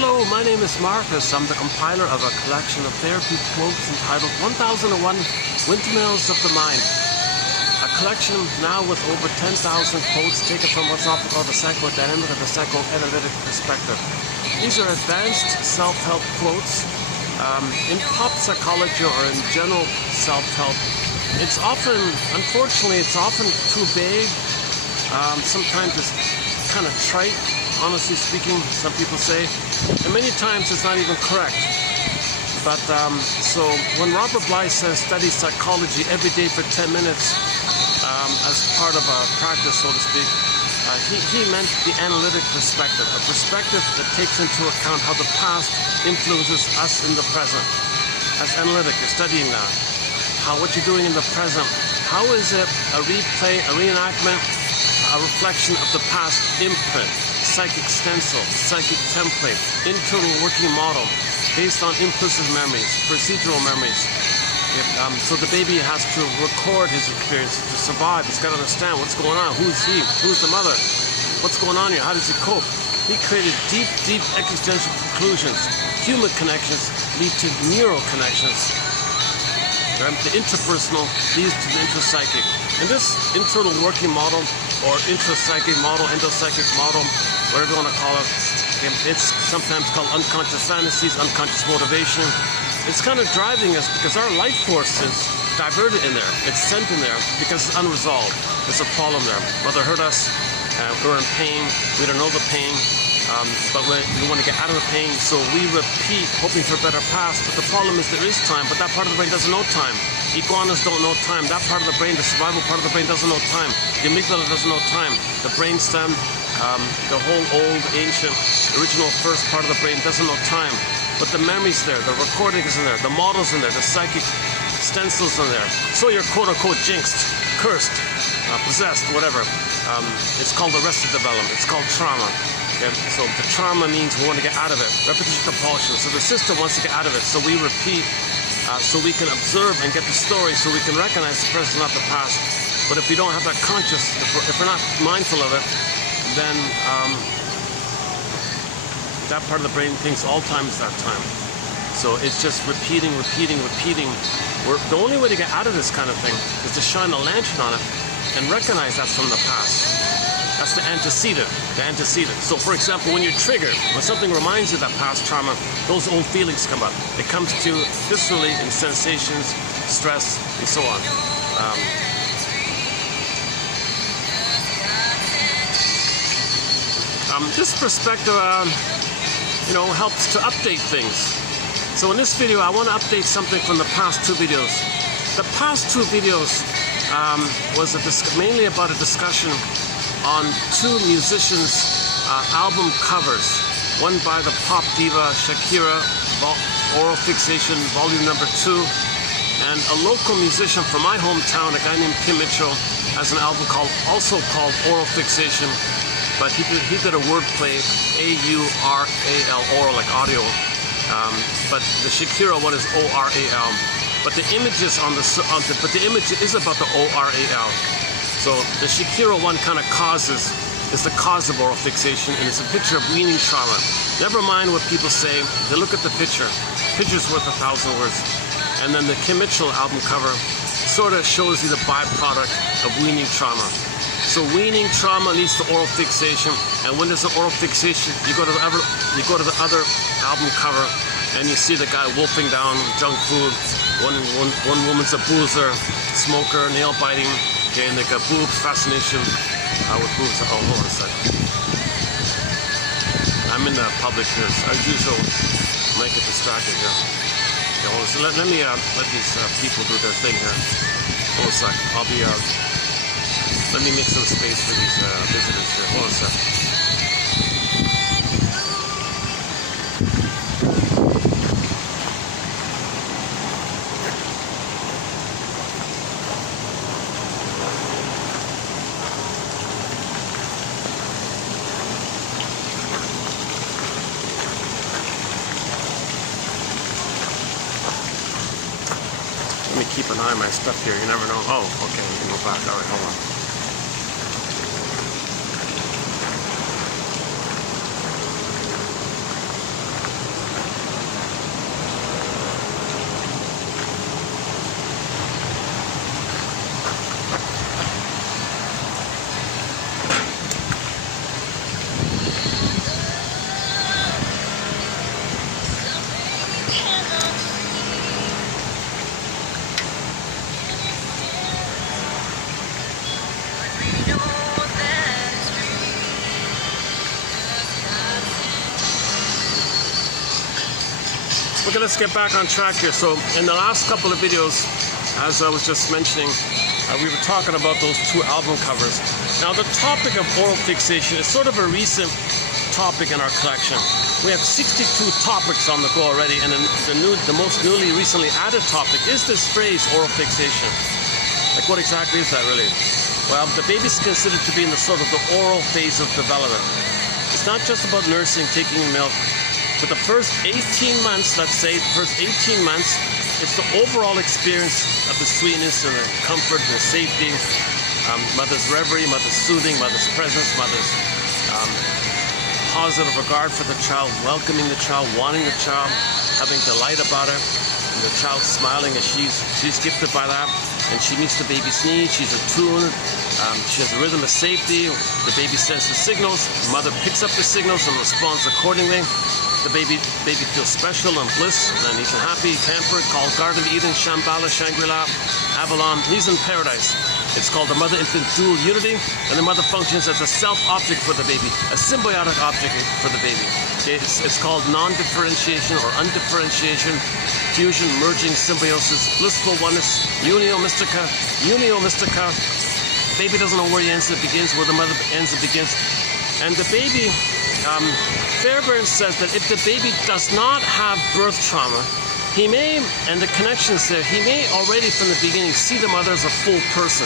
Hello, my name is Marcus. I'm the compiler of a collection of therapy quotes entitled 1001 Windmills of the Mind. A collection now with over 10,000 quotes taken from what's often called the psychodynamic or the psychoanalytic perspective. These are advanced self-help quotes. In pop psychology or in general self-help, it's often, unfortunately, it's often too vague. Sometimes it's kind of trite, honestly speaking, some people say, and many times it's not even correct. But so when Robert Bly says study psychology every day for 10 minutes as part of a practice, so to speak, he meant the analytic perspective, a perspective that takes into account how the past influences us in the present. As analytic, you're studying that. What you're doing in the present, how is it a replay, a reenactment, a reflection of the past imprint, psychic stencil, psychic template, internal working model based on implicit memories, procedural memories. So the baby has to record his experience to survive. He's got to understand what's going on. Who's he? Who's the mother? What's going on here? How does he cope? He created deep, deep existential conclusions. Human connections lead to neural connections. The interpersonal leads to the intrapsychic. And this internal working model, or intrapsychic model, endopsychic model, whatever you want to call it, it's sometimes called unconscious fantasies, unconscious motivation. It's kind of driving us because our life force is diverted in there. It's sent in there because it's unresolved. There's a problem there. Mother hurt us, we're in pain, we don't know the pain, but we want to get out of the pain, so we repeat, hoping for a better past. But the problem is there is time, but that part of the brain doesn't know time. Iguanas don't know time. That part of the brain, the survival part of the brain, doesn't know time. The amygdala doesn't know time. The brainstem, the whole old, ancient, original first part of the brain doesn't know time. But the memory's there, the recording is in there, the model's in there, the psychic stencil's in there. So you're quote-unquote jinxed, cursed, possessed, whatever. It's called arrested development. It's called trauma. Okay? So the trauma means we want to get out of it. Repetition compulsion. So the system wants to get out of it. So we repeat so we can observe and get the story, so we can recognize the present, not the past. But if we don't have that conscious, if we're not mindful of it, then that part of the brain thinks all time is that time. So it's just repeating. The only way to get out of this kind of thing is to shine a lantern on it and recognize that's from the past. That's the antecedent. So for example, when you're triggered, when something reminds you of that past trauma, those old feelings come up. It comes to you viscerally in sensations, stress, and so on. This perspective, helps to update things. So in this video, I want to update something from the past two videos. The past two videos was mainly about a discussion on two musicians' album covers. One by the pop diva Shakira, Oral Fixation, volume number 2, and a local musician from my hometown, a guy named Kim Mitchell, has an album also called Oral Fixation, but he did a wordplay, A-U-R-A-L, oral, like audio. But the Shakira one is O-R-A-L. But the image is but the image is about the O-R-A-L. So the Shakira one kind of is the cause of oral fixation, and it's a picture of weaning trauma. Never mind what people say. They look at the picture. Picture's worth 1,000 words. And then the Kim Mitchell album cover sort of shows you the byproduct of weaning trauma. So weaning trauma leads to oral fixation, and when there's an oral fixation, you go to the other album cover, and you see the guy wolfing down junk food. One woman's a boozer, smoker, nail biting, okay, and they got boobs, fascination with boobs. Oh, hold on a second. I'm in the public here, so as usual, might get distracted here. Okay, hold on. So let me let these people do their thing here. Hold on a sec. Let me make some space for these visitors here. Hold on a sec. Let me keep an eye on my stuff here. You never know. Oh, okay. We can go back. All right, hold on. Okay, let's get back on track here. So in the last couple of videos, as I was just mentioning, we were talking about those two album covers. Now the topic of oral fixation is sort of a recent topic in our collection. We have 62 topics on the go already, and the most newly recently added topic is this phrase, oral fixation. Like, what exactly is that really? Well, the baby's considered to be in the sort of the oral phase of development. It's not just about nursing, taking milk. For the first 18 months, let's say, the first 18 months, it's the overall experience of the sweetness and the comfort and the safety, mother's reverie, mother's soothing, mother's presence, mother's positive regard for the child, welcoming the child, wanting the child, having delight about her, and the child smiling as she's gifted by that, and she meets the baby's needs, she's attuned, she has a rhythm of safety, the baby sends the signals, the mother picks up the signals and responds accordingly. The baby feels special and bliss, and he's happy, pampered, called Garden of Eden, Shambhala, Shangri-La, Avalon. He's in paradise. It's called the mother-infant dual unity, and the mother functions as a self-object for the baby, a symbiotic object for the baby. Okay? It's called non-differentiation or undifferentiation, fusion, merging, symbiosis, blissful oneness, unio mystica. Baby doesn't know where he ends and begins, where the mother ends and begins. And the baby, Fairbairn says that if the baby does not have birth trauma, he may, and the connections there, he may already from the beginning see the mother as a full person.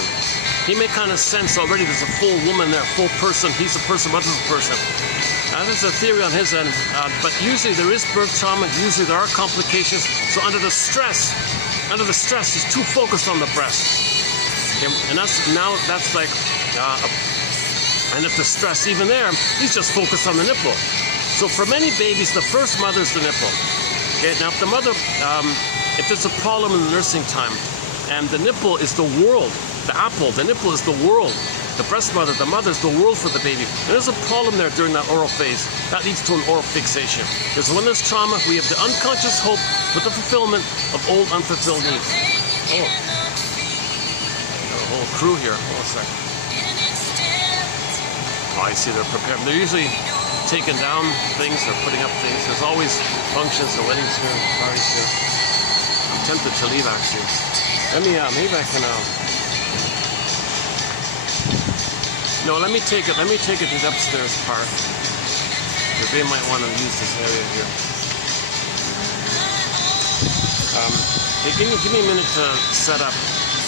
He may kind of sense already there's a full woman there, full person, he's a person, mother's a person. That's a theory on his end, but usually there is birth trauma, usually there are complications, so under the stress, he's too focused on the breast. Okay? And that's like, and if the stress even there, he's just focused on the nipple. So for many babies, the first mother's the nipple. Okay, now if the mother, if there's a problem in the nursing time, and the nipple is the world, the apple, the nipple is the world, the breast mother, the mother is the world for the baby. And there's a problem there during that oral phase. That leads to an oral fixation. Because when there's trauma, we have the unconscious hope for the fulfillment of old unfulfilled needs. Oh, got a whole crew here. Hold on a second. Oh, I see they're prepared. They're usually taking down things or putting up things. There's always functions and weddings here, parties here. I'm tempted to leave actually. Maybe I can. No, let me take it to the upstairs part. Because they might want to use this area here. Hey, give me a minute to set up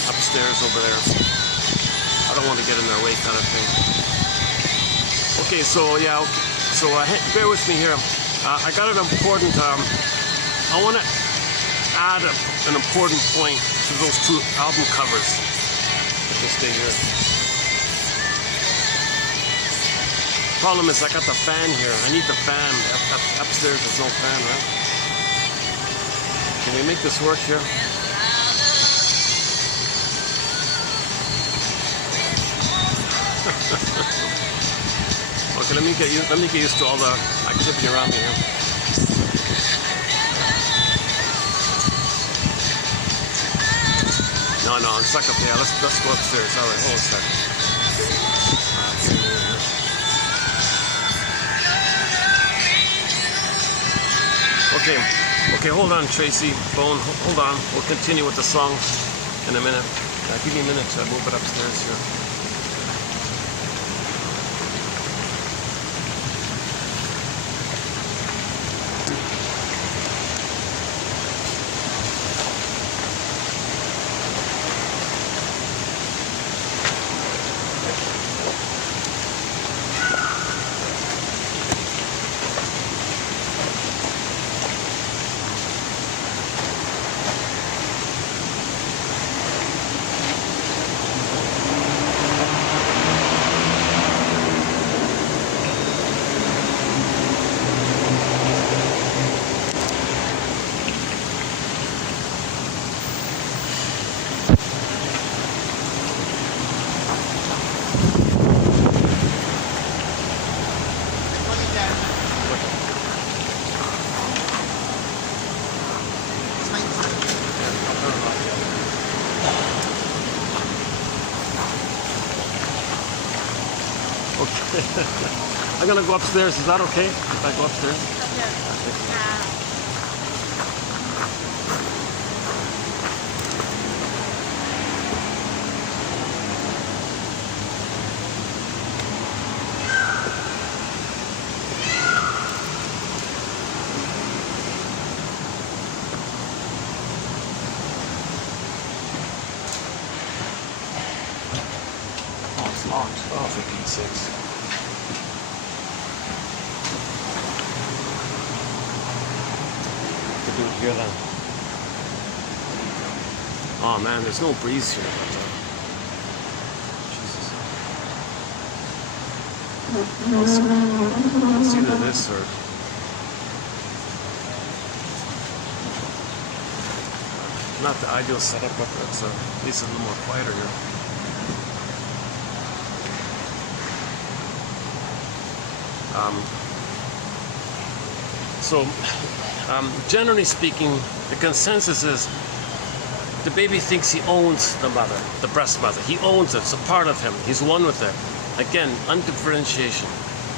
upstairs over there. I don't want to get in their way, kind of thing. Okay, so yeah, so bear with me here. I got an important, I want to add an important point to those two album covers. Just stay here. Problem is I got the fan here. I need the fan. Upstairs there's no fan, right? Can we make this work here? Okay, let me get used to all the activity around me here. No, it's stuck up there. Let's go upstairs. All right, hold on a second. Okay, hold on, Tracy. Bone, hold on. We'll continue with the song in a minute. Give me a minute to move it upstairs here. Okay. I'm gonna go upstairs. Is that okay if I go upstairs? Oh, for Pete's sakes. To do it here then. Oh man, there's no breeze here. Jesus. It's either this or... Not the ideal setup, but it's at least a little more quieter here. Generally speaking, the consensus is the baby thinks he owns the mother, the breast mother. He owns it. It's a part of him. He's one with it. Again, undifferentiation.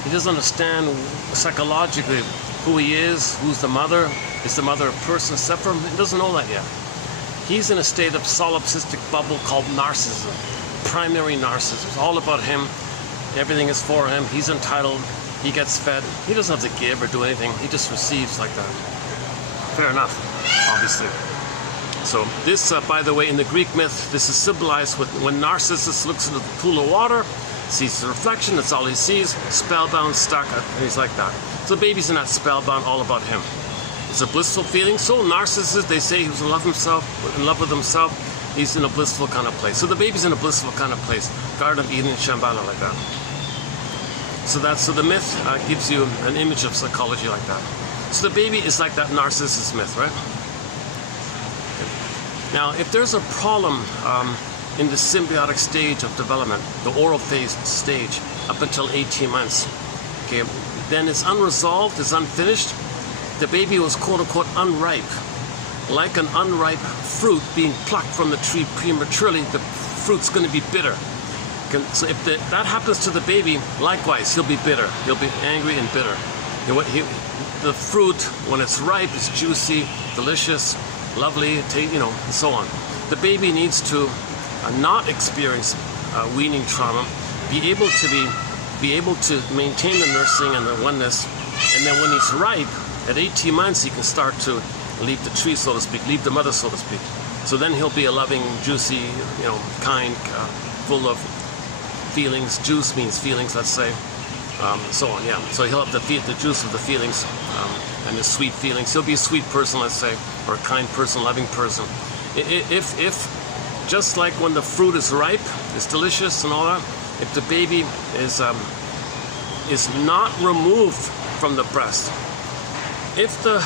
He doesn't understand psychologically who he is, who's the mother. Is the mother a person separate from him? He doesn't know that yet. He's in a state of solipsistic bubble called narcissism, primary narcissism. It's all about him. Everything is for him. He's entitled. He gets fed. He doesn't have to give or do anything. He just receives like that. Fair enough, obviously. So this, by the way, in the Greek myth, this is symbolized with when Narcissus looks into the pool of water, sees the reflection, that's all he sees, spellbound, stuck, and he's like that. So the baby's in that spellbound, all about him. It's a blissful feeling. So Narcissus, they say he was in love with himself. He's in a blissful kind of place. So the baby's in a blissful kind of place. Garden of Eden, Shambhala, like that. So the myth gives you an image of psychology like that. So the baby is like that Narcissus myth, right? Now, if there's a problem in the symbiotic stage of development, the oral phase stage, up until 18 months, okay, then it's unresolved, it's unfinished. The baby was quote-unquote unripe. Like an unripe fruit being plucked from the tree prematurely, the fruit's going to be bitter. So if that happens to the baby, likewise, he'll be bitter. He'll be angry and bitter. The fruit, when it's ripe, is juicy, delicious, lovely, and so on. The baby needs to not experience weaning trauma, be able to maintain the nursing and the oneness, and then when he's ripe, at 18 months, he can start to leave the tree, so to speak, leave the mother, so to speak. So then he'll be a loving, juicy, kind, full of feelings. Juice means feelings, let's say, so on, yeah. So he'll have the juice of the feelings and the sweet feelings. He'll be a sweet person, let's say, or a kind person, loving person. If just like when the fruit is ripe, it's delicious and all that, if the baby is not removed from the breast, if the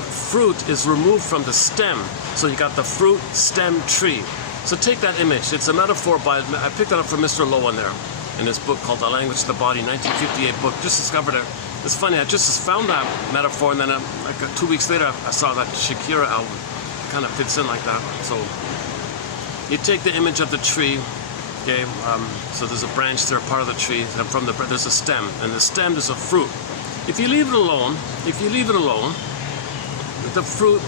fruit is removed from the stem, so you got the fruit, stem, tree. So take that image. It's a metaphor I picked that up from Mr. Lowen there in his book called The Language of the Body, 1958 book. Just discovered it. It's funny, I just found that metaphor, and then like 2 weeks later, I saw that Shakira album. It kind of fits in like that. So you take the image of the tree, okay? So there's a branch there, part of the tree, and there's a stem, and the stem is a fruit. If you leave it alone, the fruit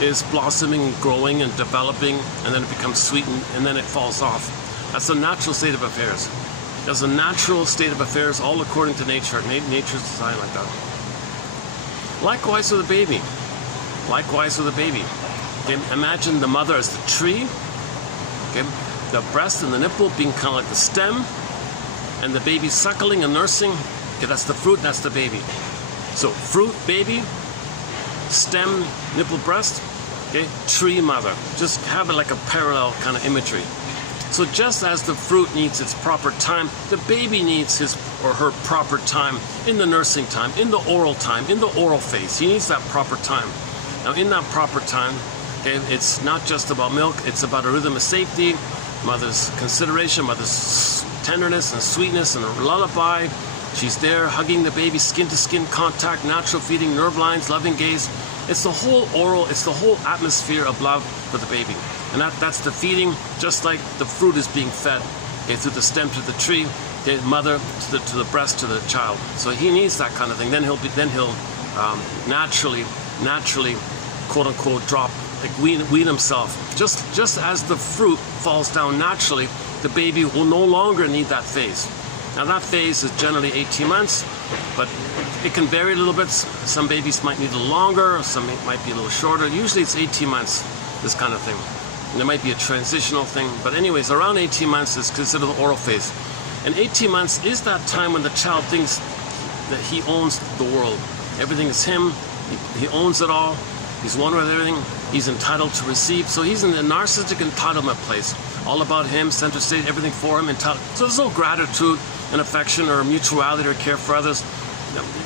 is blossoming and growing and developing, and then it becomes sweetened, and then it falls off. That's the natural state of affairs. That's a natural state of affairs, all according to nature. Nature's designed like that. Likewise with a baby. Okay, imagine the mother as the tree, okay, the breast and the nipple being kind of like the stem, and the baby suckling and nursing. Okay, that's the fruit, that's the baby. So fruit, baby, stem, nipple, breast, okay, tree, mother. Just have it like a parallel kind of imagery. So just as the fruit needs its proper time, the baby needs his or her proper time in the nursing time, in the oral time, in the oral phase. He needs that proper time. Now in that proper time, okay, it's not just about milk, it's about a rhythm of safety, mother's consideration, mother's tenderness and sweetness and a lullaby. She's there hugging the baby, skin to skin contact, natural feeding, nerve lines, loving gaze. It's the whole oral, it's the whole atmosphere of love for the baby. And that's the feeding, just like the fruit is being fed, okay, through the stem to the tree, the mother to the breast to the child. So he needs that kind of thing. Then he'll naturally quote unquote drop, like wean himself. Just as the fruit falls down naturally, the baby will no longer need that phase. Now that phase is generally 18 months, but it can vary a little bit. Some babies might need a little longer, some might be a little shorter. Usually it's 18 months, this kind of thing. And there might be a transitional thing, but anyways, around 18 months is considered the oral phase. And 18 months is that time when the child thinks that he owns the world. Everything is him, he owns it all, he's one with everything, he's entitled to receive. So he's in the narcissistic entitlement place. All about him, center stage, everything for him, entitled. So there's no gratitude and affection or mutuality or care for others.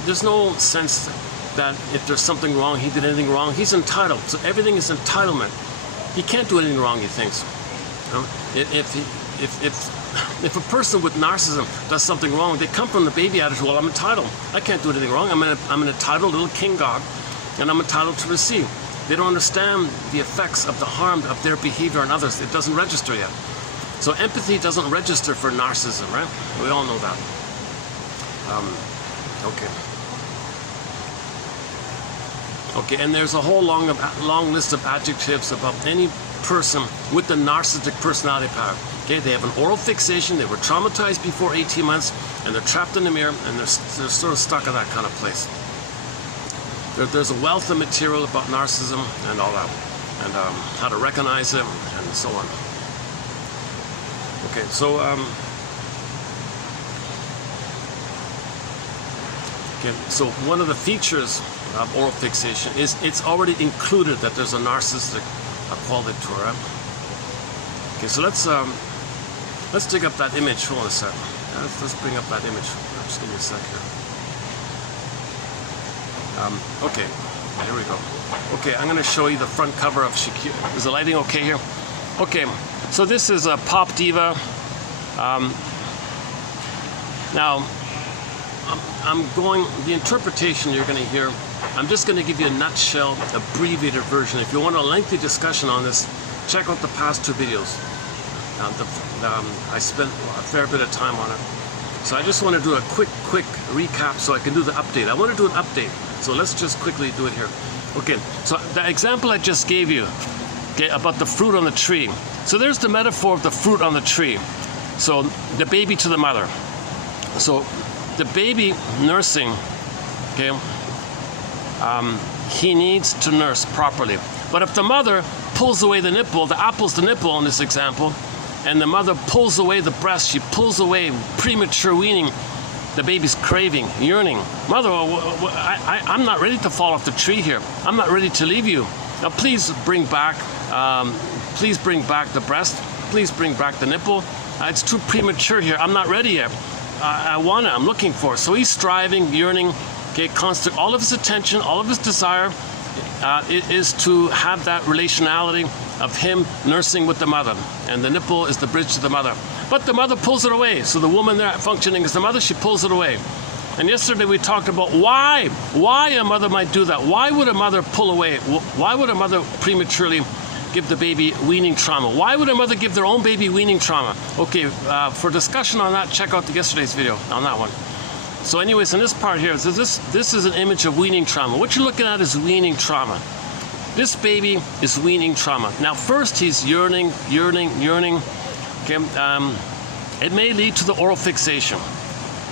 There's no sense that if there's something wrong, he did anything wrong. He's entitled, so everything is entitlement. He can't do anything wrong, he thinks. If a person with narcissism does something wrong, they come from the baby attitude, well, I'm entitled. I can't do anything wrong. I'm an entitled little king god, and I'm entitled to receive. They don't understand the effects of the harm of their behavior on others. It doesn't register yet. So empathy doesn't register for narcissism, right? We all know that. Okay, and there's a whole long list of adjectives about any person with the narcissistic personality pattern. Okay, they have an oral fixation, they were traumatized before 18 months, and they're trapped in the mirror, and they're sort of stuck in that kind of place. There's a wealth of material about narcissism and all that, and how to recognize it, and so on. Okay, so so one of the features of oral fixation is it's already included that there's a narcissistic quality to it. Right? Okay, so let's dig up that image. Hold on a second. Let's bring up that image. Just give me a sec here. Okay, here we go. Okay, I'm going to show you the front cover of Shakira. Is the lighting okay here? Okay, so this is a pop diva. Now, the interpretation you're going to hear, I'm just going to give you a nutshell, abbreviated version. If you want a lengthy discussion on this, check out the past two videos. I spent a fair bit of time on it. So I just want to do a quick recap so I can do the update. I want to do an update, so let's just quickly do it here. Okay, so the example I just gave you, okay, about the fruit on the tree. So there's the metaphor of the fruit on the tree. So the baby to the mother. So the baby nursing, okay, he needs to nurse properly. But if the mother pulls away the nipple, the apple's the nipple in this example, and the mother pulls away the breast, she pulls away premature weaning, the baby's craving, yearning. Mother, I'm not ready to fall off the tree here. I'm not ready to leave you. Now please bring back the breast. Please bring back the nipple. It's too premature here. I'm not ready yet. I want it. I'm looking for it. So he's striving, yearning, okay, constant. All of his attention, all of his desire is to have that relationality of him nursing with the mother, and the nipple is the bridge to the mother. But the mother pulls it away. So the woman there functioning as the mother, she pulls it away. And yesterday we talked about why a mother might do that. Why would a mother pull away? Why would a mother prematurely give the baby weaning trauma? Why would a mother give their own baby weaning trauma? Okay, for discussion on that, check out yesterday's video on that one. So anyways, in this part here, so this is an image of weaning trauma. What you're looking at is weaning trauma. This baby is weaning trauma. Now first he's yearning. Okay, it may lead to the oral fixation.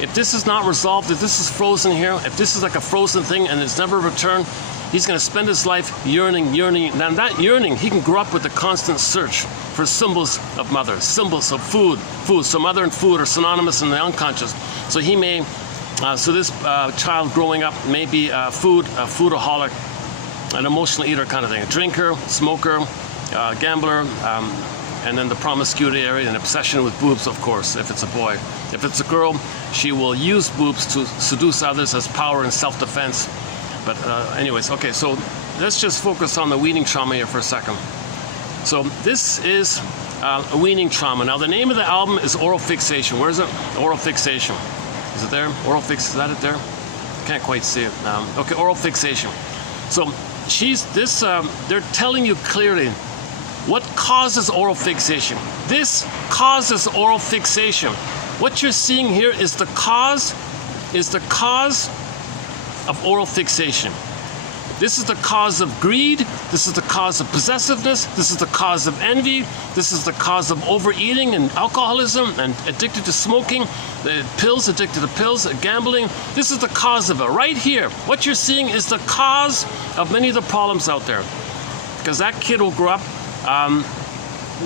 If this is not resolved, if this is frozen here, if this is like a frozen thing and it's never returned, he's going to spend his life yearning. Now that yearning, he can grow up with a constant search for symbols of mother, symbols of food. So mother and food are synonymous in the unconscious. So he may, so this child growing up may be a foodaholic, an emotional eater kind of thing, a drinker, smoker, gambler, and then the promiscuity area, an obsession with boobs, of course, if it's a boy. If it's a girl, she will use boobs to seduce others as power and self-defense. But anyways, okay, so let's just focus on the weaning trauma here for a second. So this is a weaning trauma. Now the name of the album is Oral Fixation. Where is it? Oral Fixation. Is it there? Oral Fix, is that it there? Can't quite see it. Okay, Oral Fixation. So they're telling you clearly what causes oral fixation. This causes oral fixation. What you're seeing here is the cause of oral fixation. This is the cause of greed. This is the cause of possessiveness. This is the cause of envy. This is the cause of overeating and alcoholism and addicted to smoking, pills, addicted to pills, gambling. This is the cause of it right here. What you're seeing is the cause of many of the problems out there. Because that kid will grow up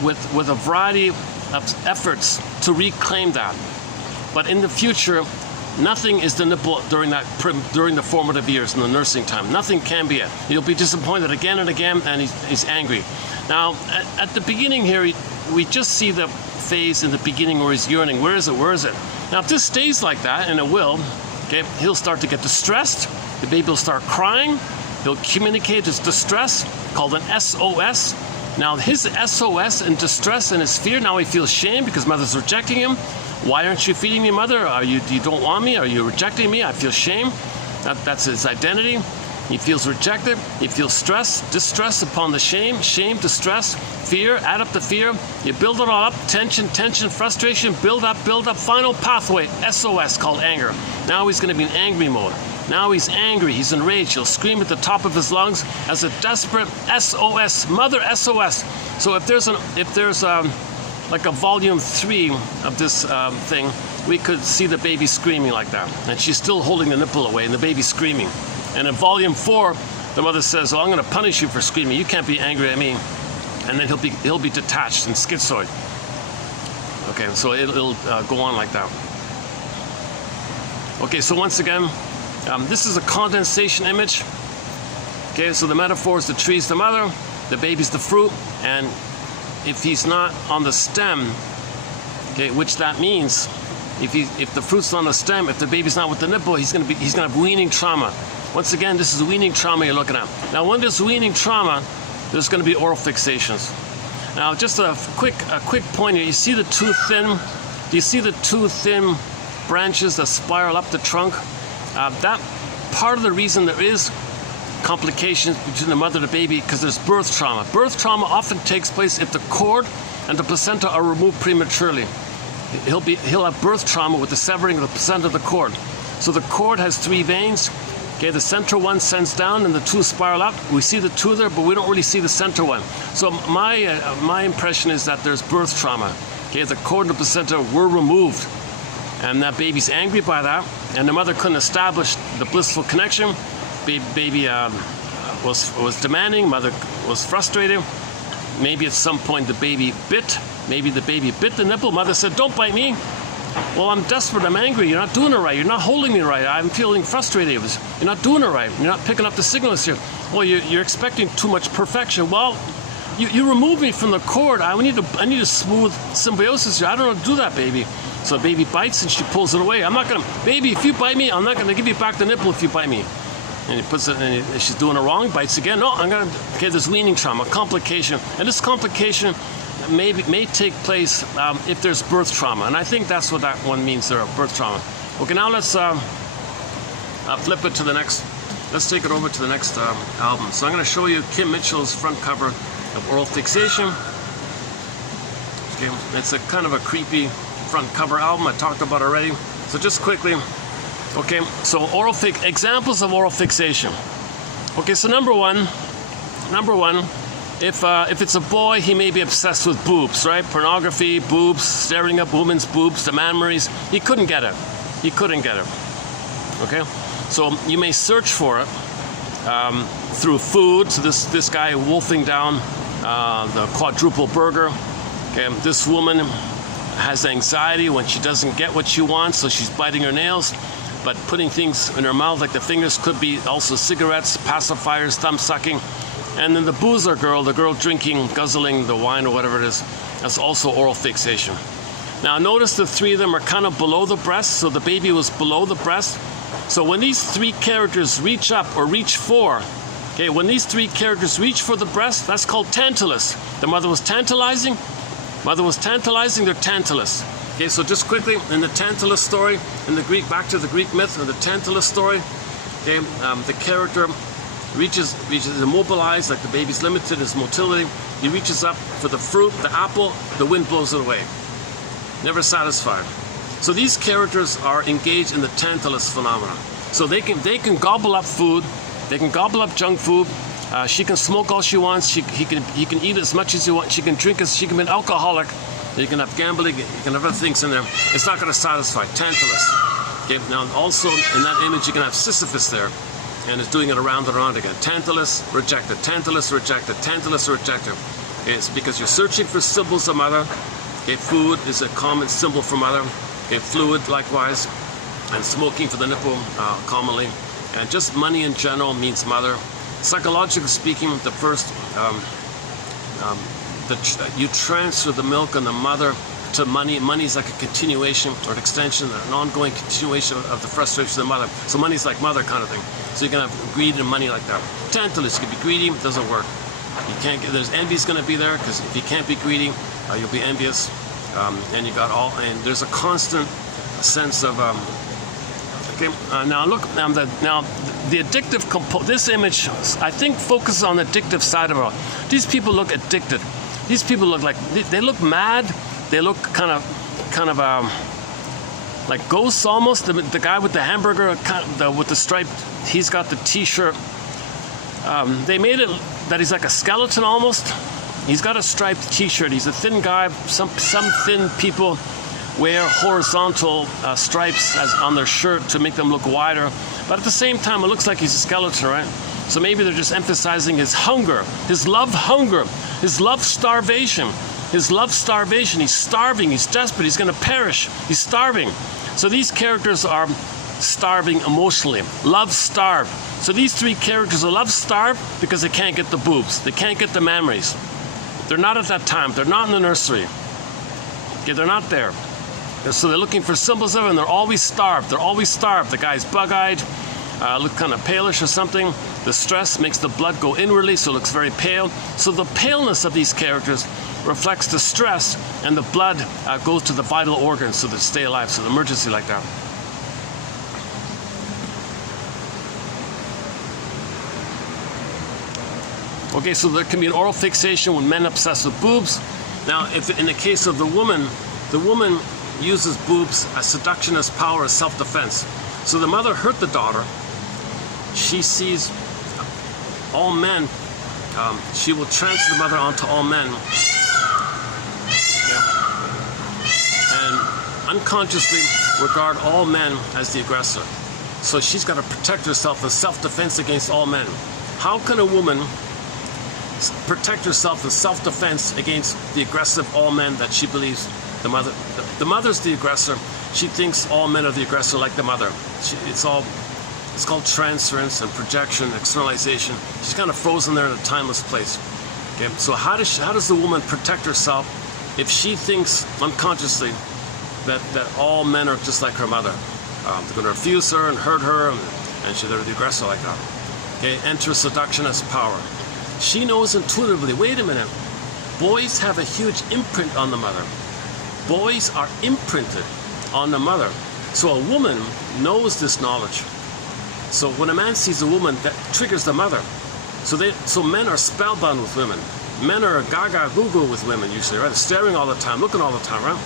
with a variety of efforts to reclaim that. But in the future, nothing is the nipple during the formative years in the nursing time. Nothing can be it. He'll be disappointed again and again, and he's angry. Now, at the beginning here, we just see the phase in the beginning where he's yearning. Where is it? Where is it? Now, if this stays like that, and it will, okay, he'll start to get distressed. The baby will start crying. He'll communicate his distress, called an SOS. Now, his SOS and distress and his fear, now he feels shame because mother's rejecting him. Why aren't you feeding me, mother? You don't want me? Are you rejecting me? I feel shame. That's his identity. He feels rejected. He feels stress, distress upon the shame, distress, fear, add up the fear. You build it all up, tension, frustration, build up, final pathway, SOS, called anger. Now he's going to be in angry mode. Now he's angry, he's enraged. He'll scream at the top of his lungs as a desperate SOS, mother SOS. So if there's like a volume 3 of this thing, we could see the baby screaming like that. And she's still holding the nipple away and the baby's screaming. And in volume 4, the mother says, well, I'm going to punish you for screaming. You can't be angry at me. And then he'll be detached and schizoid. Okay, so it'll go on like that. Okay, so once again, this is a condensation image. Okay, so the metaphor is the tree's the mother, the baby's the fruit, and if he's not on the stem, okay, which that means, if the fruit's on the stem, if the baby's not with the nipple, he's gonna have weaning trauma. Once again, this is weaning trauma you're looking at. Now, when there's weaning trauma, there's going to be oral fixations. Now, just a quick point here. You see the two thin? Do you see the two thin branches that spiral up the trunk? That part of the reason there is complications between the mother and the baby because there's birth trauma. Birth trauma often takes place if the cord and the placenta are removed prematurely. He'll have birth trauma with the severing of the placenta of the cord. So the cord has 3 veins. Okay, the center one sends down and the 2 spiral up. We see the 2 there, but we don't really see the center one. So my impression is that there's birth trauma. Okay, the cord and the placenta were removed. And that baby's angry by that, and the mother couldn't establish the blissful connection. Baby was demanding, mother was frustrated. Maybe at some point the baby bit. Maybe the baby bit the nipple. Mother said, don't bite me. Well, I'm desperate, I'm angry, you're not doing it right, you're not holding me right, I'm feeling frustrated, you're not doing it right, you're not picking up the signals here. Well, you're expecting too much perfection. Well, you remove me from the cord, I need a smooth symbiosis here, I don't know how to do that, baby. So the baby bites and she pulls it away. Baby, if you bite me, I'm not gonna give you back the nipple if you bite me. And he puts it, and she's doing it wrong, bites again. No, okay, there's weaning trauma, complication. And this complication may take place if there's birth trauma. And I think that's what that one means there, birth trauma. Okay, now let's flip it to the next, let's take it over to the next album. So I'm gonna show you Kim Mitchell's front cover of Oral Fixation. Okay, it's a kind of a creepy front cover album I talked about already. So just quickly, okay, so examples of oral fixation. Okay, so number one, if it's a boy, he may be obsessed with boobs, right? Pornography, boobs, staring at women's boobs, the man memories. He couldn't get it. Okay, so you may search for it through food. So this guy wolfing down the quadruple burger. Okay, this woman has anxiety when she doesn't get what she wants, so she's biting her nails, but putting things in her mouth, like the fingers, could be also cigarettes, pacifiers, thumb sucking. And then the boozer girl, the girl drinking, guzzling the wine or whatever it is, that's also oral fixation. Now notice the 3 of them are kind of below the breast, so the baby was below the breast. So when these 3 characters reach up or reach for, okay, when these 3 characters reach for the breast, that's called tantalus. The mother was tantalizing. They're tantalus. Okay, so just quickly, in the Tantalus story, in the Greek, back to the Greek myth, in the Tantalus story, okay, the character reaches immobilized, like the baby's limited his motility. He reaches up for the fruit, the apple, the wind blows it away. Never satisfied. So these characters are engaged in the Tantalus phenomenon. So they can gobble up food, They can gobble up junk food. She can smoke all she wants. He can eat as much as he wants. She can drink as she can be an alcoholic. You can have gambling. You can have other things in there. It's not going to satisfy. Tantalus. Okay. Now also in that image you can have Sisyphus there, and it's doing it around and around again. Tantalus rejected. Tantalus rejected. Tantalus rejected. It's because you're searching for symbols of mother. Okay. Food is a common symbol for mother. Okay. Fluid likewise, and smoking for the nipple commonly, and just money in general means mother. Psychologically speaking, the first, you transfer the milk and the mother to money. Money is like a continuation or an extension, an ongoing continuation of the frustration of the mother. So money is like mother kind of thing. So you can have greed and money like that. Tantalus, you can be greedy, it doesn't work. You can't get, there's envy's going to be there, because if you can't be greedy, you'll be envious. And you got all, and there's a constant sense of, now look, now the addictive this image, I think, focuses on the addictive side of it all. These people look addicted. These people look like, they look mad. They look kind of like ghosts almost. The guy with the hamburger, with the stripe, he's got the T-shirt. They made it that he's like a skeleton almost. He's got a striped T-shirt. He's a thin guy. Some thin people wear horizontal stripes on their shirt to make them look wider, but at the same time it looks like he's a skeleton, right? So maybe they're just emphasizing his hunger, his love hunger, his love starvation, his love starvation. He's starving, he's desperate, he's going to perish, he's starving. So these characters are starving emotionally, love starved. So these three characters are love starved because they can't get the boobs, they can't get the memories. They're not at that time, they're not in the nursery. Okay, they're not there. So they're looking for symbols of it, and they're always starved. They're always starved. The guy's bug-eyed, look kind of palish or something. The stress makes the blood go inwardly, so it looks very pale. So the paleness of these characters reflects the stress, and the blood goes to the vital organs so they stay alive. So the emergency like that. Okay, so there can be an oral fixation when men obsess with boobs. Now, if in the case of the woman uses boobs as seduction, as power, as self-defense. So the mother hurt the daughter. She sees all men. She will transfer the mother onto all men. And unconsciously regard all men as the aggressor. So she's got to protect herself in self-defense against all men. How can a woman protect herself in self-defense against the aggressive all men that she believes the mother's the aggressor? She thinks all men are the aggressor like the mother. It's called transference and projection, externalization. She's kind of frozen there in a timeless place. Okay, so how does the woman protect herself if she thinks unconsciously that all men are just like her mother? They're going to refuse her and hurt her, and they're the aggressor like that. Okay, enter seduction as power. She knows intuitively, wait a minute, boys have a huge imprint on the mother. Boys are imprinted on the mother. So a woman knows this knowledge. So when a man sees a woman, that triggers the mother. So men are spellbound with women. Men are gaga goo with women usually, right? They're staring all the time, looking all the time, right?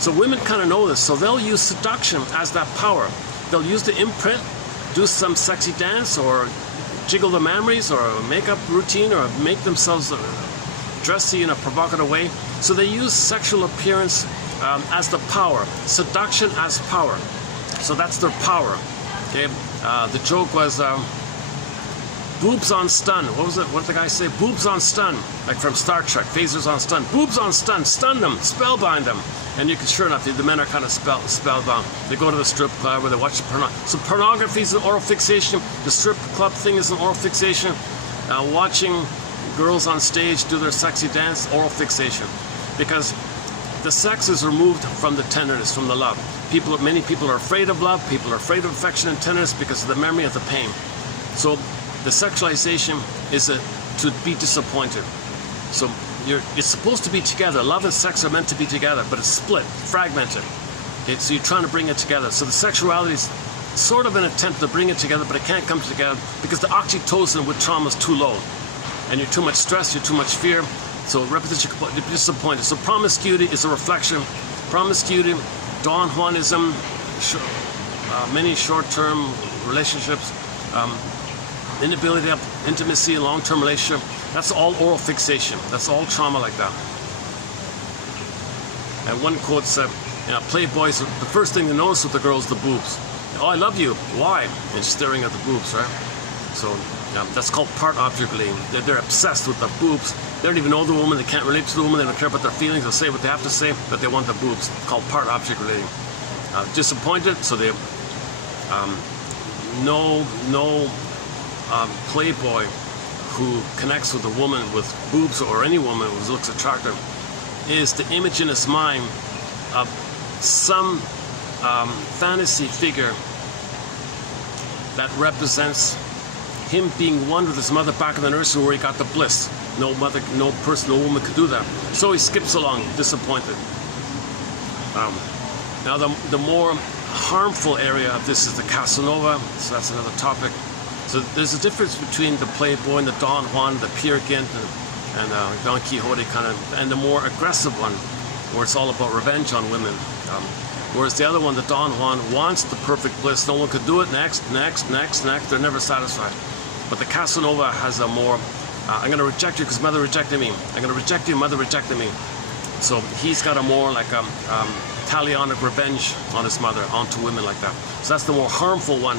So women kind of know this. So they'll use seduction as that power. They'll use the imprint, do some sexy dance, or jiggle the memories, or a makeup routine, or make themselves dressy in a provocative way. So they use sexual appearance as the power, seduction as power. So that's their power. Okay, the joke was boobs on stun. What was it? What did the guy say? Boobs on stun, like from Star Trek. Phasers on stun. Boobs on stun. Stun them. Spellbind them. And you can, sure enough, the men are kind of spellbound. They go to the strip club where they watch pornography. So pornography is an oral fixation. The strip club thing is an oral fixation. Watching girls on stage do their sexy dance, oral fixation. Because the sex is removed from the tenderness, from the love. Many people are afraid of love. People are afraid of affection and tenderness because of the memory of the pain. So the sexualization is to be disappointed. So it's supposed to be together. Love and sex are meant to be together, but it's split, fragmented. Okay, so you're trying to bring it together. So the sexuality is sort of an attempt to bring it together, but it can't come together because the oxytocin with trauma is too low. And you're too much stress, you're too much fear. So repetition, you're disappointed. So promiscuity is a reflection. Promiscuity, Don Juanism, many short-term relationships. inability to have intimacy, long-term relationship. That's all oral fixation. That's all trauma like that. And one quote said, playboys, the first thing to notice with the girls, the boobs. Oh, I love you. Why? And staring at the boobs, right? So that's called part object relating. They're obsessed with the boobs. They don't even know the woman. They can't relate to the woman. They don't care about their feelings. They'll say what they have to say, but they want the boobs. It's called part object relating. Disappointed, so they no playboy who connects with a woman with boobs or any woman who looks attractive is the image in his mind of some fantasy figure that represents him being one with his mother back in the nursery where he got the bliss. No mother, no person, no woman could do that. So he skips along, disappointed. Now the more harmful area of this is the Casanova, so that's another topic. So there's a difference between the playboy and the Don Juan, the Peer Gynt, and Don Quixote kind of, and the more aggressive one, where it's all about revenge on women. Whereas the other one, the Don Juan, wants the perfect bliss. No one could do it. Next. They're never satisfied. But the Casanova has a more, I'm going to reject you because mother rejected me. I'm going to reject you, mother rejected me. So he's got a more like talionic revenge on his mother, onto women like that. So that's the more harmful one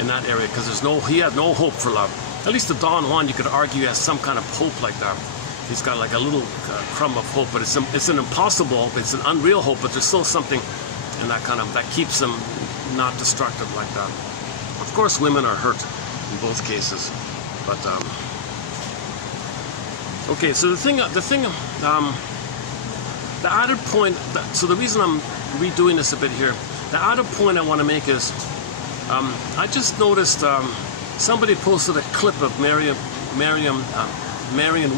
in that area, because he had no hope for love. At least the Don Juan, you could argue, has some kind of hope like that. He's got like a little crumb of hope, but it's an impossible, it's an unreal hope, but there's still something in that kind of, that keeps them not destructive like that. Of course, women are hurt in both cases, but okay. So the added point. So the reason I'm redoing this a bit here, the added point I want to make is, I just noticed somebody posted a clip of Marion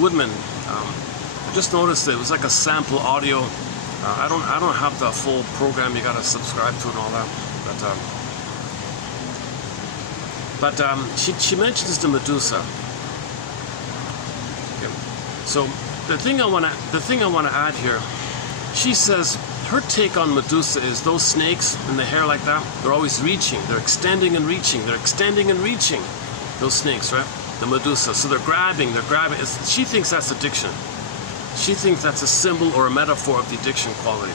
Woodman. I just noticed it was like a sample audio. I don't have the full program. You got to subscribe to it and all that. But she mentions the Medusa. Okay. So the thing I want to add here, she says her take on Medusa is those snakes in the hair like that. They're always reaching. They're extending and reaching. They're extending and reaching. Those snakes, right? The Medusa. So they're grabbing. She thinks that's addiction. She thinks that's a symbol or a metaphor of the addiction quality.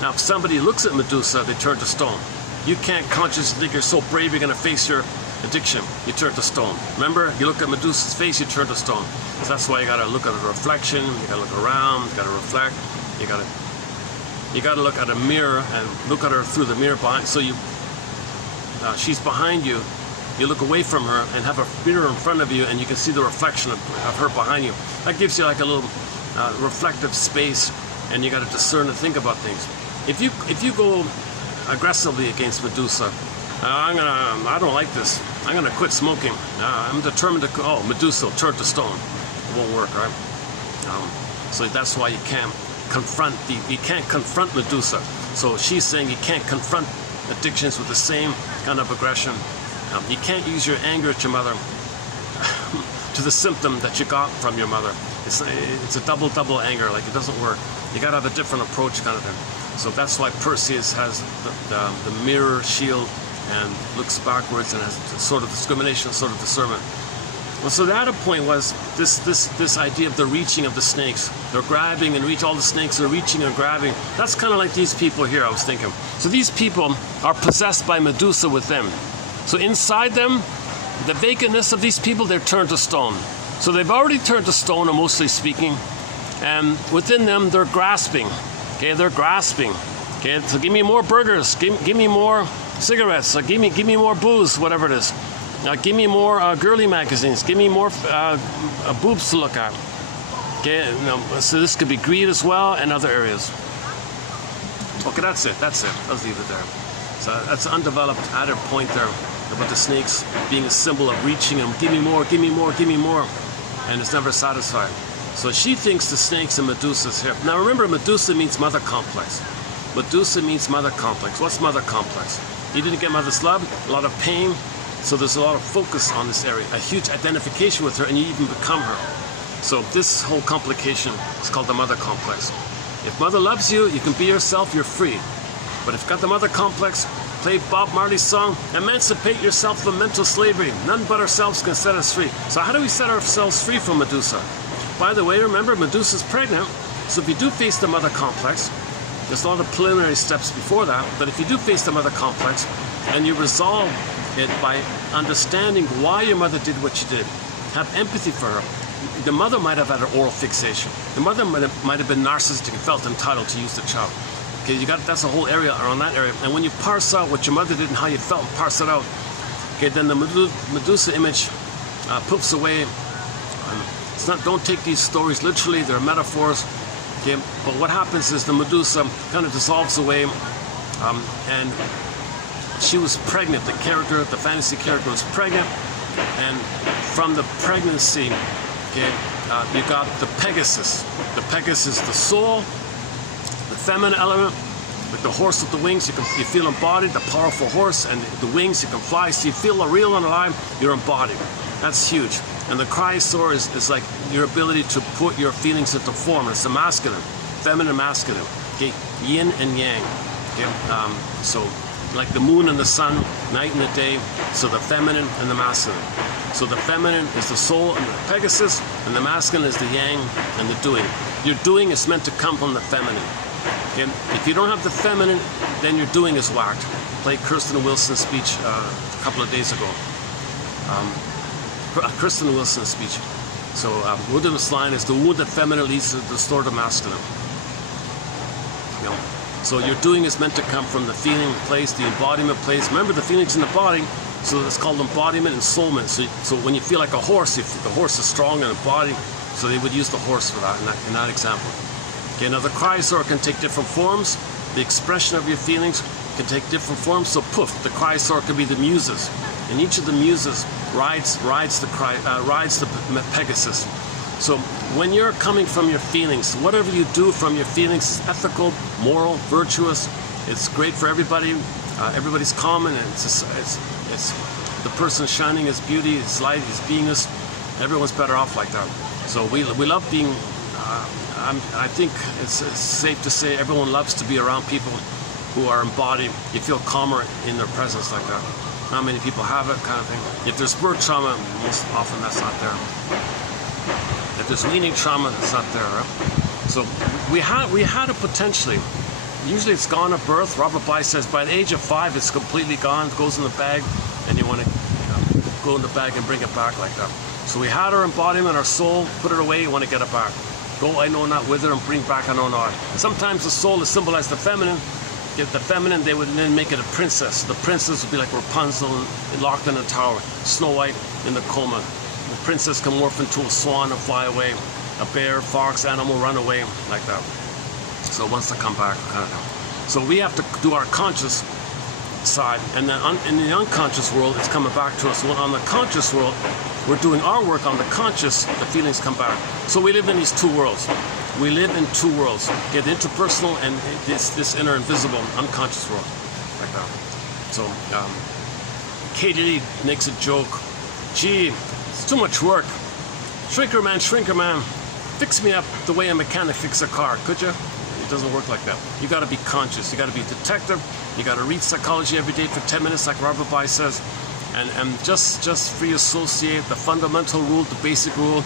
Now, if somebody looks at Medusa, they turn to stone. You can't consciously think you're so brave you're going to face your addiction. You turn to stone. Remember, you look at Medusa's face, you turn to stone. So that's why you got to look at a reflection. You got to look around. You got to reflect. You got to look at a mirror and look at her through the mirror behind. So she's behind you. You look away from her and have a mirror in front of you, and you can see the reflection of her behind you. That gives you like a little reflective space, and you got to discern and think about things. If you go aggressively against Medusa, I don't like this. I'm gonna quit smoking. I'm determined to. Medusa, turn to stone. It won't work, right? So that's why you can't confront Medusa. So she's saying you can't confront addictions with the same kind of aggression. You can't use your anger at your mother to the symptom that you got from your mother. It's a double anger. Like, it doesn't work. You got to have a different approach, kind of thing. So that's why Perseus has the mirror shield and looks backwards and has sort of discrimination, sort of discernment. Well, so the other point was this idea of the reaching of the snakes. They're grabbing and reach. All the snakes are reaching and grabbing. That's kind of like these people here, I was thinking. So these people are possessed by Medusa with them. So inside them, the vacantness of these people, they're turned to stone. So they've already turned to stone, mostly speaking. And within them, they're grasping. Okay, they're grasping. Okay, so give me more burgers. Give me more cigarettes. Give me more booze, whatever it is. Give me more girly magazines. Give me more boobs to look at. Okay, so this could be greed as well and other areas. Okay, that's it. I'll leave it there. So that's an undeveloped added point there about the snakes being a symbol of reaching and give me more, and it's never satisfied. So she thinks the snakes and Medusa's here. Now remember, Medusa means mother complex. Medusa means mother complex. What's mother complex? You didn't get mother's love, a lot of pain, so there's a lot of focus on this area, a huge identification with her, and you even become her. So this whole complication is called the mother complex. If mother loves you, you can be yourself, you're free. But if you've got the mother complex, Play Bob Marley's song, emancipate yourself from mental slavery. None but ourselves can set us free. So how do we set ourselves free from Medusa? By the way, remember, Medusa's pregnant. So if you do face the mother complex, there's a lot of preliminary steps before that, but if you do face the mother complex and you resolve it by understanding why your mother did what she did, have empathy for her. The mother might have had an oral fixation. The mother might have been narcissistic and felt entitled to use the child. Okay, that's a whole area around that area. And when you parse out what your mother did and how you felt and parse it out, okay, then the Medusa image poofs away. Don't take these stories literally, they're metaphors. Okay, but what happens is the Medusa kind of dissolves away, and she was pregnant. The fantasy character was pregnant, and from the pregnancy, okay, you got the Pegasus. The Pegasus, the soul, the feminine element, with the horse with the wings. You feel embodied, the powerful horse, and the wings. You can fly, so you feel real and alive. You're embodied. That's huge. And the cryosaur is like your ability to put your feelings into form. It's the masculine, feminine, masculine. Okay, yin and yang. Okay, so like the moon and the sun, night and the day. So the feminine and the masculine. So the feminine is the soul and the Pegasus, and the masculine is the yang and the doing. Your doing is meant to come from the feminine. Okay? If you don't have the feminine, then your doing is whacked. Played Kirsten Wilson's speech a couple of days ago. Kristen Wilson's speech. So Woodham's line is, the wounded feminine leads to the distorted masculine. You know? So your doing is meant to come from the feeling place, the embodiment place. Remember, the feeling's in the body, so it's called embodiment and soulment. So when you feel like a horse, the horse is strong and embodied, so they would use the horse for that in that example. Okay, now the cryosaur can take different forms. The expression of your feelings can take different forms. So poof, the cryosaur could be the muses. And each of the muses rides the Pegasus. So when you're coming from your feelings, whatever you do from your feelings is ethical, moral, virtuous. It's great for everybody. Everybody's common, and it's the person shining his beauty, his light, his beingness. Everyone's better off like that. So we love being. I think it's safe to say everyone loves to be around people who are embodied. You feel calmer in their presence like that. Not many people have it, kind of thing. If there's birth trauma, most often that's not there. If there's weaning trauma, that's not there, right? So we had it potentially. Usually it's gone at birth. Robert Bly says by the age of 5, it's completely gone. It goes in the bag, and you want to go in the bag and bring it back like that. So we had our embodiment, our soul, put it away, you want to get it back. Go, I know not whither, and bring back, I know not. And sometimes the soul is symbolized the feminine. If the feminine, they would then make it a princess. The princess would be like Rapunzel locked in a tower, Snow White in the coma. The princess can morph into a swan and fly away. A bear, fox, animal run away, like that. So it wants to come back, kind of thing. So we have to do our conscious side, and then in the unconscious world, it's coming back to us. Well, on the conscious world, we're doing our work on the conscious, the feelings come back. So we live in these two worlds. We live in two worlds. Okay, the interpersonal and this inner invisible unconscious world, like that. So Katie Lee makes a joke. Gee, it's too much work. Shrinker man, fix me up the way a mechanic fixes a car, could you? It doesn't work like that. You got to be conscious. You got to be a detective. You got to read psychology every day for 10 minutes, like Robert Bly says, and just free associate the fundamental rule, the basic rule.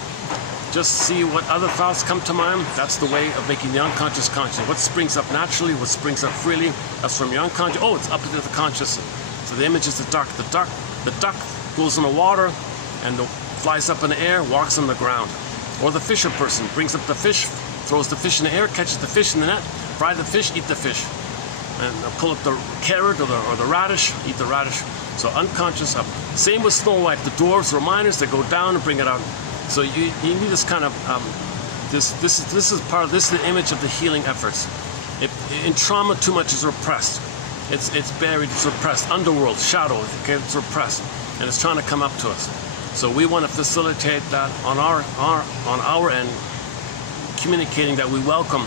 Just see what other thoughts come to mind. That's the way of making the unconscious conscious. What springs up naturally, what springs up freely, that's from your unconscious. Oh, it's up into the conscious. So the image is the duck. The duck goes in the water and flies up in the air, walks on the ground. Or the fisher person brings up the fish, throws the fish in the air, catches the fish in the net, fry the fish, eat the fish. And pull up the carrot or the radish, eat the radish. So unconscious up. Same with Snow White. The dwarves or miners, they go down and bring it out. So you need this kind of this is the image of the healing efforts. In trauma, too much is repressed. It's buried, it's repressed. Underworld, shadow, okay, it's repressed, and it's trying to come up to us. So we want to facilitate that on our end, communicating that we welcome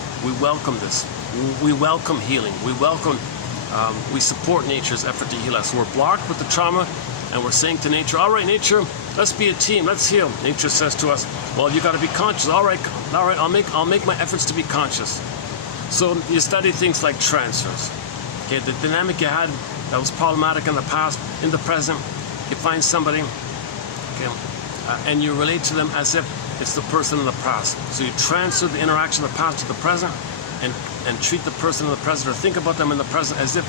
this. We welcome healing. We support nature's effort to heal us. We're blocked with the trauma, and we're saying to nature, all right, nature, let's be a team, let's heal. Nature says to us, well, you got to be conscious. All right, I'll make my efforts to be conscious. So you study things like transference. Okay, the dynamic you had that was problematic in the past. In the present, you find somebody, okay, and you relate to them as if it's the person in the past. So you transfer the interaction of the past to the present, and treat the person in the present, or think about them in the present as if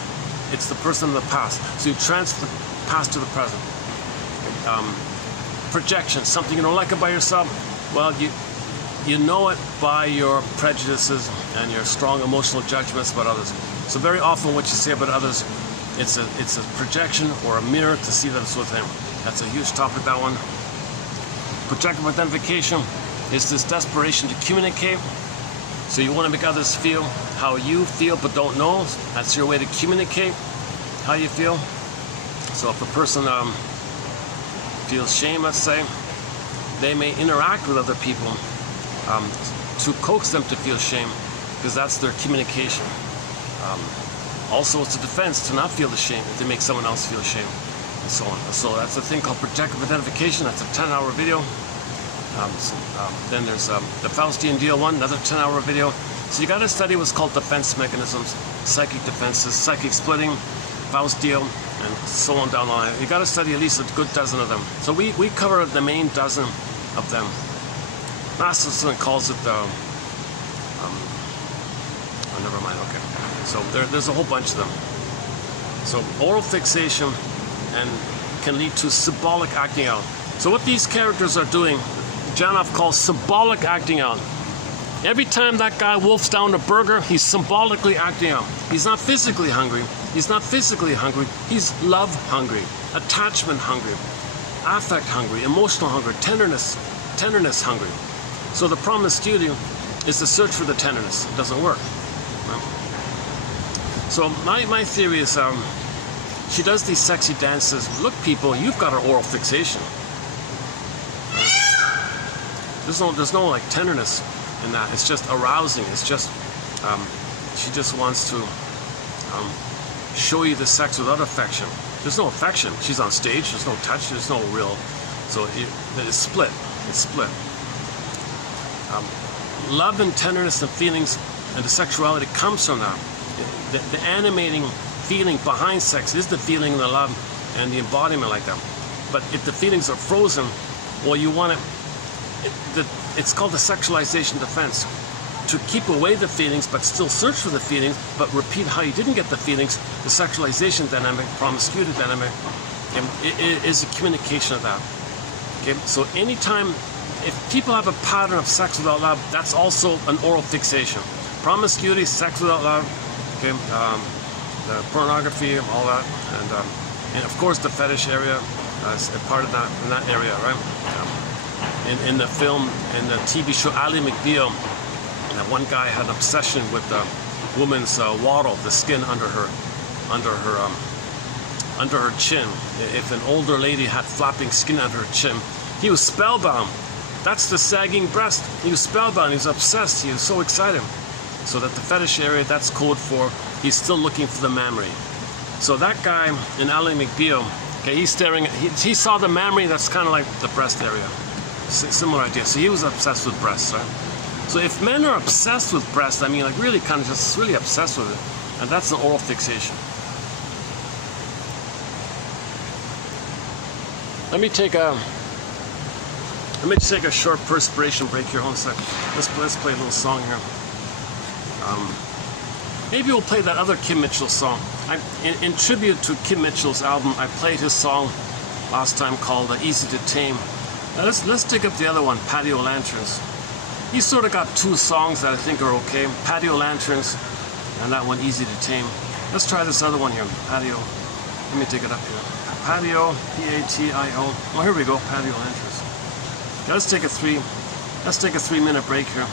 it's the person in the past. So you transfer the past to the present. Projection, something you don't like about yourself, well, you know it by your prejudices and your strong emotional judgments about others. So very often what you say about others, it's a projection or a mirror to see that it's with him. That's a huge topic, that one. Projective identification is this desperation to communicate. So you want to make others feel how you feel but don't know. That's your way to communicate how you feel. So if a person feels shame, let's say, they may interact with other people to coax them to feel shame, because that's their communication. Also, it's a defense to not feel the shame if they make someone else feel shame, and so on. So that's a thing called projective identification. That's a 10-hour video. Then there's the Faustian deal one, another 10-hour video. So you got to study what's called defense mechanisms, psychic defenses, psychic splitting, Faust deal, and so on down the line. You got to study at least a good dozen of them. So we cover the main dozen of them. Masterson calls it the, oh, never mind, okay. So there's a whole bunch of them. So oral fixation and can lead to symbolic acting out. So what these characters are doing, Janov calls symbolic acting out. Every time that guy wolfs down a burger, he's symbolically acting out. He's not physically hungry. He's not physically hungry. He's love hungry, attachment hungry, affect hungry, emotional hungry, tenderness hungry. So the promiscuity is the search for the tenderness. It doesn't work. So my theory is she does these sexy dances. Look, people, you've got an oral fixation. There's no like tenderness in that. It's just arousing. It's just she just wants to show you the sex without affection. There's no affection. She's on stage. There's no touch. There's no real. So it's split. It's split. Love and tenderness and feelings and the sexuality comes from that. The animating feeling behind sex is the feeling, the love, and the embodiment like that. But if the feelings are frozen, well, you want it. It's called the sexualization defense. To keep away the feelings, but still search for the feelings, but repeat how you didn't get the feelings. The sexualization dynamic, promiscuity dynamic, it is a communication of that. Okay, so anytime, if people have a pattern of sex without love, that's also an oral fixation. Promiscuity, sex without love, okay, the pornography, all that, and of course the fetish area is a part of that, in that area, right? In the film, in the TV show Ally McBeal, that one guy had an obsession with the woman's wattle, the skin under her chin. If an older lady had flapping skin under her chin, he was spellbound. That's the sagging breast. He was spellbound. He was obsessed. He was so excited. So that the fetish area, that's code for he's still looking for the mammary. So that guy in Ally McBeal, okay, he's staring. He saw the mammary. That's kind of like the breast area. Similar idea. So he was obsessed with breasts, right? So if men are obsessed with breasts, I mean, like really kind of just really obsessed with it, and that's an oral fixation. Let me take a short perspiration break here. Hold on a second. Let's play a little song here. Maybe we'll play that other Kim Mitchell song. In tribute to Kim Mitchell's album, I played his song last time called "Easy to Tame." Now let's dig up the other one, Patio Lanterns. He's sort of got two songs that I think are okay. Patio Lanterns and that one, Easy to Tame. Let's try this other one here, Patio. Let me dig it up here. Patio, P-A-T-I-O. Oh, here we go, Patio Lanterns. Now let's take a 3-minute break here.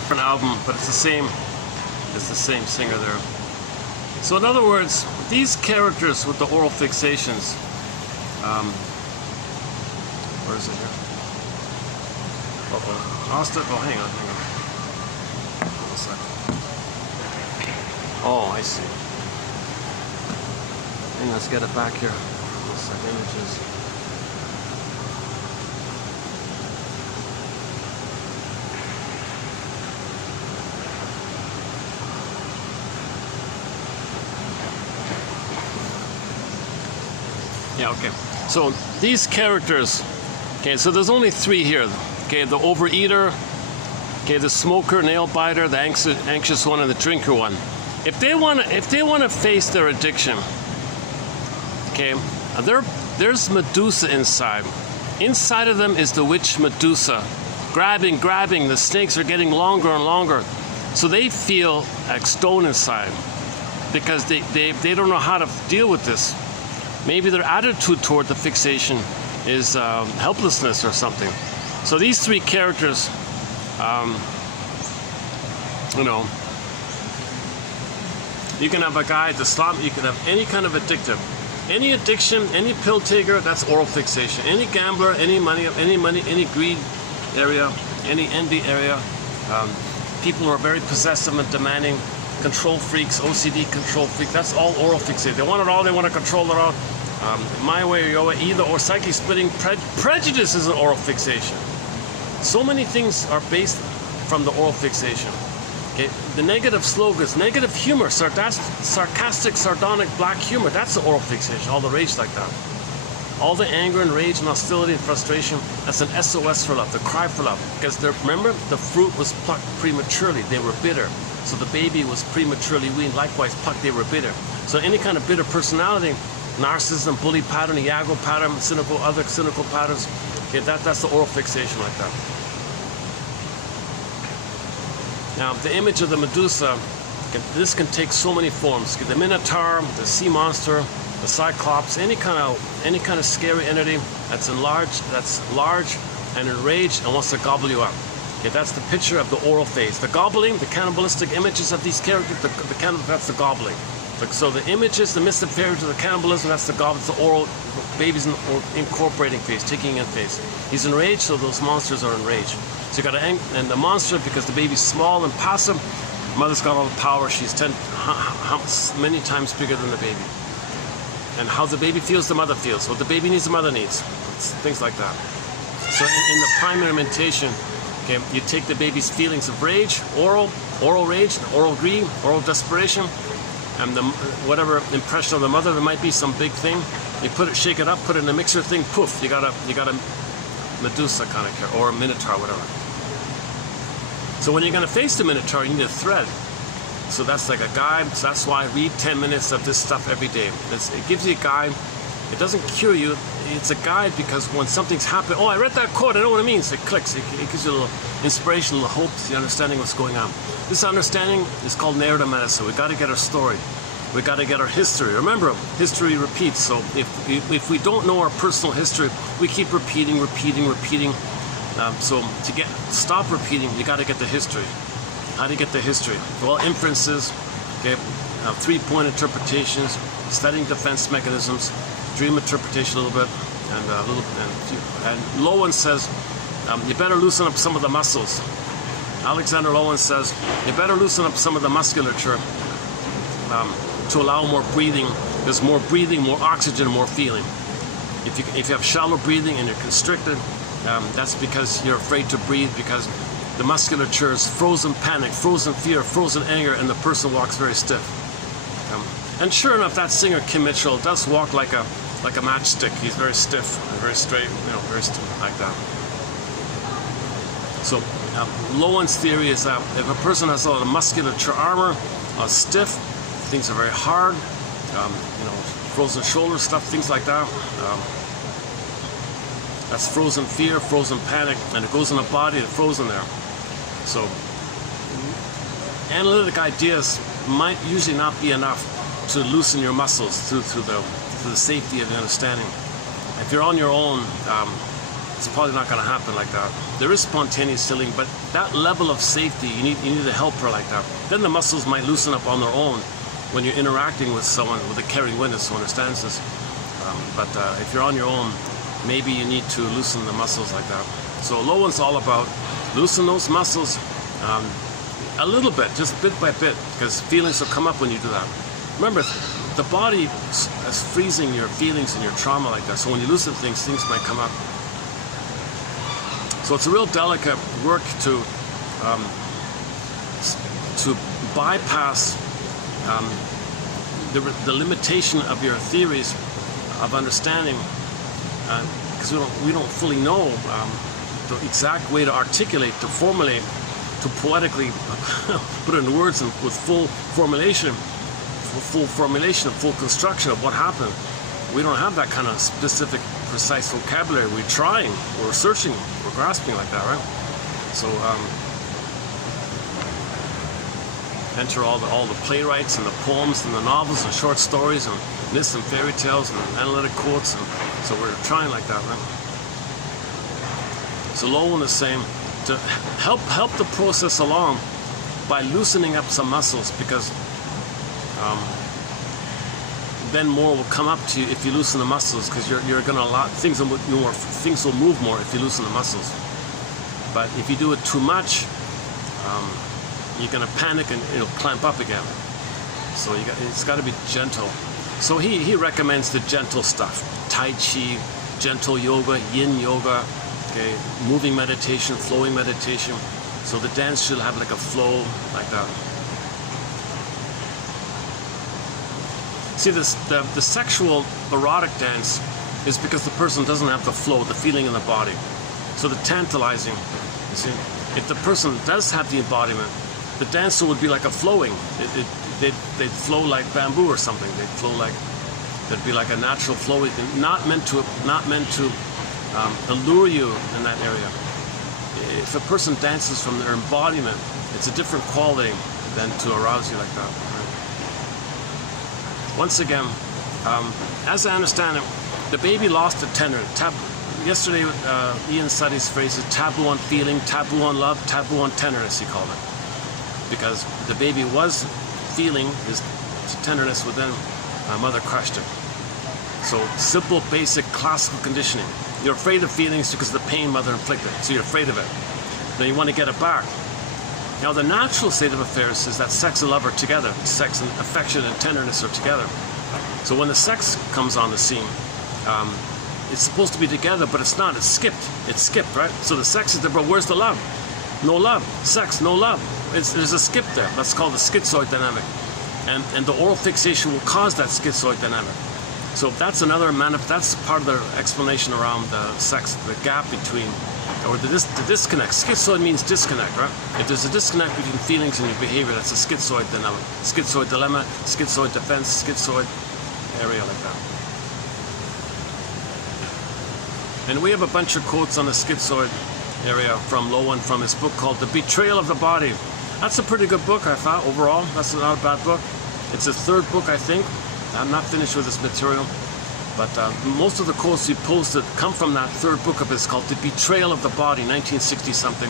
Different album, but it's the same singer there. So in other words, these characters with the oral fixations, where is it here? Lost it? Oh, hang on. Hold on a second. Oh, I see. Hang on, let's get it back here. Hold on a second. Images. Yeah, okay. So these characters, okay, so there's only 3 here. Okay, the overeater, okay, the smoker, nail biter, the anxious one, and the drinker one. If they wanna face their addiction, okay, there's Medusa inside. Inside of them is the witch Medusa, grabbing. The snakes are getting longer and longer, so they feel like stone inside because they don't know how to deal with this. Maybe their attitude toward the fixation is helplessness or something. So these 3 characters, you know, you can have a guy at the slum, you can have any kind of addictive. Any addiction, any pill taker, that's oral fixation. Any gambler, any money, any greed area, any envy area, people who are very possessive and demanding, control freaks, OCD control freaks, that's all oral fixation. They want it all, they want to control it all. My way or your way, either or. Psyche splitting, prejudice is an oral fixation. So many things are based from the oral fixation. Okay, the negative slogans, negative humor, sarcastic, sardonic, black humor, that's the oral fixation, all the rage like that. All the anger and rage and hostility and frustration, that's an SOS for love, the cry for love. Because remember, the fruit was plucked prematurely, they were bitter. So the baby was prematurely weaned, likewise plucked, they were bitter. So any kind of bitter personality, narcissism, bully pattern, Iago pattern, other cynical patterns, okay, that's the oral fixation like that. Now, the image of the Medusa, this can take so many forms. The Minotaur, the sea monster, the Cyclops, any kind of scary entity that's large and enraged and wants to gobble you up. Okay, that's the picture of the oral phase. The gobbling, the cannibalistic images of these characters, that's the gobbling. So the images, the mystic fairies of the cannibalism, that's the gobbling, the oral, baby's in incorporating phase, taking in phase. He's enraged, so those monsters are enraged. So you got to, and the monster, because the baby's small and passive, mother's got all the power. She's many times bigger than the baby. And how the baby feels, the mother feels. What the baby needs, the mother needs. Things like that. So in the primary mentation, okay, you take the baby's feelings of rage, oral rage, oral greed, oral desperation, and whatever impression of the mother, there might be some big thing. You shake it up, put it in a mixer thing, poof, you got a Medusa kind of character, or a Minotaur, whatever. So when you're going to face the Minotaur, you need a thread. So that's like a guide. So that's why I read 10 minutes of this stuff every day. It gives you a guide. It doesn't cure you. It's a guide because when something's happened, oh, I read that quote, I know what it means. It clicks. It gives you a little inspiration, a little hope, the understanding of what's going on. This understanding is called narrative medicine. We got to get our story. We got to get our history. Remember, history repeats. So if we don't know our personal history, we keep repeating. So to stop repeating, you got to get the history. How do you get the history? Well, inferences, okay, 3-point interpretations, studying defense mechanisms, dream interpretation a little bit, and Lowen says you better loosen up some of the muscles. Alexander Lowen says you better loosen up some of the musculature to allow more breathing. There's more breathing, more oxygen, more feeling. If you have shallow breathing and you're constricted, that's because you're afraid to breathe, because the musculature is frozen panic, frozen fear, frozen anger, and the person walks very stiff. And sure enough, that singer Kim Mitchell does walk like a matchstick. He's very stiff, and very straight, very stiff like that. So Lowen's theory is that if a person has a lot of musculature armor, stiff, things are very hard, frozen shoulder stuff, things like that. That's frozen fear, frozen panic, and it goes in the body, it's frozen there. So analytic ideas might usually not be enough to loosen your muscles through the safety of the understanding. If you're on your own, it's probably not going to happen like that. There is spontaneous healing, but that level of safety, you need a helper like that. Then the muscles might loosen up on their own when you're interacting with someone, with a caring witness who understands this. But if you're on your own, maybe you need to loosen the muscles like that. So Lowen's all about loosen those muscles a little bit, just bit by bit, because feelings will come up when you do that. Remember, the body is freezing your feelings and your trauma like that. So when you loosen things might come up. So it's a real delicate work to bypass the limitation of your theories of understanding, because we don't fully know the exact way to articulate, to formulate, to poetically put it in words and with full formulation, full construction of what happened. We don't have that kind of specific, precise vocabulary. We're trying, we're searching, we're grasping like that, right? So enter all the playwrights and the poems and the novels and short stories and myths and fairy tales and analytic quotes, and so we're trying like that, right? So Lowen is saying to help the process along by loosening up some muscles, because then more will come up to you if you loosen the muscles, because you're going to allow things will move more if you loosen the muscles. But if you do it too much, you're going to panic and it'll clamp up again. So it's got to be gentle. So he recommends the gentle stuff: Tai Chi, gentle yoga, Yin yoga, okay, moving meditation, flowing meditation. So the dance should have like a flow like that. See, the sexual erotic dance is because the person doesn't have the flow, the feeling in the body. So the tantalizing, you see, if the person does have the embodiment, the dancer would be like a flowing. They'd flow like bamboo or something. They'd flow like, there'd be like a natural flow, not meant to allure you in that area. If a person dances from their embodiment, it's a different quality than to arouse you like that. Once again, as I understand it, the baby lost a tenderness. Yesterday, Ian Suddy's phrase is taboo on feeling, taboo on love, taboo on tenderness, he called it. Because the baby was feeling his tenderness within, my mother crushed it. So simple, basic, classical conditioning. You're afraid of feelings because of the pain mother inflicted, so you're afraid of it. Then you want to get it back. Now the natural state of affairs is that sex and love are together. Sex and affection and tenderness are together. So when the sex comes on the scene, it's supposed to be together, but it's not. It's skipped. It's skipped, right? So the sex is there, but where's the love? No love. Sex, no love. There's a skip there. That's called the schizoid dynamic. And the oral fixation will cause that schizoid dynamic. So that's that's part of the explanation around the sex, the gap between, or the disconnect. Schizoid means disconnect, right? If there's a disconnect between feelings and your behavior, that's a schizoid dynamic. Schizoid dilemma, schizoid defense, schizoid area like that. And we have a bunch of quotes on the schizoid area from Lowen, from his book called The Betrayal of the Body. That's a pretty good book, I thought, overall. That's not a bad book. It's his third book, I think. I'm not finished with this material, but most of the quotes he posted come from that third book of his called The Betrayal of the Body, 1960-something,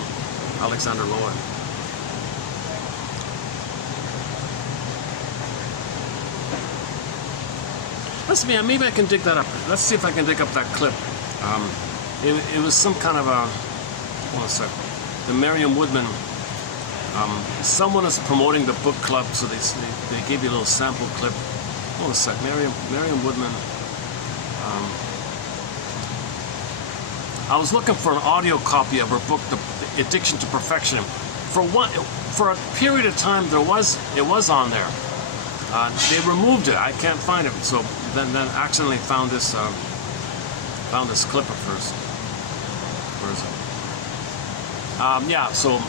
Alexander Lowen. Maybe I can dig that up. Let's see if I can dig up that clip. It was some kind of a, hold on a sec, the Merriam-Woodman, someone is promoting the book club, so they gave you a little sample clip. Hold on a sec, Merriam-Woodman. I was looking for an audio copy of her book, The Addiction to Perfection. For a period of time, it was on there. They removed it. I can't find it. So then accidentally found this clip at first. Where is it? Yeah. So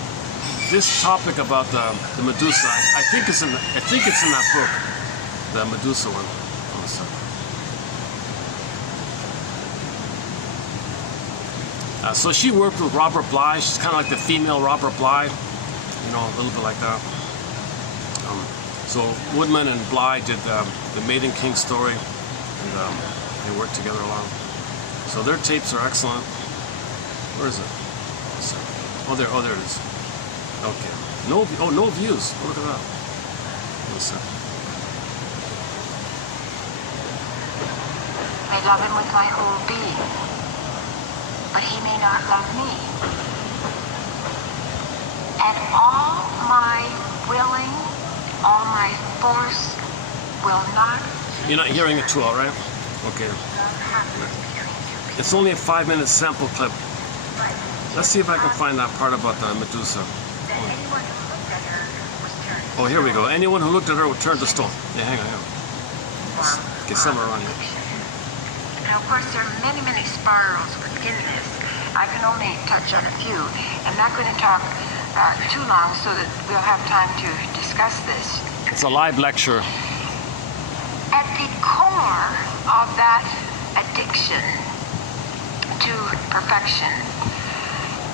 this topic about the Medusa, I think it's in that book. The Medusa one. So she worked with Robert Bly. She's kind of like the female Robert Bly, you know, a little bit like that. So Woodman and Bly did the Maiden King story, and they worked together a lot. So their tapes are excellent. Where is it? Oh, there it is. Okay. No views. Oh, look at that. One second. I love him with my whole being, but he may not love me. And all my willing, all my force will not... You're not hearing it too well, right? Okay. It's only a 5-minute sample clip. Let's see if I can find that part about the Medusa. Oh, here we go. Anyone who looked at her would turn to stone. Yeah, hang on. Okay, somewhere around here. Now, of course, there are many, many spirals within this. I can only touch on a few. I'm not going to talk too long so that we'll have time to discuss this. It's a live lecture. At the core of that addiction to perfection,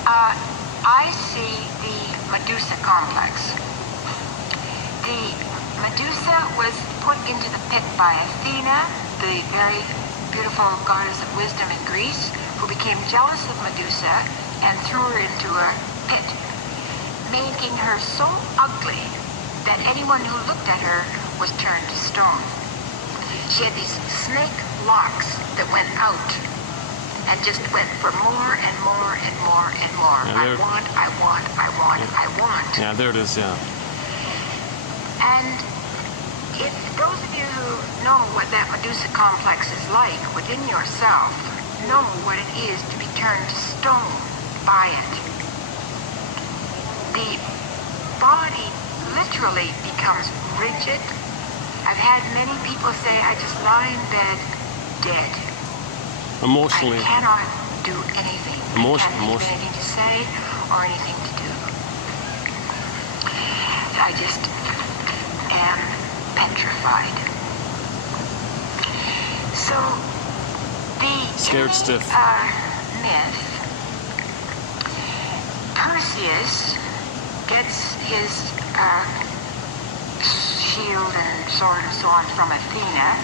I see the Medusa complex. The Medusa was put into the pit by Athena, the very beautiful goddess of wisdom in Greece, who became jealous of Medusa and threw her into a pit, making her so ugly that anyone who looked at her was turned to stone. She had these snake locks that went out and just went for more and more and more and more. Yeah, I want. Yeah, there it is, yeah. And if those of you who know what that Medusa complex is like within yourself, know what it is to be turned to stone by it. The body literally becomes rigid. I've had many people say, I just lie in bed dead. Emotionally. I cannot do anything. I can't have anything to say or anything to do. I just am petrified. So the scared stiff. Myth, Perseus gets his shield and sword and so on from Athena.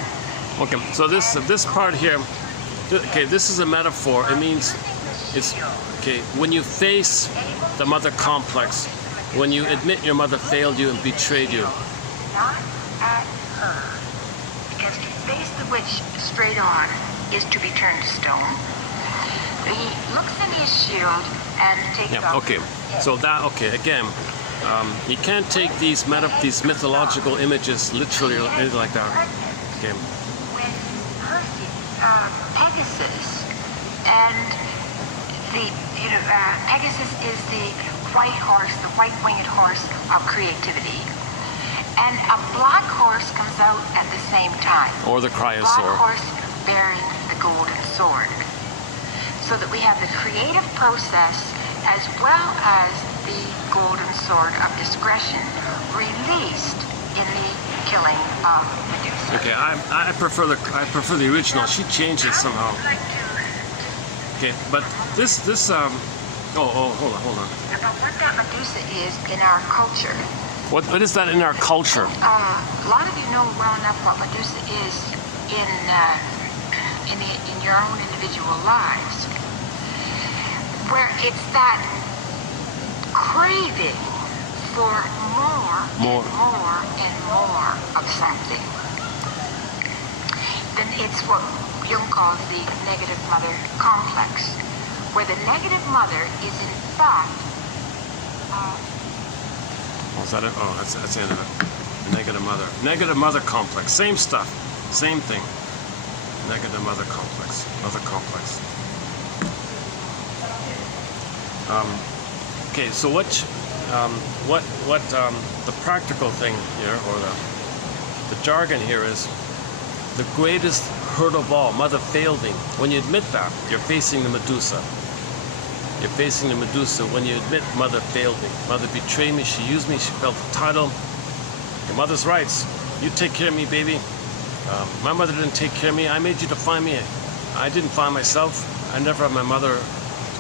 Okay, so this part here, okay, this is a metaphor. It means it's okay when you face the mother complex, when you admit your mother failed you and betrayed you. Not at her, because to face the witch straight on is to be turned to stone. He looks in his shield and takes off. Okay, so that again. You can't take these mythological images literally like that. Okay. When Pegasus and Pegasus is the white horse, the white-winged horse of creativity, and a black horse comes out at the same time. Or the cryosaur. Black horse bearing the golden sword, so that we have the creative process as well as the golden sword of discretion released in the killing of Medusa. Okay, I prefer the original. She changed it somehow. Okay, but this hold on. About what that Medusa is in our culture. What is that in our culture? A lot of you know well enough what Medusa is in your own individual lives, where it's that craving for more and more of something. Then it's what Jung calls the negative mother complex, where the negative mother is in fact is that it? Oh, that's the end of it. Negative mother. Negative mother complex. Same stuff. Same thing. Negative mother complex. Mother complex. Okay, so what the practical thing here, or the jargon here is the greatest hurt of all. Mother failed me. When you admit that, you're facing the Medusa. You're facing the Medusa when you admit mother failed me. Mother betrayed me. She used me. She felt entitled. Your mother's rights. You take care of me, baby. My mother didn't take care of me. I made you to find me. I didn't find myself. I never had my mother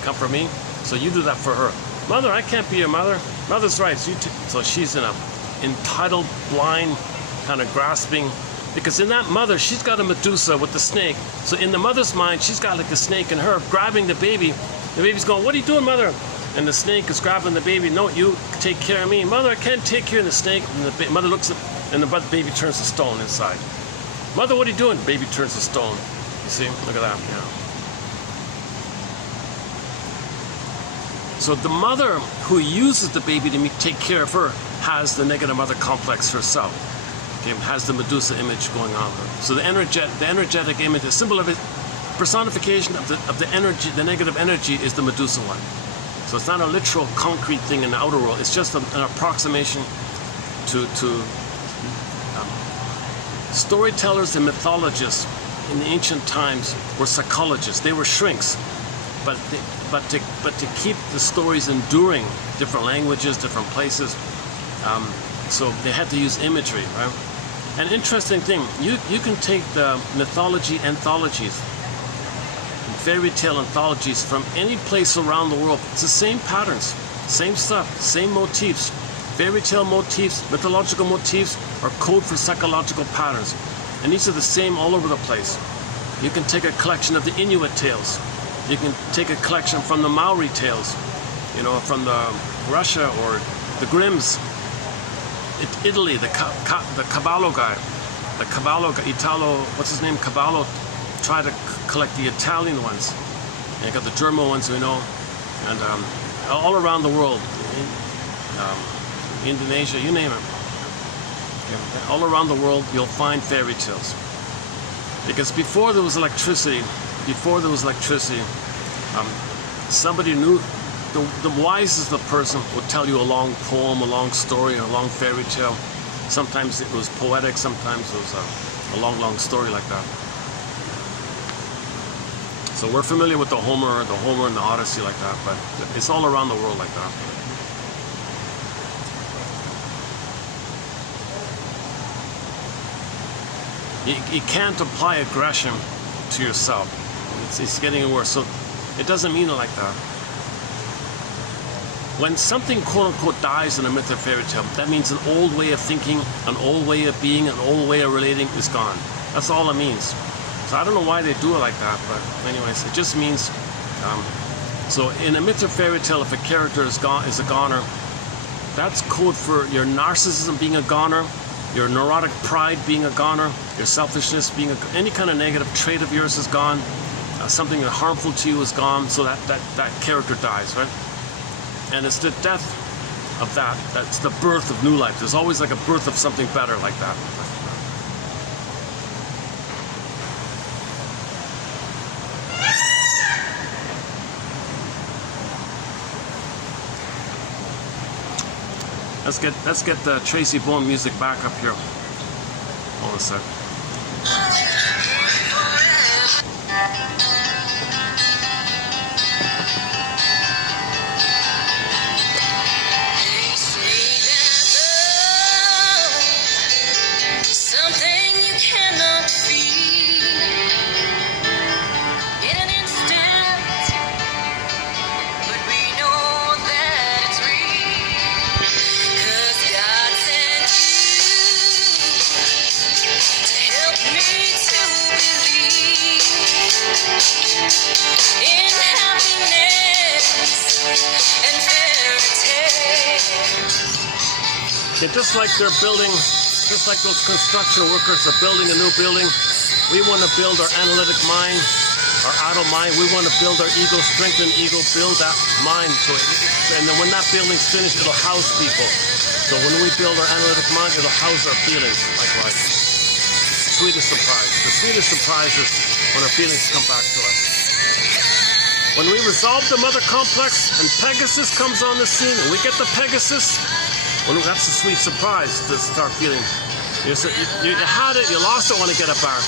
come for me. So you do that for her. Mother, I can't be your mother. Mother's rights. So she's in a entitled, blind, kind of grasping. Because in that mother, she's got a Medusa with the snake. So in the mother's mind, she's got like a snake in her grabbing the baby. The baby's going, what are you doing, mother? And the snake is grabbing the baby. No, you take care of me. Mother, I can't take care of the snake. And the mother looks at, and the baby turns to stone inside. Mother, what are you doing? The baby turns to stone. You see? Look at that. Yeah. So the mother who uses the baby to take care of her has the negative mother complex herself. Okay, has the Medusa image going on with her. So the energetic image, the symbol of it, personification of the energy, the negative energy is the Medusa one. So it's not a literal concrete thing in the outer world. It's just an approximation to storytellers and mythologists in the ancient times were psychologists. They were shrinks, but to keep the stories enduring, different languages, different places, so they had to use imagery, right? An interesting thing, you can take the mythology anthologies, fairy tale anthologies from any place around the world. It's the same patterns, same stuff, same motifs. Fairy tale motifs, mythological motifs are code for psychological patterns. And these are the same all over the place. You can take a collection of the Inuit tales. You can take a collection from the Maori tales, you know, from the Russia or the Grimms. Italy, the Cavallo guy, Italo, what's his name? Cavallo tried to collect the Italian ones. And you got the German ones we know, and all around the world, Indonesia, you name it. All around the world, you'll find fairy tales. Because before there was electricity, somebody knew. The wisest of the person would tell you a long poem, a long story, a long fairy tale. Sometimes it was poetic, sometimes it was a long, long story like that. So we're familiar with the Homer and the Odyssey like that, but it's all around the world like that. You can't apply aggression to yourself. It's getting worse. So it doesn't mean it like that. When something quote-unquote dies in a myth or fairy tale, that means an old way of thinking, an old way of being, an old way of relating is gone. That's all it means. So I don't know why they do it like that, but anyways, it just means, so in a myth or fairy tale, if a character is a goner, that's code for your narcissism being a goner, your neurotic pride being a goner, your selfishness being any kind of negative trait of yours is gone, something that harmful to you is gone, so that character dies, right? And it's the death of that's the birth of new life. There's always like a birth of something better like that. Let's get the Tracy Bowen music back up here. Hold on a sec. Just like they're building, just like those construction workers are building a new building, we want to build our analytic mind, our adult mind. We want to build our ego, strengthen ego, build that mind. And then when that building's finished, it'll house people. So when we build our analytic mind, it'll house our feelings. Likewise. Sweetest surprise. The sweetest surprise is when our feelings come back to us. When we resolve the mother complex and Pegasus comes on the scene and we get the Pegasus, well, that's a sweet surprise to start feeling. You had it, you lost it, want to get it back.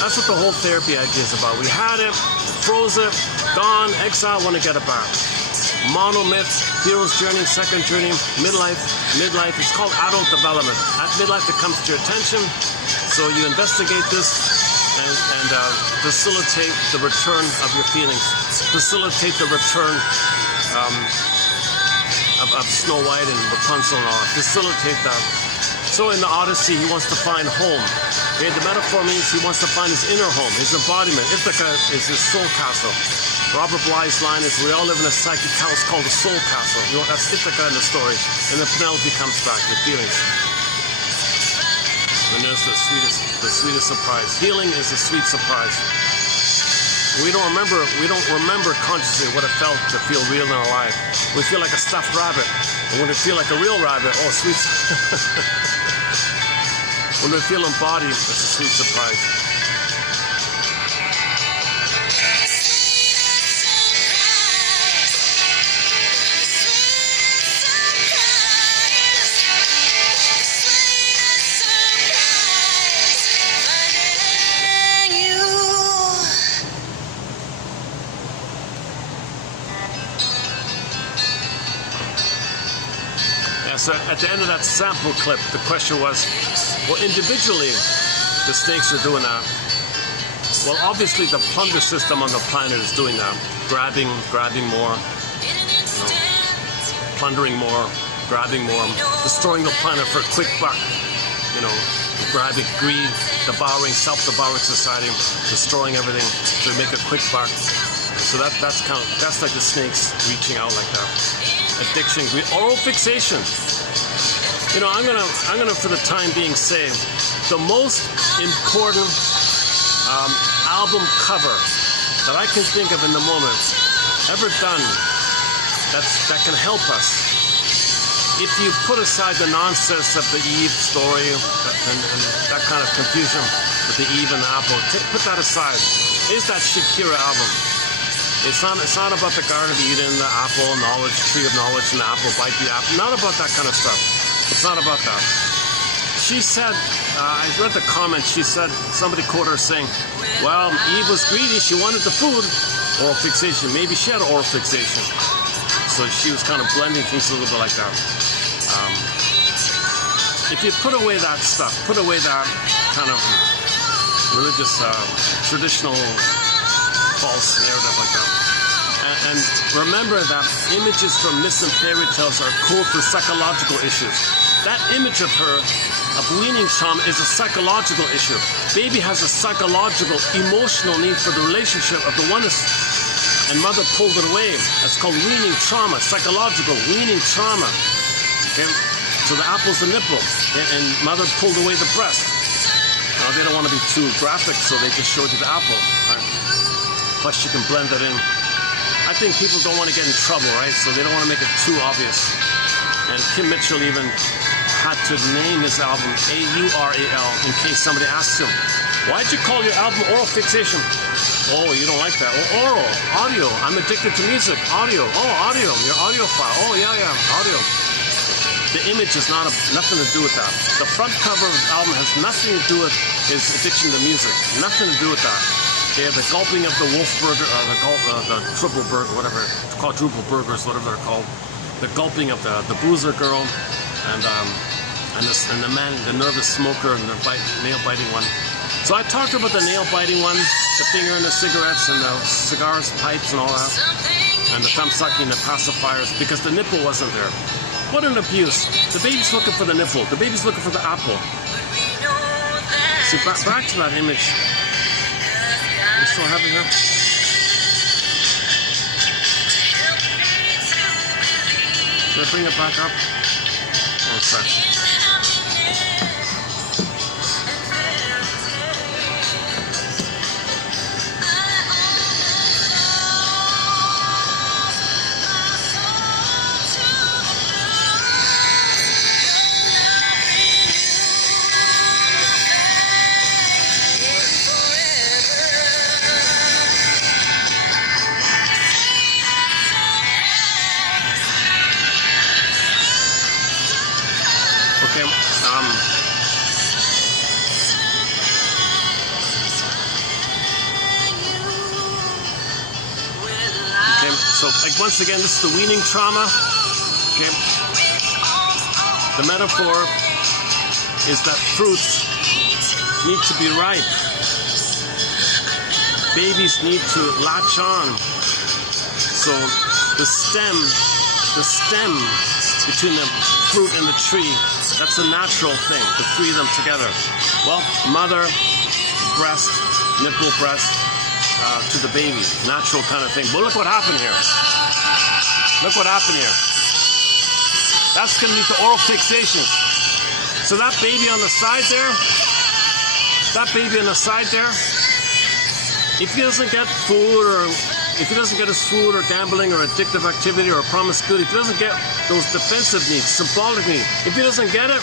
That's what the whole therapy idea is about. We had it, froze it, gone, exile, want to get it back. Monomyth, hero's journey, second journey, midlife. It's called adult development. At midlife, it comes to your attention. So you investigate this and facilitate the return of your feelings. Facilitate the return of Snow White and Rapunzel and all. Facilitate that. So in the Odyssey, he wants to find home. Okay, the metaphor means he wants to find his inner home, his embodiment. Ithaca is his soul castle. Robert Bly's line is, we all live in a psychic house called the soul castle. You know, that's Ithaca in the story. And then Penelope comes back, your feelings. And there's the sweetest surprise. Healing is a sweet surprise. We don't remember consciously what it felt to feel real and alive. We feel like a stuffed rabbit. And when we feel like a real rabbit, oh, sweet. When we feel embodied, it's a sweet surprise. You So at the end of that sample clip, the question was, well, individually, the snakes are doing that. Well, obviously, the plunder system on the planet is doing that. Grabbing more, plundering more, grabbing more, destroying the planet for a quick buck. Grabbing, greed, devouring, self-devouring society, destroying everything to make a quick buck. So that's like the snakes reaching out like that. Addiction, greed, oral fixation. I'm gonna for the time being say the most important album cover that I can think of in the moment ever done that can help us. If you put aside the nonsense of the Eve story and that kind of confusion with the Eve and the apple, put that aside, is that Shakira album. It's not about the Garden of Eden, the apple, knowledge, tree of knowledge, and the apple, bite the apple. Not about that kind of stuff. It's not about that. She said, I read the comment, she said, somebody quoted her saying, well, Eve was greedy, she wanted the food. Oral fixation. Maybe she had oral fixation. So she was kind of blending things a little bit like that. If you put away that stuff, put away that kind of religious, traditional, false narrative like that, and remember that images from myths and fairy tales are code for psychological issues. That image of her, of weaning trauma, is a psychological issue. Baby has a psychological, emotional need for the relationship of the oneness, and mother pulled it away. That's called weaning trauma, psychological weaning trauma. Okay? So the apple's the nipple, and mother pulled away the breast. Now they don't want to be too graphic, so they just showed you the apple. Right? Plus you can blend it in. I think people don't want to get in trouble, right? So they don't want to make it too obvious. And Kim Mitchell even had to name his album A-U-R-A-L in case somebody asks him, why'd you call your album Oral Fixation? Oh, you don't like that. Oh, oral, audio. I'm addicted to music. Audio. Oh, audio. Your audiophile. Oh, yeah, audio. The image is nothing to do with that. The front cover of the album has nothing to do with his addiction to music. Nothing to do with that. Okay, the gulping of the wolf burger, the triple burger, whatever, quadruple burgers, whatever they're called. The gulping of the boozer girl, and the man, the nervous smoker, and the nail biting one. So I talked about the nail biting one, the finger in the cigarettes and the cigars, pipes, and all that, and the thumb sucking, the pacifiers, because the nipple wasn't there. What an abuse! The baby's looking for the nipple. The baby's looking for the apple. See, back to that image. You still have it here? Should I bring it back up? Oh, sorry. So, once again, this is the weaning trauma. Okay. The metaphor is that fruits need to be ripe. Babies need to latch on. So the stem between the fruit and the tree, that's a natural thing, to three of them together. Well, mother, breast, nipple, breast, to the baby, natural kind of thing. But look what happened here. Look what happened here. That's going to lead to oral fixation. So that baby on the side there, if he doesn't get food, or if he doesn't get his food or gambling or addictive activity or promiscuity, if he doesn't get those defensive needs, symbolic needs, if he doesn't get it,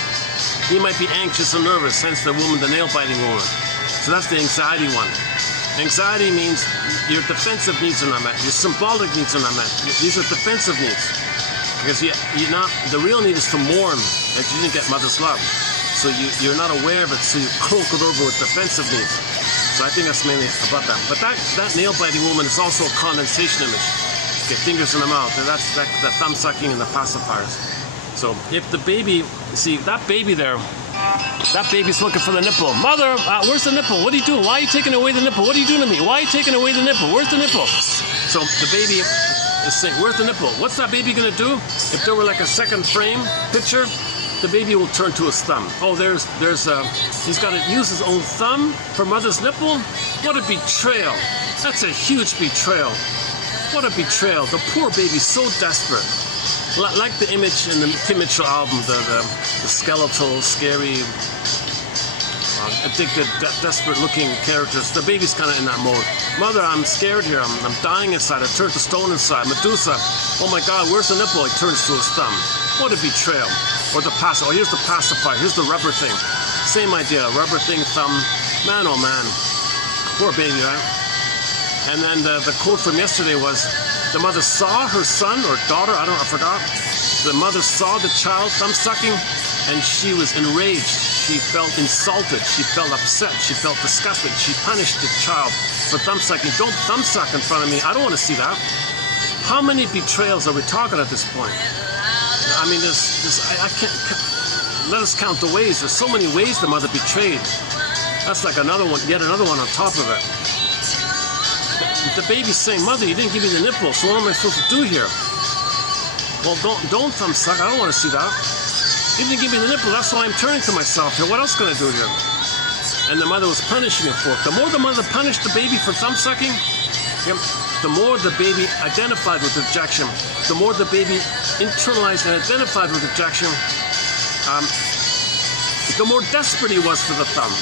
he might be anxious and nervous, hence the nail-biting woman. So that's the anxiety one. Anxiety means your defensive needs are not met. Your symbolic needs are not met. These are defensive needs. Because the real need is to mourn that you didn't get mother's love. So you're not aware of it, so you cloak it over with defensive needs. So I think that's mainly about that. But that nail-biting woman is also a condensation image. Okay, fingers in the mouth. That's the thumb-sucking and the pacifiers. So if the baby, see that baby there, that baby's looking for the nipple. Mother, where's the nipple? What are you doing? Why are you taking away the nipple? What are you doing to me? Why are you taking away the nipple? Where's the nipple? So the baby is saying, where's the nipple? What's that baby gonna do? If there were like a second frame picture, the baby will turn to his thumb. Oh, he's got to use his own thumb for mother's nipple? What a betrayal. That's a huge betrayal. What a betrayal. The poor baby's so desperate. Like the image in the Kim Mitchell album, the skeletal, scary, addicted, desperate looking characters. The baby's kind of in that mode. Mother, I'm scared here. I'm dying inside. I turned to stone inside. Medusa, oh my God, where's the nipple? He turns to his thumb. What a betrayal. Or the pacifier. Oh, here's the pacifier. Here's the rubber thing. Same idea. Rubber thing, thumb. Man, oh man. Poor baby, right? And then the quote from yesterday was, the mother saw her son or daughter, I forgot. The mother saw the child thumb sucking and she was enraged. She felt insulted. She felt upset. She felt disgusted. She punished the child for thumb sucking. Don't thumb suck in front of me. I don't want to see that. How many betrayals are we talking at this point? I mean, I can't, let us count the ways. There's so many ways the mother betrayed. That's like another one, yet another one on top of it. The baby's saying, Mother, you didn't give me the nipple, so what am I supposed to do here? Well, don't thumb suck. I don't want to see that. You didn't give me the nipple, that's why I'm turning to myself here. What else can I do here? And the mother was punishing him for it. The more the mother punished the baby for thumb sucking, the more the baby identified with rejection. The more the baby internalized and identified with rejection, the more desperate he was for the thumb.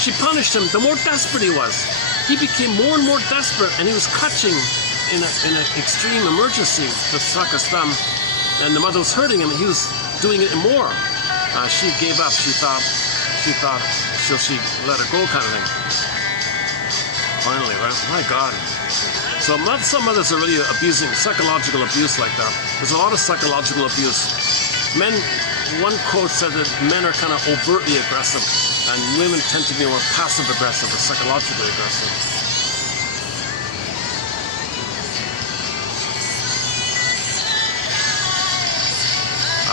She punished him, the more desperate he was. He became more and more desperate, and he was clutching in an extreme emergency to suck his thumb. And the mother was hurting him, and he was doing it more. She gave up. She thought she let her go, kind of thing. Finally, right? My God. So some mothers are really abusing psychological abuse like that. There's a lot of psychological abuse. Men, one quote said that men are kind of overtly aggressive, and women tend to be more passive-aggressive or psychologically aggressive.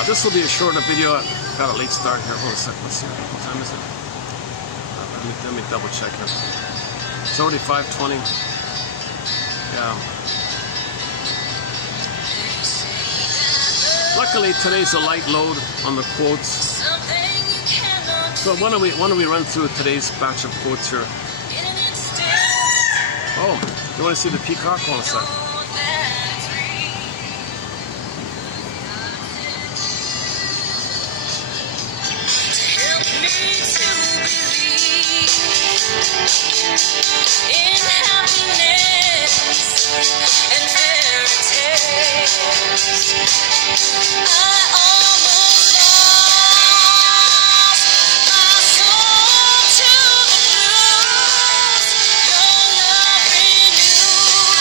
This will be a shorter video. Got a late start here. Hold on a second. Let's see. What time is it? Let me double check here. It's already 5:20. Yeah. Luckily, today's a light load on the quotes. So why don't we run through today's batch of quotes here? Oh, you want to see the peacock? Hold on a second. In happiness and fairy tales, I almost lost my soul to the blues. Your love renewed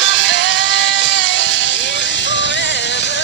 my faith in forever.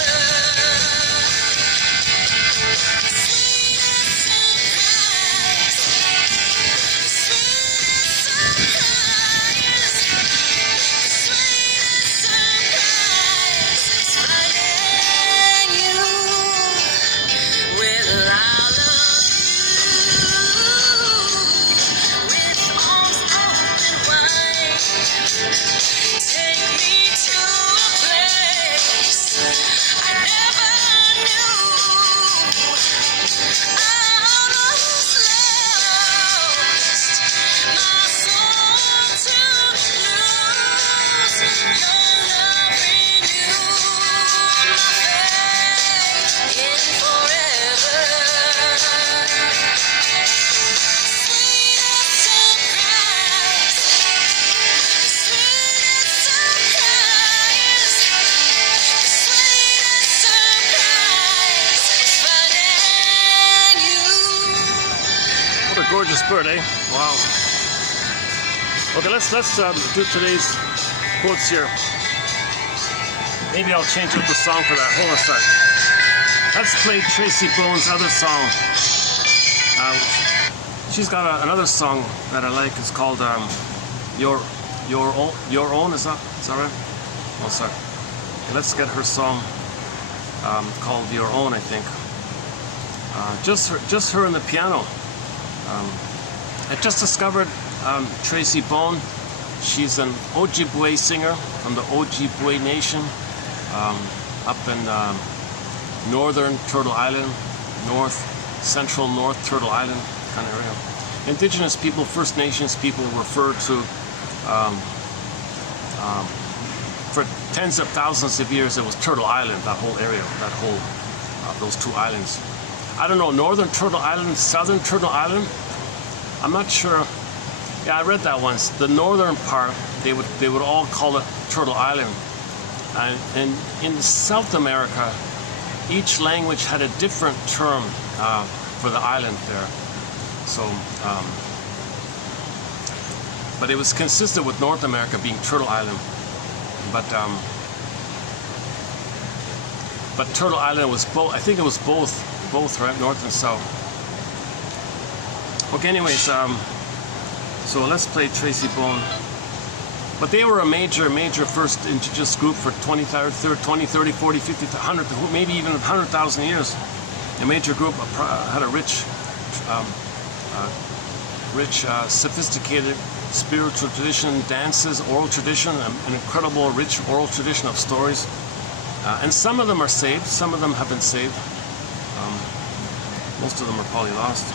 Gorgeous bird, eh? Wow. Okay, let's do today's quotes here. Maybe I'll change up the song for that. Hold on a sec. Let's play Tracy Bones' other song. She's got another song that I like. It's called Your Own. Is that right? One sec. Okay, let's get her song. called Your Own, I think. Just her and the piano. I just discovered Tracy Bone. She's an Ojibwe singer from the Ojibwe Nation up in northern Turtle Island, central North Turtle Island kind of area. Indigenous people, First Nations people refer to, for tens of thousands of years, it was Turtle Island, that whole area, those two islands. I don't know, Northern Turtle Island, Southern Turtle Island, I'm not sure. Yeah, I read that once. The northern part, they would all call it Turtle Island. And in South America, each language had a different term for the island there. So, but it was consistent with North America being Turtle Island. But Turtle Island was both. I think it was both, right, North and South. Okay, anyways, so let's play Tracy Bone. But they were a major first indigenous group for 20, 30, 40, 50, 100, maybe even 100,000 years. A major group had a rich, sophisticated spiritual tradition, dances, oral tradition, an incredible, rich oral tradition of stories. And some of them are saved, some of them have been saved. Most of them are probably lost.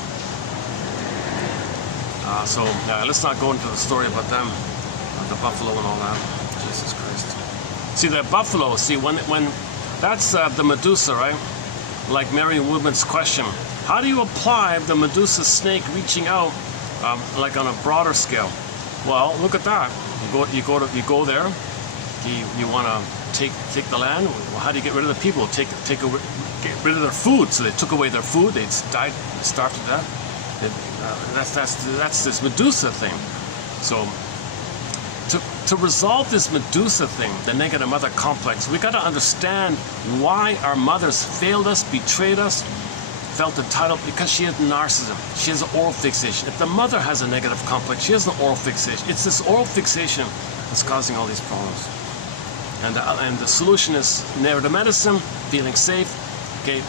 So let's not go into the story about them, the buffalo and all that. Jesus Christ. See, the buffalo, when that's the Medusa, right? Like Marion Woodman's question, how do you apply the Medusa snake reaching out, like on a broader scale? Well, look at that. You go there. You want to take the land. Well, how do you get rid of the people? Get rid of their food. So they took away their food. They died, starved to death. That's this Medusa thing. So to resolve this Medusa thing, the negative mother complex, we got to understand why our mothers failed us, betrayed us, felt entitled, because she had narcissism. She has an oral fixation. If the mother has a negative complex, she has an oral fixation. It's this oral fixation that's causing all these problems. And the solution is narrative medicine, feeling safe, okay,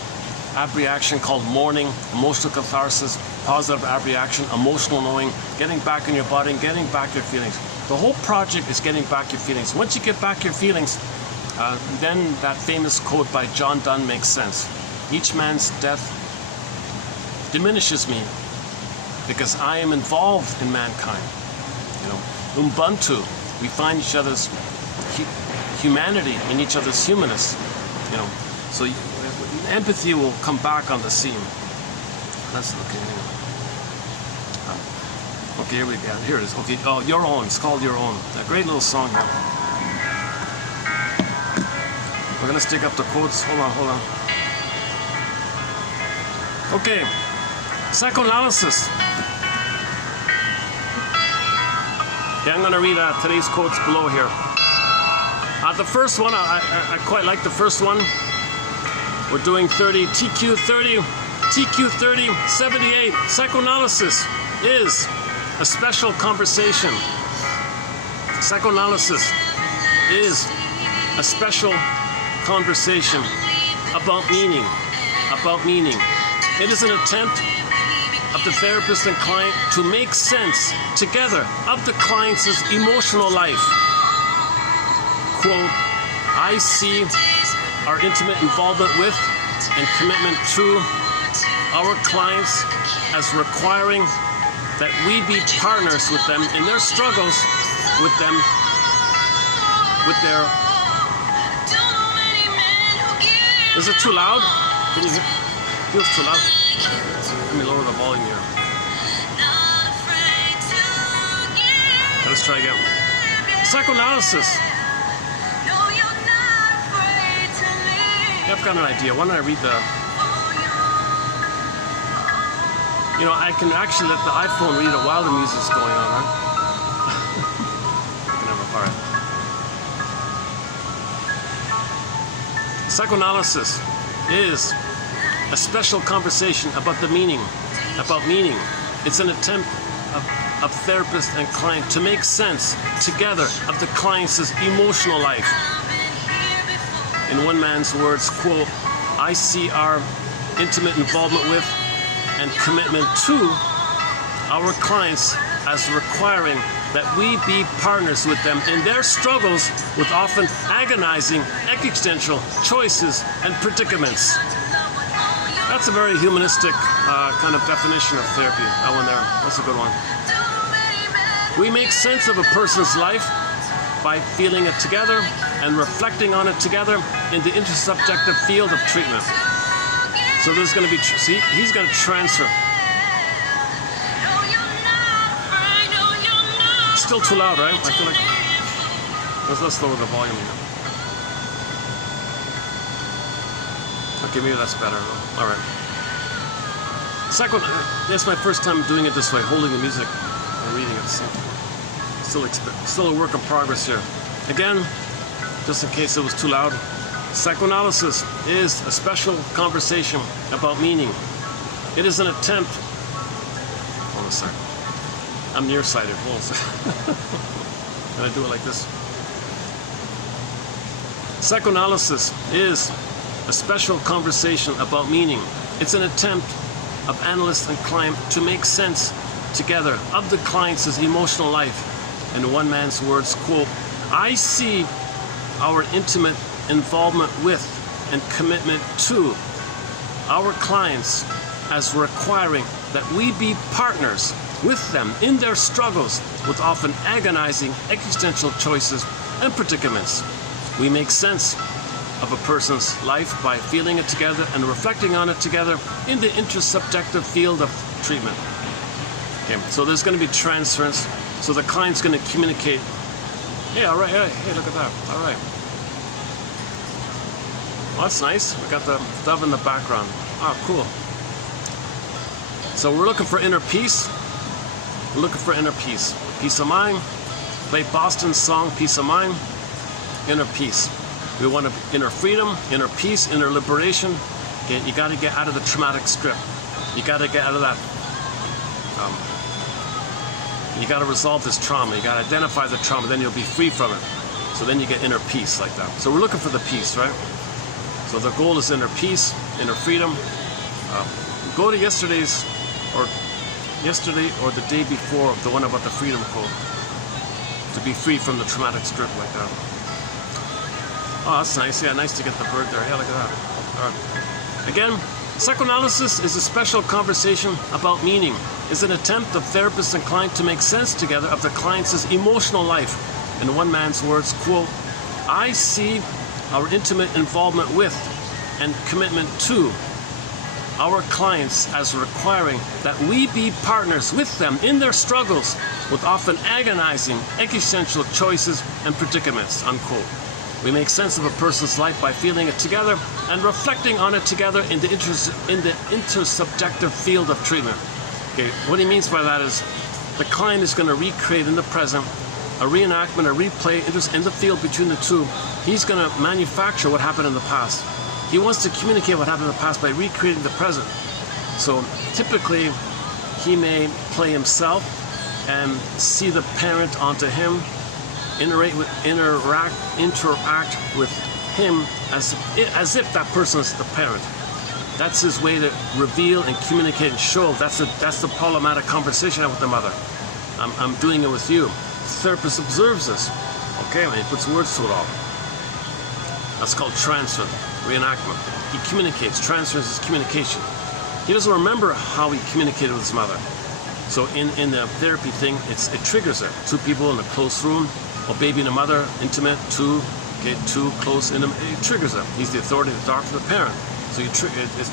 abreaction called mourning, emotional catharsis, positive abreaction, emotional knowing, getting back in your body and getting back your feelings. The whole project is getting back your feelings. Once you get back your feelings, then that famous quote by John Donne makes sense. Each man's death diminishes me because I am involved in mankind. You know, Ubuntu, we find each other's humanity in each other's humanness. You know, so empathy will come back on the scene. Let's look at it. Okay, here we go. Here it is. Okay, oh, Your Own. It's called Your Own. A great little song here. We're gonna stick up the quotes. Hold on. Okay, psychoanalysis. Yeah, I'm gonna read today's quotes below here. The first one, I quite like the first one. We're doing 30, TQ30, 78. Psychoanalysis is a special conversation. Psychoanalysis is a special conversation about meaning. It is an attempt of the therapist and client to make sense together of the client's emotional life. Quote, I see our intimate involvement with and commitment to our clients as requiring that we be partners with them in their struggles with them, with their... Is it too loud? Can you hear? Feels too loud. Let me lower the volume here. Let's try again. Psychoanalysis. Yeah, I've got an idea. Why don't I read the... You know, I can actually let the iPhone read it while the music's going on, huh? All right. Psychoanalysis is a special conversation about the meaning, It's an attempt of therapist and client to make sense together of the client's emotional life. In one man's words, quote, I see our intimate involvement with and commitment to our clients as requiring that we be partners with them in their struggles with often agonizing existential choices and predicaments. That's a very humanistic kind of definition of therapy. That one there, that's a good one. We make sense of a person's life by feeling it together and reflecting on it together in the intersubjective field of treatment. So there's going to be, see, he's going to transfer. It's still too loud, right? I feel like, let's lower the volume here. Okay, maybe that's better. All right. Second, that's my first time doing it this way, holding the music and reading it. Still a work in progress here. Again, just in case it was too loud, psychoanalysis is a special conversation about meaning. It is an attempt. Hold on a second. I'm nearsighted. Hold on a second. Can I do it like this? Psychoanalysis is a special conversation about meaning. It's an attempt of analyst and client to make sense together of the client's emotional life. In one man's words, quote, I see our intimate involvement with and commitment to our clients as requiring that we be partners with them in their struggles with often agonizing existential choices and predicaments. We make sense of a person's life by feeling it together and reflecting on it together in the intersubjective field of treatment. Okay, so there's going to be transference. So the client's going to communicate. Hey, all right, hey, look at that. All right. Well, that's nice. We got the dove in the background. Ah, cool. So we're looking for inner peace. We're looking for inner peace. Peace of mind. Play Boston's song, Peace of Mind. Inner peace. We want inner freedom, inner peace, inner liberation. Okay, you got to get out of the traumatic script. You got to get out of that. You got to resolve this trauma. You got to identify the trauma. Then you'll be free from it. So then you get inner peace like that. So we're looking for the peace, right? So the goal is inner peace, inner freedom. Go to yesterday or the day before, the one about the freedom code, to be free from the traumatic script like that. Oh, that's nice. Yeah, nice to get the bird there. Yeah, look at that. All right. Again, psychoanalysis is a special conversation about meaning. It's an attempt of therapist and client to make sense together of the client's emotional life. In one man's words, quote, I see our intimate involvement with and commitment to our clients as requiring that we be partners with them in their struggles with often agonizing existential choices and predicaments, unquote. We make sense of a person's life by feeling it together and reflecting on it together in the intersubjective field of treatment. Okay, what he means by that is the client is going to recreate in the present a reenactment, a replay in the field between the two. He's going to manufacture what happened in the past. He wants to communicate what happened in the past by recreating the present. So typically, he may play himself and see the parent onto him, interact with him as if that person is the parent. That's his way to reveal and communicate and show. That's the problematic conversation I have with the mother. I'm doing it with you. The therapist observes this, okay, and he puts words to it all. That's called transfer, reenactment. He communicates. Transference is communication. He doesn't remember how he communicated with his mother. So in the therapy thing, it triggers it. Two people in a close room, a baby and a mother, intimate, two close, it triggers it. He's the authority, the doctor, the parent. So it's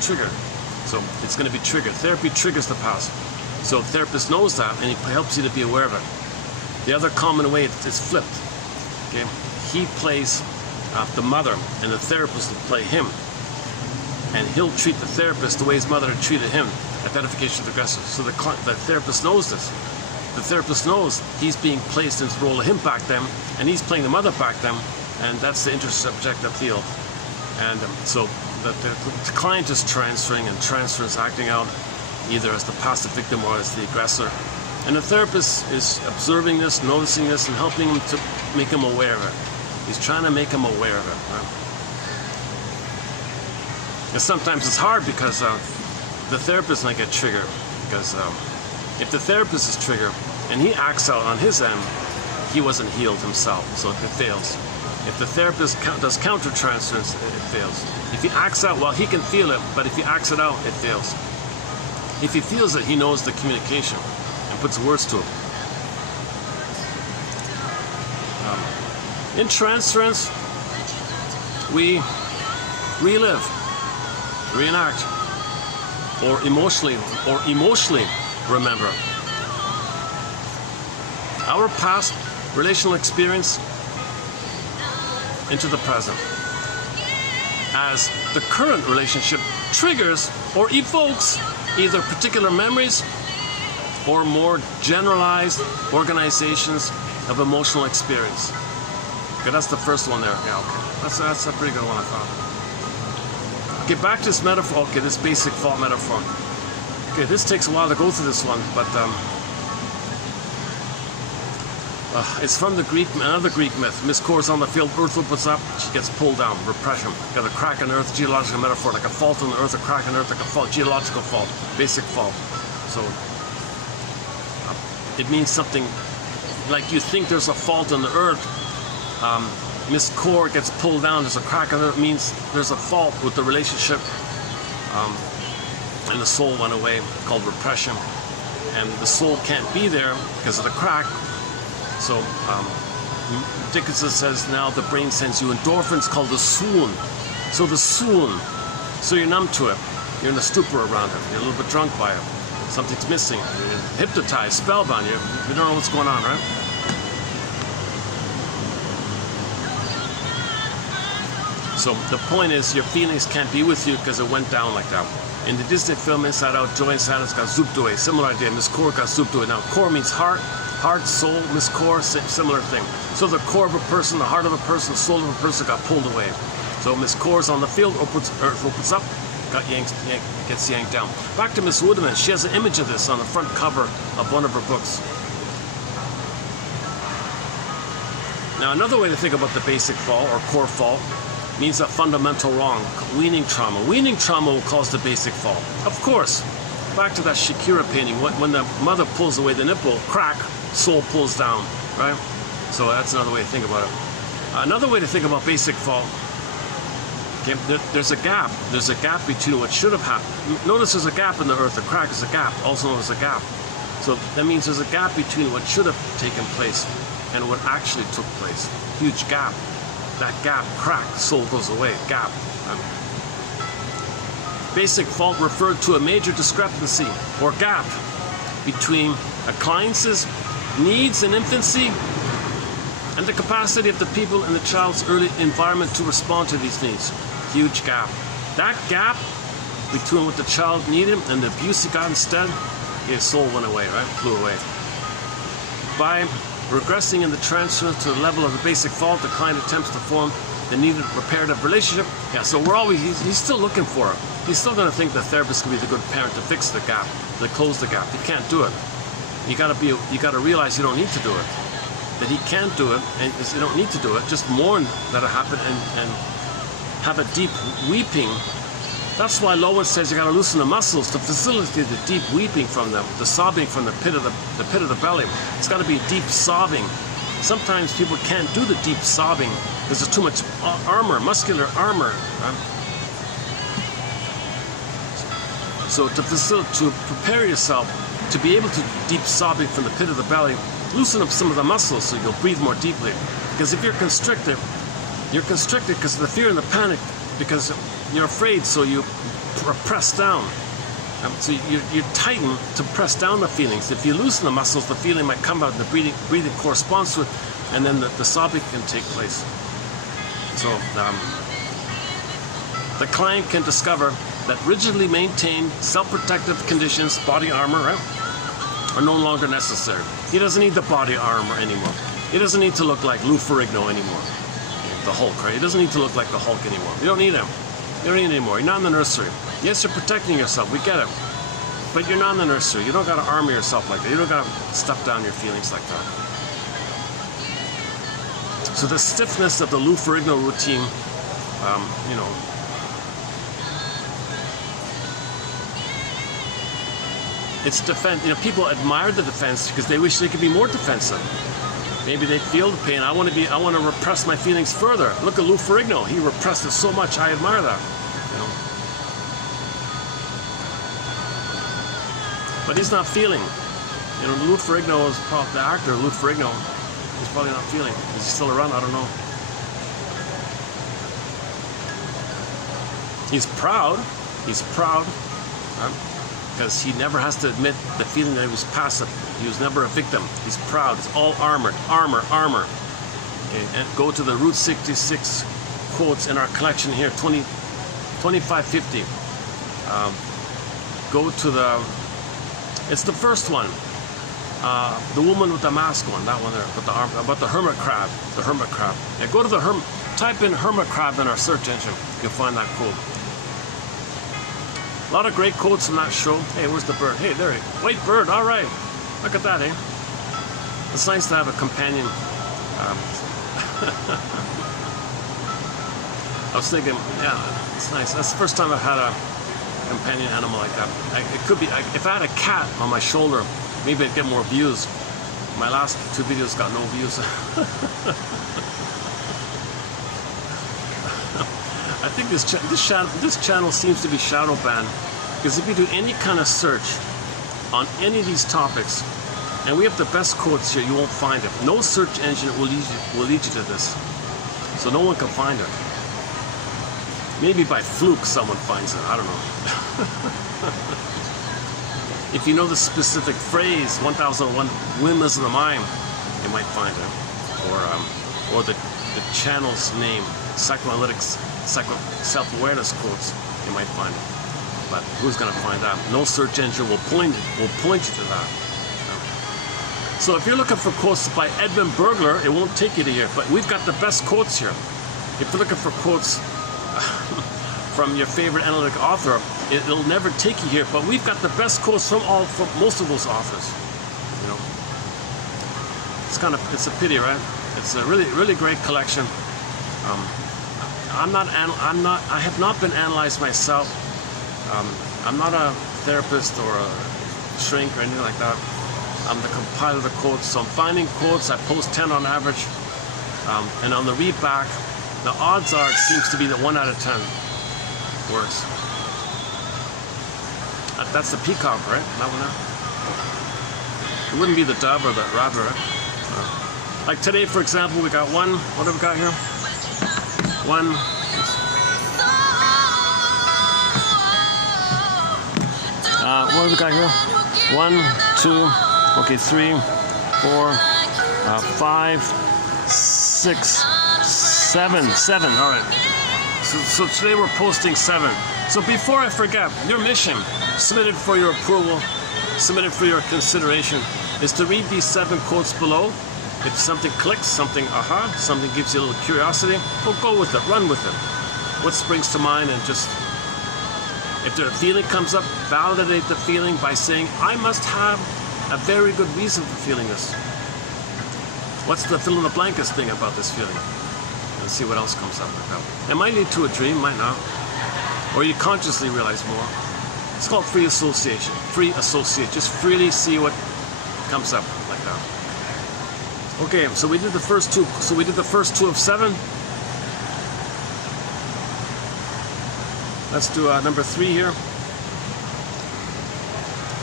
triggered. So it's going to be triggered. Therapy triggers the past. So the therapist knows that, and he helps you to be aware of it. The other common way is flipped. Okay, he plays the mother, and the therapist will play him, and he'll treat the therapist the way his mother had treated him. Identification of the aggressor. So the therapist knows this. The therapist knows he's being placed into the role of him back then, and he's playing the mother back then, and that's the intersubjective field. And so the client is transferring, and transfer is acting out either as the passive victim or as the aggressor. And the therapist is observing this, noticing this, and helping him to make him aware of it. He's trying to make him aware of it. Right? And sometimes it's hard because the therapist might get triggered. Because if the therapist is triggered and he acts out on his end, he wasn't healed himself, so it fails. If the therapist does counter-transference, it fails. If he acts out, well, he can feel it, but if he acts it out, it fails. If he feels it, he knows the communication and puts words to it. In transference, we relive, reenact, or emotionally remember our past relational experience into the present, as the current relationship triggers or evokes either particular memories or more generalized organizations of emotional experience. Okay, that's the first one there. Yeah, okay. That's a pretty good one, I thought. Okay, back to this metaphor. Okay, this basic fault metaphor. Okay, this takes a while to go through this one, but it's from the Greek, another Greek myth. Miss Core's on the field, Earth opens up, she gets pulled down, repression. Got a crack in Earth, geological metaphor, like a fault in the Earth, a crack in Earth, like a fault, geological fault, basic fault. So it means something like you think there's a fault in the Earth. Miss Core gets pulled down, there's a crack in the Earth, it means there's a fault with the relationship, and the soul went away, called repression. And the soul can't be there because of the crack. So Dickinson says now the brain sends you endorphins called the swoon. So the swoon, so you're numb to it. You're in a stupor around it. You're a little bit drunk by it. Something's missing. You're hypnotized, spellbound. You don't know what's going on, right? So the point is your feelings can't be with you because it went down like that. In the Disney film Inside Out, Joy Inside Out's got zooped away. Similar idea. Miss Core got zooped away. Now core means heart. Heart, soul, Miss Core, similar thing. So the core of a person, the heart of a person, the soul of a person got pulled away. So Miss Core's on the field, Earth opens up, gets yanked down. Back to Miss Woodman. She has an image of this on the front cover of one of her books. Now another way to think about the basic fall or core fall means a fundamental wrong, weaning trauma. Weaning trauma will cause the basic fall. Of course, back to that Shakira painting, when the mother pulls away the nipple, crack, soul pulls down, right? So that's another way to think about it. Another way to think about basic fall, okay, there's a gap. There's a gap between what should have happened. Notice there's a gap in the earth. A crack is a gap, also known as a gap. So that means there's a gap between what should have taken place and what actually took place. Huge gap. That gap, crack, soul goes away, gap. Basic fault referred to a major discrepancy or gap between a client's needs in infancy and the capacity of the people in the child's early environment to respond to these needs. Huge gap. That gap between what the child needed and the abuse he got instead, his soul went away, right? Flew away. By regressing in the transfer to the level of the basic fault, the client attempts to form the needed reparative relationship. Yeah, so he's still looking for it. He's still going to think the therapist can be the good parent to fix the gap, to close the gap. He can't do it. You got to realize you don't need to do it. That he can't do it, and you don't need to do it. Just mourn that it happened and have a deep weeping. That's why Lowen says you got to loosen the muscles to facilitate the deep weeping from them, the sobbing from the pit of the belly. It's got to be deep sobbing. Sometimes people can't do the deep sobbing because there's too much armor, muscular armor. Right? So to prepare yourself to be able to deep sobbing from the pit of the belly, loosen up some of the muscles so you'll breathe more deeply. Because if you're constricted because of the fear and the panic, because you're afraid, so you press down. So you tighten to press down the feelings. If you loosen the muscles, the feeling might come out, and the breathing corresponds to it, and then the sobbing can take place. So the client can discover that rigidly maintained self-protective conditions, body armor, right, are no longer necessary. He doesn't need the body armor anymore. He doesn't need to look like Lou Ferrigno anymore. The Hulk, right? He doesn't need to look like the Hulk anymore. You don't need him. You don't need him anymore. You're not in the nursery. Yes, you're protecting yourself. We get it. But you're not in the nursery. You don't got to armor yourself like that. You don't got to stuff down your feelings like that. So the stiffness of the Lou Ferrigno routine, it's defense. You know, people admire the defense because they wish they could be more defensive. Maybe they feel the pain. I want to repress my feelings further. Look at Lou Ferrigno. He repressed it so much. I admire that. You know. But he's not feeling. You know, Lou Ferrigno is probably the actor. Lou Ferrigno is probably not feeling. Is he still around? I don't know. He's proud. He's proud. Because he never has to admit the feeling that he was passive. He was never a victim. He's proud. It's all armored. Armor. Okay, and go to the Route 66 quotes in our collection here, 2550. Go to the, it's the first one. The woman with the mask one, that one there, with the arm, about the hermit crab. The hermit crab. Yeah, go to the type in hermit crab in our search engine. You'll find that quote. A lot of great quotes in that show. Hey, where's the bird? Hey, there he is. White bird, all right. Look at that, eh? It's nice to have a companion. I was thinking, yeah, it's nice. That's the first time I've had a companion animal like that. It could be, if I had a cat on my shoulder, maybe I'd get more views. My last 2 videos got no views. I think this channel seems to be shadow banned because if you do any kind of search on any of these topics, and we have the best quotes here, you won't find it. No search engine will lead you to this, so no one can find it. Maybe by fluke someone finds it. I don't know. If you know the specific phrase 1001 Windmills of the Mind, you might find it, or the channel's name, Psychoanalysis. Self-awareness quotes, you might find it. But who's going to find that? No search engine will point you to that. So if you're looking for quotes by Edmund Burglar, it won't take you to here. But we've got the best quotes here. If you're looking for quotes from your favorite analytic author, it'll never take you here. But we've got the best quotes from most of those authors. You know, it's a pity, right? It's a really great collection. I have not been analyzed myself. I'm not a therapist or a shrink or anything like that. I'm the compiler of the quotes. So I'm finding quotes. I post 10 on average. And on the read back, the odds are it seems to be that 1 out of 10 works. That's the peacock, right? That one there? It wouldn't be the dove or the rabbit, right? Like today, for example, we got one. What have we got here? One. What have we got here? 1, 2, okay, 3, 4, 5, 6, 7. All right. So today we're posting 7. So before I forget, your mission, submitted for your approval, submitted for your consideration, is to read these 7 quotes below. If something clicks, something something gives you a little curiosity, well, go with it, run with it. What springs to mind, and just, if the feeling comes up, validate the feeling by saying, I must have a very good reason for feeling this. What's the fill in the blankets thing about this feeling? And see what else comes up like that. It might lead to a dream, might not. Or you consciously realize more. It's called free association. Free associate. Just freely see what comes up like that. Okay, so we did the first 2. So we did the first 2 of 7. Let's do number 3 here.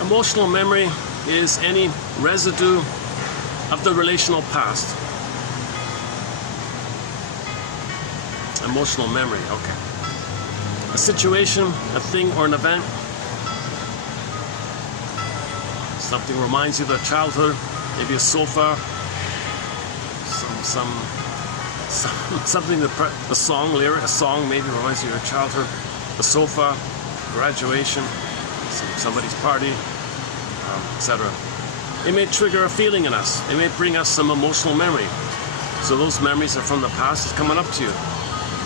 Emotional memory is any residue of the relational past. Emotional memory, okay. A situation, a thing, or an event. Something reminds you of your childhood, maybe a sofa, something, a song lyric, a song maybe reminds you of your childhood, the sofa, graduation, somebody's party, etc. It may trigger a feeling in us. It may bring us some emotional memory. So those memories are from the past. It's coming up to you.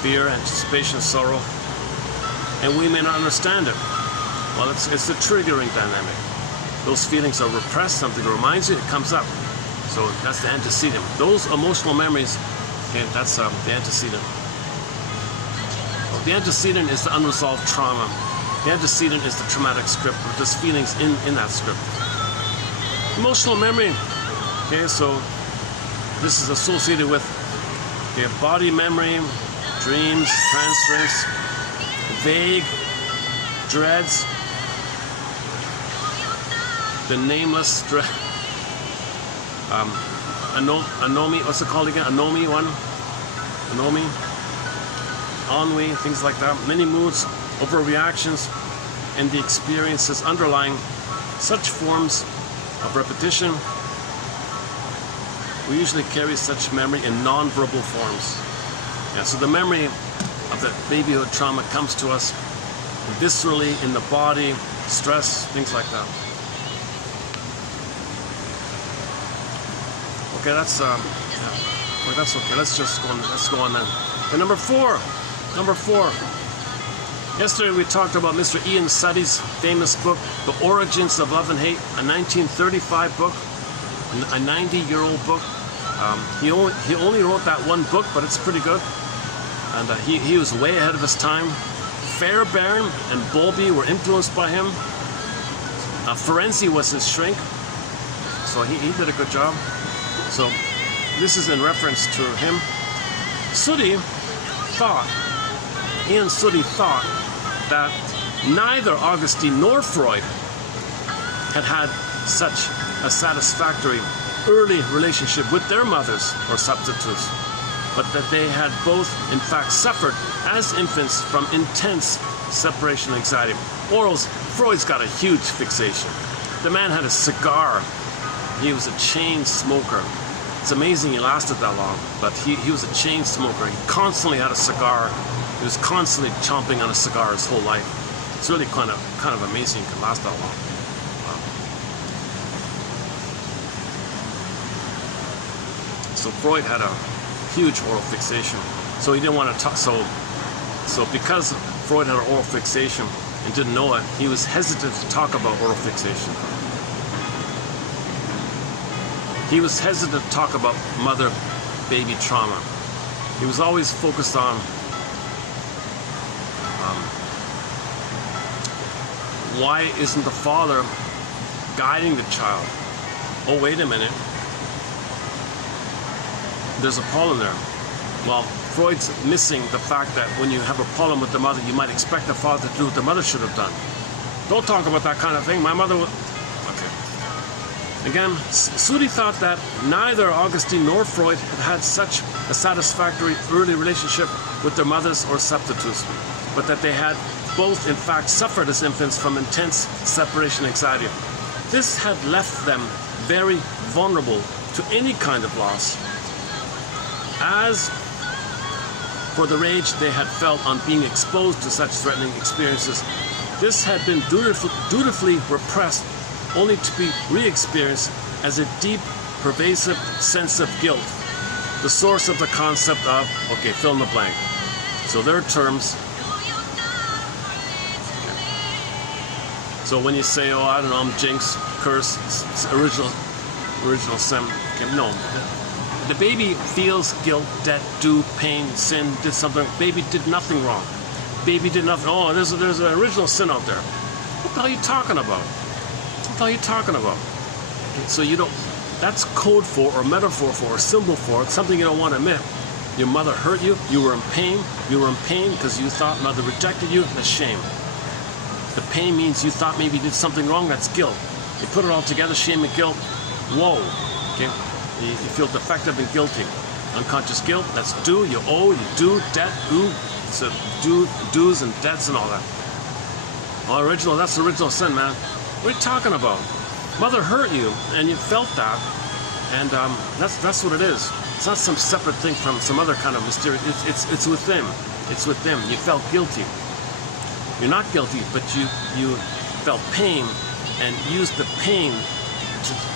Fear, anticipation, sorrow. And we may not understand it. Well, it's the triggering dynamic. Those feelings are repressed. Something reminds you, it comes up. So that's the antecedent. Those emotional memories, okay, that's the antecedent. The antecedent is the unresolved trauma. The antecedent is the traumatic script, with his feelings in that script. Emotional memory. Okay, so this is associated with body memory, dreams, transference, vague dreads, the nameless dread, anomy, what's it called again? Anomy one? Anomy, ennui, things like that. Many moods, overreactions, and the experiences underlying such forms of repetition. We usually carry such memory in non-verbal forms. Yeah, so the memory of the babyhood trauma comes to us viscerally in the body, stress, things like that. Okay, that's well, that's okay. Let's go on then. And number four. Yesterday we talked about Mr. Ian Suddy's famous book, The Origins of Love and Hate, a 1935 book, a 90-year-old book. He only wrote that one book, but it's pretty good. And he was way ahead of his time. Fairbairn and Bowlby were influenced by him. Ferenczi was his shrink, so he did a good job. So this is in reference to him. Ian Suddy thought that neither Augustine nor Freud had such a satisfactory early relationship with their mothers or substitutes, but that they had both in fact suffered as infants from intense separation anxiety. Orals, Freud's got a huge fixation. The man had a cigar. He was a chain smoker. It's amazing he lasted that long, but he was a chain smoker. He constantly had a cigar. He was constantly chomping on a cigar his whole life. It's really kind of amazing he can last that long. Wow. So Freud had a huge oral fixation. So he didn't want to talk. So because Freud had an oral fixation and didn't know it, he was hesitant to talk about oral fixation. He was hesitant to talk about mother-baby trauma. He was always focused on why isn't the father guiding the child? Oh, wait a minute. There's a problem there. Well, Freud's missing the fact that when you have a problem with the mother, you might expect the father to do what the mother should have done. Don't talk about that kind of thing. My mother would... Again, Suddy thought that neither Augustine nor Freud had such a satisfactory early relationship with their mothers or substitutes, but that they had both in fact suffered as infants from intense separation anxiety. This had left them very vulnerable to any kind of loss. As for the rage they had felt on being exposed to such threatening experiences, this had been dutifully repressed, only to be re-experienced as a deep, pervasive sense of guilt, the source of the concept of, okay, fill in the blank. So their terms. So when you say, oh, I don't know, I'm jinx, curse, original sin, okay, no. The baby feels guilt, debt, due, pain, sin, did something. Baby did nothing wrong. Baby did nothing. Oh, there's an original sin out there. What the hell are you talking about? What the hell are you talking about? So you don't, that's code for, or metaphor for, or symbol for, something you don't want to admit. Your mother hurt you, you were in pain because you thought mother rejected you, that's shame. The pain means you thought maybe you did something wrong, that's guilt. You put it all together, shame and guilt, whoa, okay? You feel defective and guilty. Unconscious guilt, that's due, you owe, you do, debt, so dues and debts and all that. Oh, that's original sin, man. What are you talking about? Mother hurt you, and you felt that, and that's what it is. It's not some separate thing from some other kind of mysterious. It's with them. It's with them. You felt guilty. You're not guilty, but you felt pain and used the pain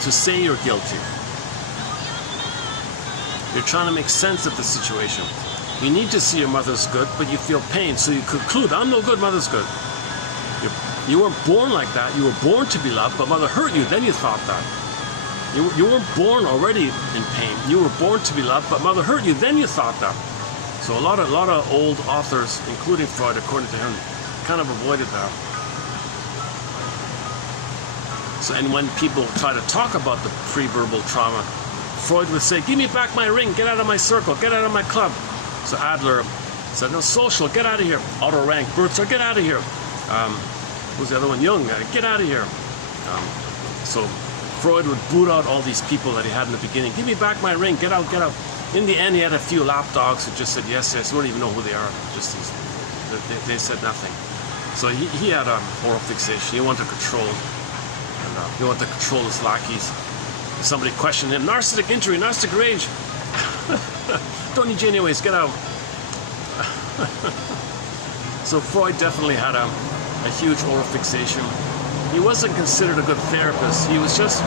to say you're guilty. You're trying to make sense of the situation. You need to see your mother's good, but you feel pain, so you conclude, I'm no good, mother's good. You weren't born like that. You were born to be loved, but mother hurt you, then you thought that. You weren't born already in pain. You were born to be loved, but mother hurt you, then you thought that. So a lot of old authors, including Freud, according to him, kind of avoided that. So, and when people try to talk about the pre-verbal trauma, Freud would say, give me back my ring, get out of my circle, get out of my club. So Adler said, no, social, get out of here. Otto Rank, Burtzer, get out of here. Who's the other one? Jung, get out of here. So Freud would boot out all these people that he had in the beginning. Give me back my ring, get out, get out. In the end, he had a few lapdogs who just said, yes, yes, we don't even know who they are. Just these, they said nothing. So he had oral fixation. He wanted to control. And he wanted to control his lackeys. If somebody questioned him, narcissistic injury, narcissistic rage. Don't need you anyways, get out. So Freud definitely had a huge oral fixation. He wasn't considered a good therapist. He was just,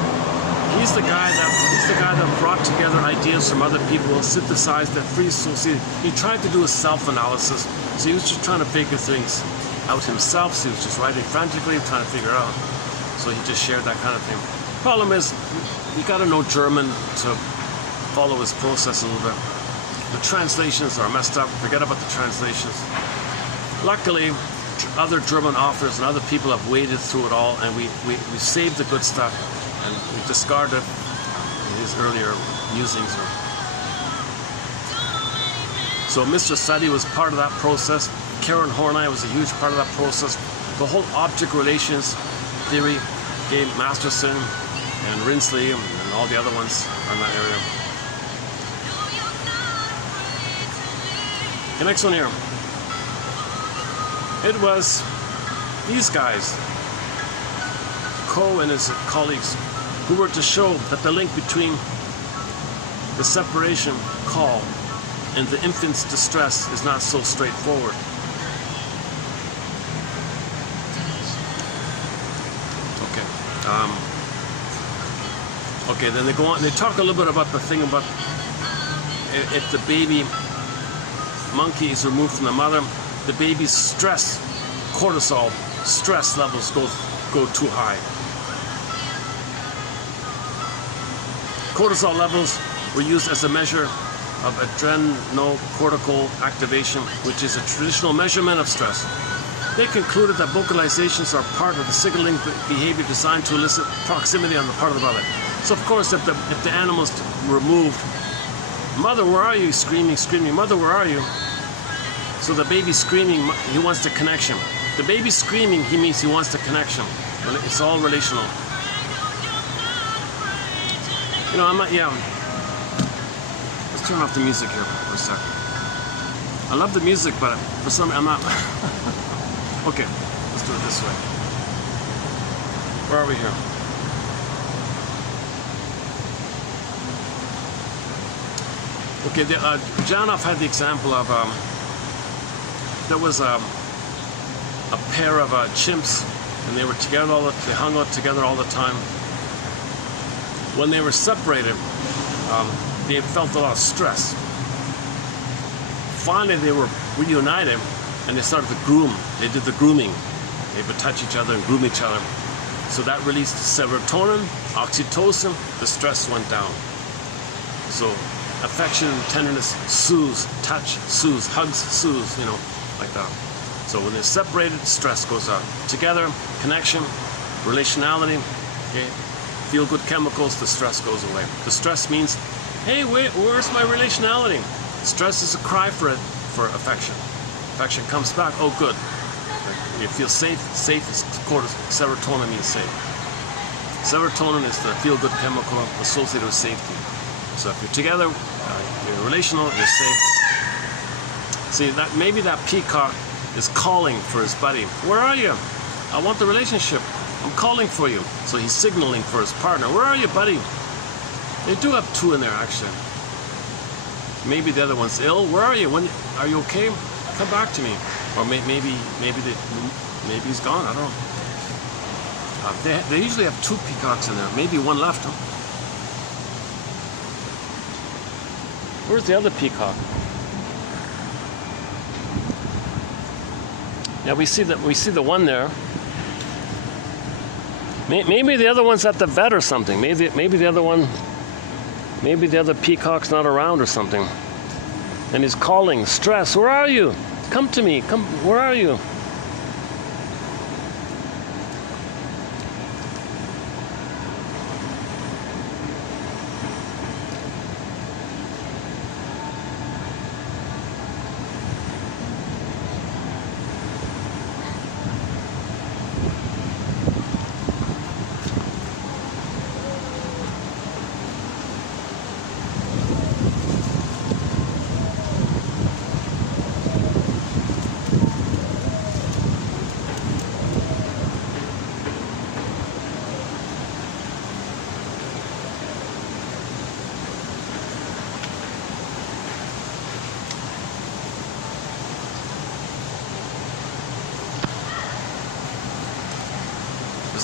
he's the guy that brought together ideas from other people and synthesized that free associated. He tried to do a self-analysis. So he was just trying to figure things out himself. So he was just writing frantically, trying to figure out. So he just shared that kind of thing. Problem is, you got to know German to follow his process a little bit. The translations are messed up. Forget about the translations. Luckily, other German authors and other people have waded through it all, and we saved the good stuff and we discarded his earlier musings. So Mr. Seti was part of that process. Karen Horney was a huge part of that process. The whole object relations theory gave Masterson and Rinsley and all the other ones in that area. The next one here. It was these guys, Coe and his colleagues, who were to show that the link between the separation call and the infant's distress is not so straightforward. Okay, then they go on, they talk a little bit about the thing about if the baby monkey is removed from the mother, the baby's stress, cortisol, stress levels go too high. Cortisol levels were used as a measure of adrenocortical activation, which is a traditional measurement of stress. They concluded that vocalizations are part of the signaling behavior designed to elicit proximity on the part of the mother. So of course, if the animal's removed, mother, where are you? Screaming, screaming, mother, where are you? So the baby's screaming, he wants the connection. The baby's screaming, he means he wants the connection. It's all relational. You know, let's turn off the music here for a second. I love the music, but for some, I'm not. Okay, let's do it this way. Where are we here? Okay, Janov had the example of there was a pair of chimps, and they were together they hung out together all the time. When they were separated, they felt a lot of stress. Finally, they were reunited, and they started to groom. They did the grooming. They would touch each other and groom each other. So that released serotonin, oxytocin, the stress went down. So affection, tenderness, soothes, touch, soothes, hugs, soothes, you know, like that. So when they're separated, stress goes up. Together, connection, relationality, okay, feel good chemicals, the stress goes away. The stress means, hey, wait, where's my relationality? Stress is a cry for affection. Affection comes back, oh good. You feel safe, safe is serotonin means safe. Serotonin is the feel good chemical associated with safety. So if you're together, you're relational, you're safe. See, that maybe that peacock is calling for his buddy. Where are you? I want the relationship. I'm calling for you. So he's signaling for his partner. Where are you, buddy? They do have two in there, actually. Maybe the other one's ill. Where are you? Are you okay? Come back to me. Or maybe he's gone. I don't know. They usually have two peacocks in there. Maybe one left. Huh? Where's the other peacock? Yeah, we see the one there. Maybe the other one's at the vet or something. Maybe the other one. Maybe the other peacock's not around or something. And he's calling. Stress. Where are you? Come to me. Come. Where are you?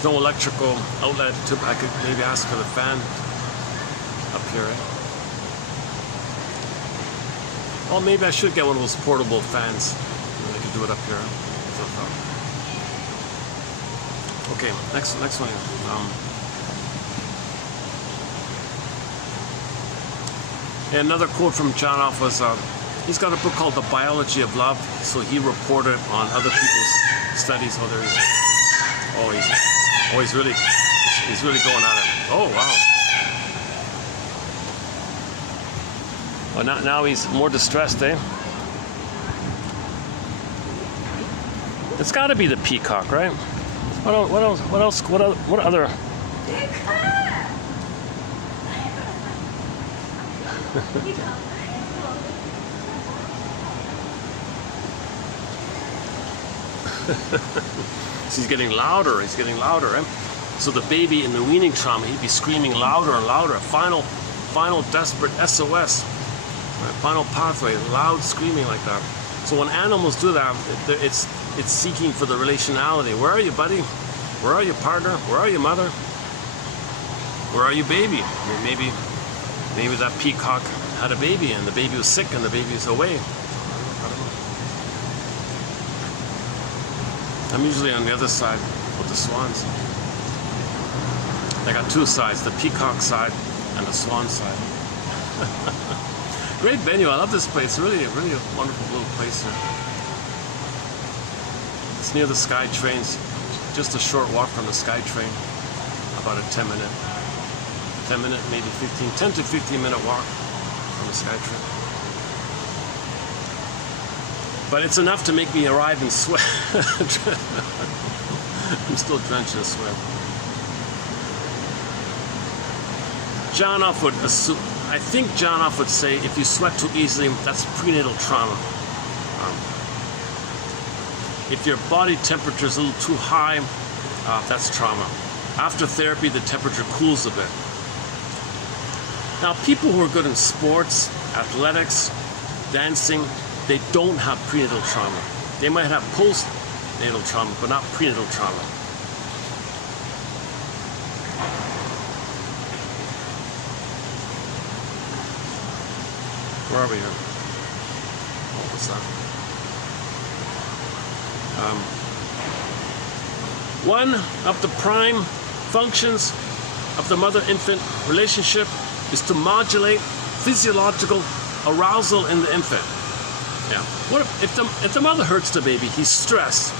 no electrical outlet. I could maybe ask for the fan up here. Right? Well, maybe I should get one of those portable fans. I could do it up here. Okay, next one. And another quote from John Off was, he's got a book called The Biology of Love, so he reported on other people's studies. Oh, there he is. He's really going at it. Oh, wow. Well, now he's more distressed, eh? It's got to be the peacock, right? What other? So he's getting louder, right? So the baby in the weaning trauma, he'd be screaming louder and louder. Final desperate SOS. Right? Final pathway, loud screaming like that. So when animals do that, it's seeking for the relationality. Where are you, buddy? Where are you, partner? Where are you, mother? Where are you, baby? Maybe that peacock had a baby and the baby was sick and the baby was away. I'm usually on the other side with the swans. I got two sides, the peacock side and the swan side. Great venue, I love this place. Really a wonderful little place here. It's near the Sky Trains, just a short walk from the Sky Train, about a 10 minute, maybe 10 to 15 minute walk from the Sky Train. But it's enough to make me arrive in sweat. I'm still drenched in sweat. John Off would assume, I think John Off would say, if you sweat too easily, that's prenatal trauma. If your body temperature is a little too high, that's trauma. After therapy, the temperature cools a bit. Now, people who are good in sports, athletics, dancing, they don't have prenatal trauma. They might have postnatal trauma, but not prenatal trauma. Where are we here? Oh, what's that? One of the prime functions of the mother-infant relationship is to modulate physiological arousal in the infant. Yeah. What if the mother hurts the baby, he's stressed.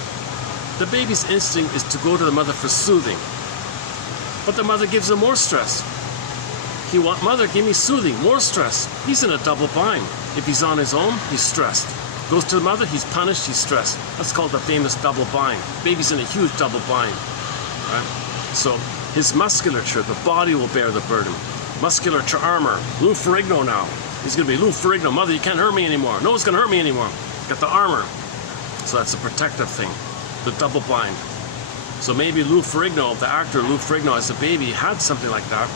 The baby's instinct is to go to the mother for soothing. But the mother gives him more stress. He wants, mother, give me soothing, more stress. He's in a double bind. If he's on his own, he's stressed. Goes to the mother, he's punished, he's stressed. That's called the famous double bind. Baby's in a huge double bind. Right? So his musculature, the body will bear the burden. Musculature armor. Lou Ferrigno now. He's going to be Lou Ferrigno. Mother, you can't hurt me anymore. No one's going to hurt me anymore. Got the armor. So that's a protective thing. The double bind. So maybe Lou Ferrigno, the actor Lou Ferrigno, as a baby, had something like that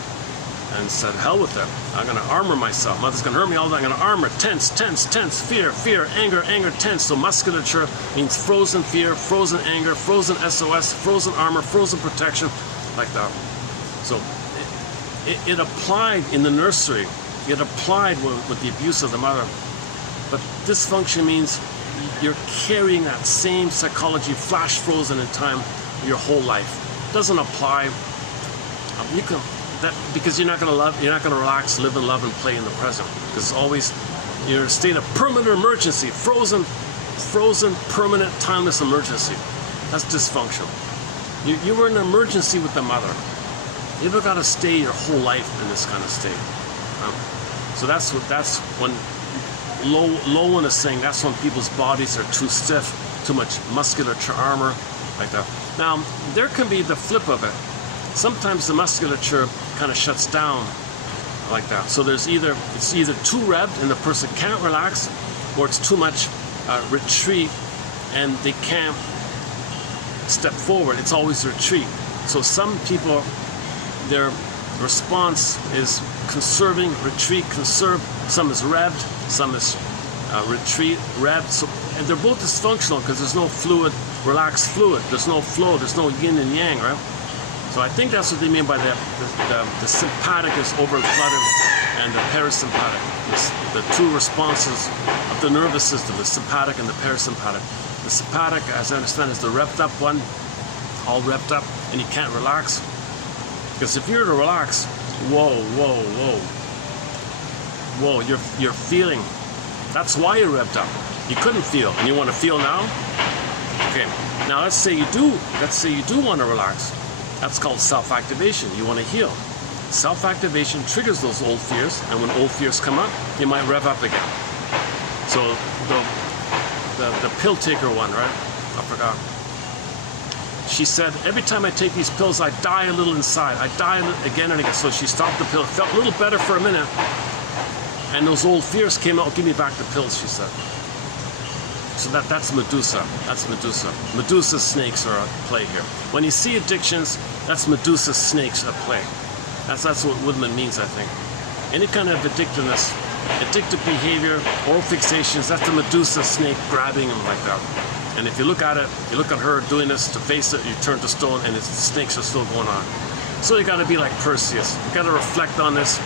and said, hell with it. I'm going to armor myself. Mother's going to hurt me all the time. I'm going to armor. Tense, tense, tense. Fear, fear, anger, anger, tense. So musculature means frozen fear, frozen anger, frozen SOS, frozen armor, frozen protection, like that. So it applied in the nursery. It applied with the abuse of the mother. But dysfunction means you're carrying that same psychology flash frozen in time your whole life. It doesn't apply. Because you're not going to love, you're not going to relax, live and love and play in the present. Because it's always, you're in a state of permanent emergency, frozen, permanent, timeless emergency. That's dysfunctional. You were in an emergency with the mother. You never got to stay your whole life in this kind of state. So that's when Lowen is saying, that's when people's bodies are too stiff, too much musculature armor, like that. Now, there can be the flip of it. Sometimes the musculature kind of shuts down like that. So it's either too revved and the person can't relax, or it's too much retreat and they can't step forward. It's always retreat. So some people, their response is conserving, retreat, conserve. Some is revved, some is retreat, revved. So, and they're both dysfunctional because there's no fluid, relaxed fluid. There's no flow, there's no yin and yang, right? So I think that's what they mean by the sympathetic is overflooded and the parasympathetic. The two responses of the nervous system, the sympathetic and the parasympathetic. The sympathetic, as I understand, is the revved up one, all revved up, and you can't relax. Because if you're to relax, whoa, you're feeling. That's why you're revved up. You couldn't feel, and you want to feel now? Okay, now let's say you do want to relax. That's called self-activation. You want to heal. Self-activation triggers those old fears, and when old fears come up, you might rev up again. So the pill taker one, right? I forgot. She said, every time I take these pills, I die a little inside. I die again and again. So she stopped the pill. Felt a little better for a minute. And those old fears came out. Give me back the pills, she said. So that's Medusa. That's Medusa. Medusa snakes are at play here. When you see addictions, that's Medusa snakes at play. That's what Woodman means, I think. Any kind of addictiveness, addictive behavior, oral fixations, that's the Medusa snake grabbing them like that. And if you look at it, you look at her doing this to face it, you turn to stone and the snakes are still going on. So you gotta be like Perseus. You gotta reflect on this,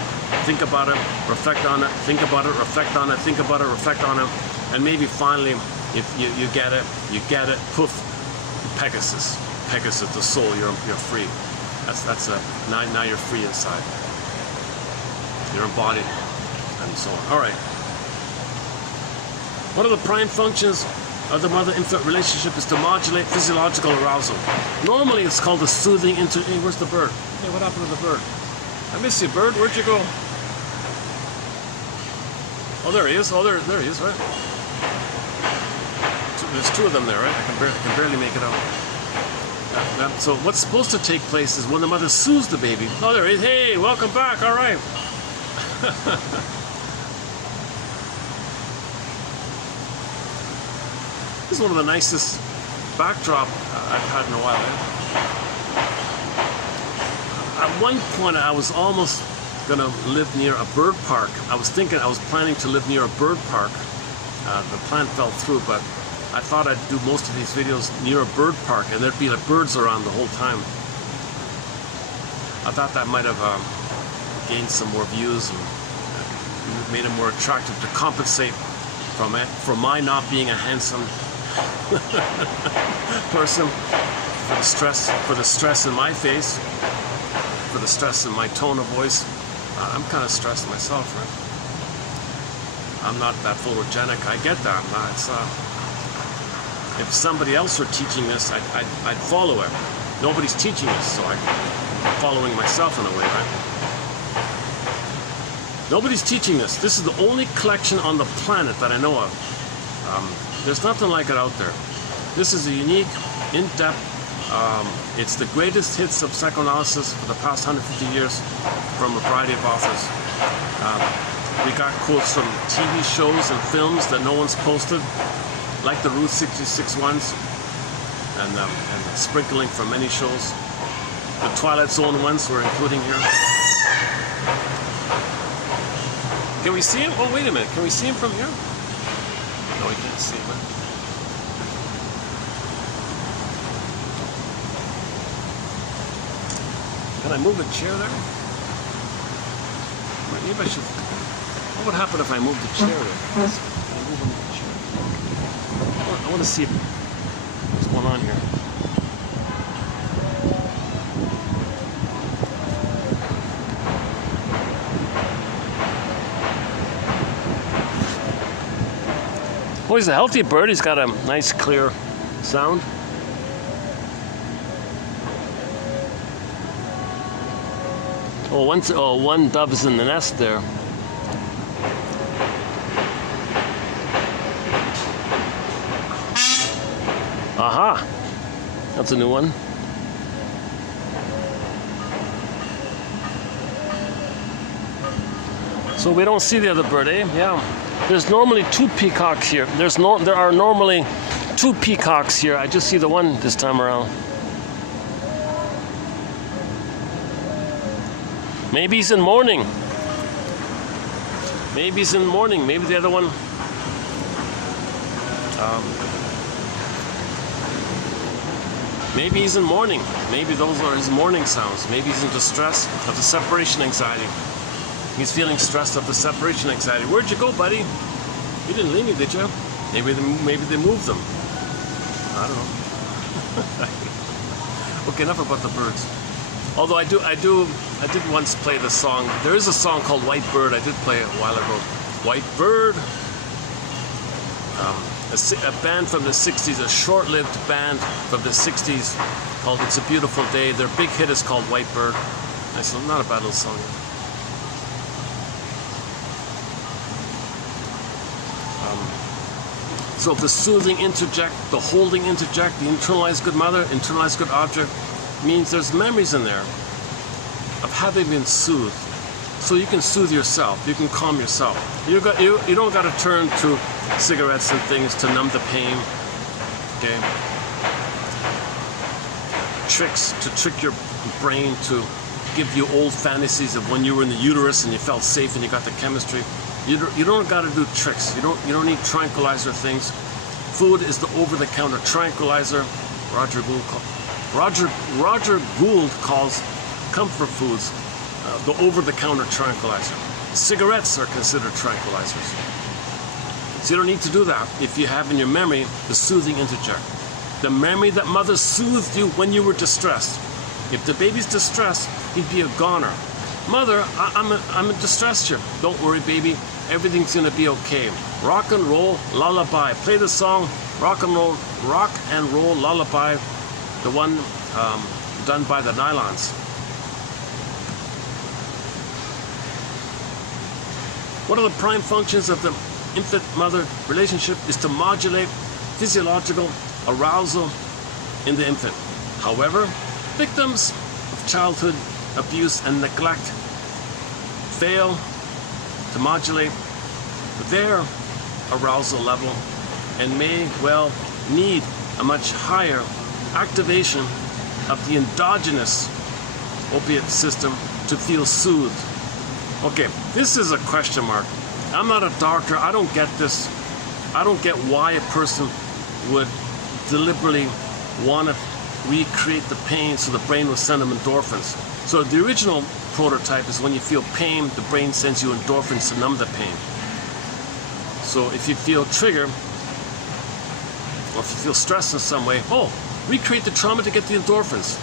think about it, reflect on it, think about it, reflect on it, think about it, reflect on it, and maybe finally, if you get it, poof, Pegasus, the soul, you're free. That's now you're free inside. You're embodied, and so on. All right. One of the prime functions of the mother-infant relationship is to modulate physiological arousal. Normally, it's called the soothing Hey, where's the bird? Hey, what happened to the bird? I miss you, bird. Where'd you go? Oh, there he is. Oh, there he is, right? There's two of them there, right? I can barely make it out. So what's supposed to take place is when the mother soothes the baby. Oh, there he is. Hey, welcome back. All right. This is one of the nicest backdrop I've had in a while. At one point, I was almost going to live near a bird park. I was planning to live near a bird park. The plan fell through, but I thought I'd do most of these videos near a bird park, and there'd be like birds around the whole time. I thought that might have gained some more views and made it more attractive to compensate for my not being a handsome person, for the stress in my face, for the stress in my tone of voice. I'm kind of stressed myself, right? I'm not that photogenic. I get that. If somebody else were teaching this, I'd follow it. Nobody's teaching this, so I'm following myself in a way, right? Nobody's teaching this. This is the only collection on the planet that I know of. There's nothing like it out there. This is a unique, in-depth, it's the greatest hits of psychoanalysis for the past 150 years from a variety of authors. We got quotes from TV shows and films that no one's posted, like the Route 66 ones, and sprinkling from many shows. The Twilight Zone ones we're including here. Can we see him? Oh, wait a minute. Can we see him from here? No, we can't see him. Can I move the chair there? Maybe I should. What would happen if I moved the chair there? Can I move the chair? I want to see what's going on here. Oh, he's a healthy bird. He's got a nice, clear sound. Oh, one dove's in the nest there. Aha! That's a new one. So we don't see the other bird, eh? Yeah. There's normally two peacocks here. There are normally two peacocks here. I just see the one this time around. Maybe he's in mourning. Maybe he's in mourning. Maybe the other one. Maybe he's in mourning. Maybe those are his mourning sounds. Maybe he's in distress of the separation anxiety. He's feeling stressed of the separation anxiety. Where'd you go, buddy? You didn't leave me, did you? Maybe they moved them. I don't know. Okay, enough about the birds. Although I did once play the song. There is a song called White Bird. I did play it a while ago. White Bird. A band from the 60s, a short-lived band from the 60s called It's a Beautiful Day. Their big hit is called White Bird. Nice, not a bad little song. So the soothing interject, the holding interject, the internalized good mother, internalized good object, means there's memories in there of having been soothed. So you can soothe yourself, you can calm yourself. You don't got to turn to cigarettes and things to numb the pain. Okay? Tricks to trick your brain to give you old fantasies of when you were in the uterus and you felt safe and you got the chemistry. You don't got to do tricks. You don't need tranquilizer things. Food is the over-the-counter tranquilizer. Roger Gould calls comfort foods the over-the-counter tranquilizer. Cigarettes are considered tranquilizers. So you don't need to do that if you have in your memory the soothing interject. The memory that mother soothed you when you were distressed. If the baby's distressed, he'd be a goner. Mother, I'm distressed here. Don't worry, baby. Everything's gonna be okay. Rock and roll lullaby. Play the song rock and roll lullaby, the one done by the Nylons. One of the prime functions of the infant-mother relationship is to modulate physiological arousal in the infant. However, victims of childhood abuse and neglect fail to modulate their arousal level and may well need a much higher activation of the endogenous opiate system to feel soothed. Okay, this is a question mark. I'm not a doctor. I don't get this. I don't get why a person would deliberately want to recreate the pain so the brain will send them endorphins. So the original prototype is when you feel pain, the brain sends you endorphins to numb the pain. So if you feel trigger, or if you feel stress in some way, recreate the trauma to get the endorphins.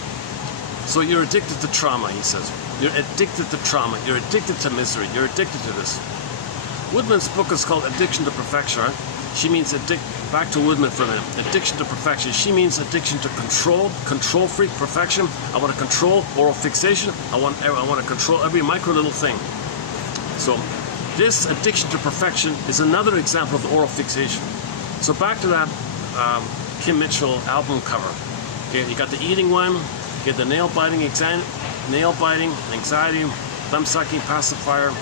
So you're addicted to trauma, he says. You're addicted to trauma. You're addicted to misery. You're addicted to this. Woodman's book is called Addiction to Perfection, right? She means back to Woodman for a minute. Addiction to perfection. She means addiction to control freak, perfection. I want to control oral fixation. I want to control every micro little thing. So this addiction to perfection is another example of the oral fixation. So back to that Kim Mitchell album cover. Okay, you got the eating one, you get the nail biting, anxiety, thumb sucking, pacifier,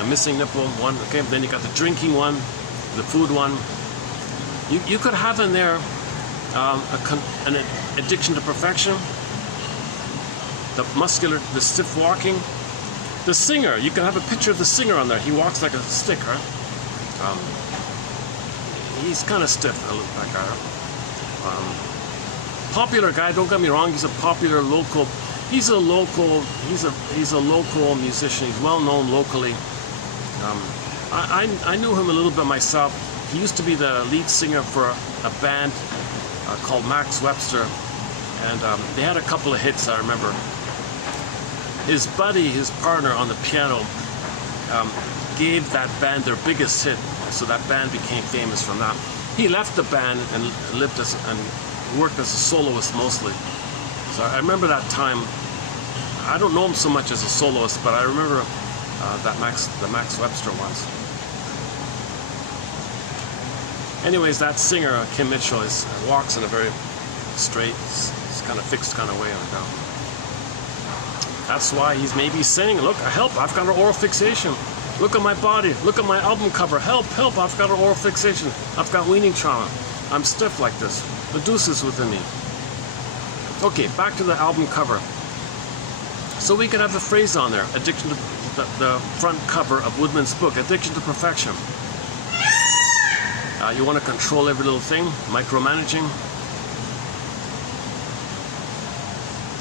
a missing nipple one. Okay, then you got the drinking one, the food one. You could have in there an addiction to perfection, the stiff walking. The singer, you can have a picture of the singer on there. He walks like a stick, right? He's kind of stiff, that guy. Popular guy, don't get me wrong, he's a popular local, he's a local musician. He's well known locally. I knew him a little bit myself. He used to be the lead singer for a band called Max Webster, and they had a couple of hits, I remember. His buddy, his partner on the piano, gave that band their biggest hit, so that band became famous from that. He left the band and worked as a soloist mostly. So I remember that time. I don't know him so much as a soloist, but I remember the Max Webster ones. Anyways, that singer, Kim Mitchell, walks in a very straight, kind of fixed kind of way on the ground. That's why he's maybe saying, look, help, I've got an oral fixation. Look at my body, look at my album cover. Help, help, I've got an oral fixation. I've got weaning trauma. I'm stiff like this. Medusa's within me. Okay, back to the album cover. So we could have a phrase on there, addiction to the front cover of Woodman's book, Addiction to Perfection. You want to control every little thing, micromanaging.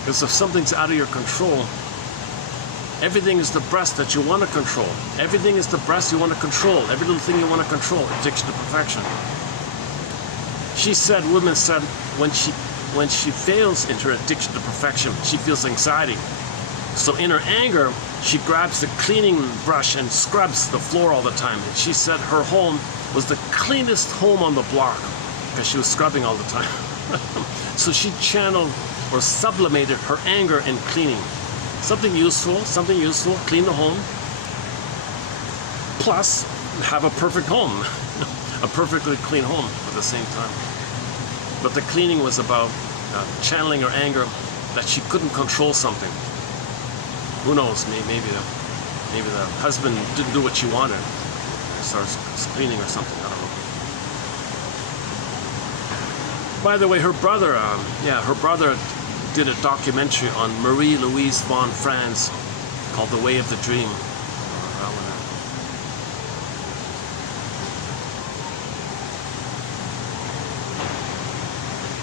Because if something's out of your control, everything is the breast that you want to control. Everything is the breast you want to control. Every little thing you want to control. Addiction to perfection. She said, women said, when she fails in her addiction to perfection, she feels anxiety. So in her anger, she grabs the cleaning brush and scrubs the floor all the time. And she said her home was the cleanest home on the block because she was scrubbing all the time. So she channeled or sublimated her anger in cleaning. Something useful, clean the home, plus have a perfect home, a perfectly clean home at the same time. But the cleaning was about channeling her anger that she couldn't control something. Who knows, maybe the husband didn't do what she wanted. Starts cleaning or something, I don't know. By the way, her brother did a documentary on Marie-Louise von Franz called The Way of the Dream.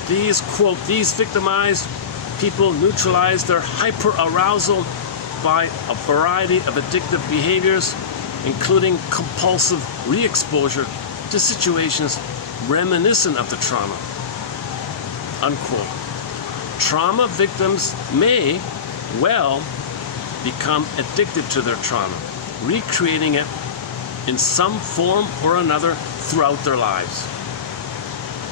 These, quote, these victimized people neutralize their hyperarousal by a variety of addictive behaviors, including compulsive re-exposure to situations reminiscent of the trauma, unquote. Trauma victims may well become addicted to their trauma, recreating it in some form or another throughout their lives.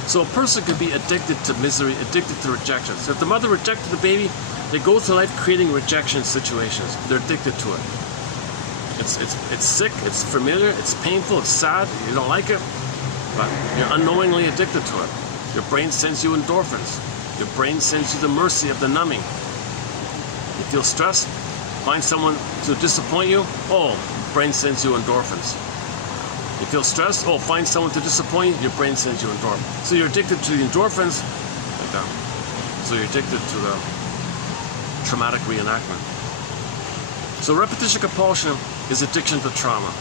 So a person could be addicted to misery, addicted to rejection. So if the mother rejected the baby, they go through life creating rejection situations. They're addicted to it. It's sick, it's familiar, it's painful, it's sad, you don't like it, but you're unknowingly addicted to it. Your brain sends you endorphins. Your brain sends you the mercy of the numbing. You feel stressed, find someone to disappoint you, oh, brain sends you endorphins. You feel stressed, oh, find someone to disappoint you, your brain sends you endorphins. So you're addicted to the endorphins, like that. So you're addicted to the traumatic reenactment. So repetition compulsion is addiction to trauma.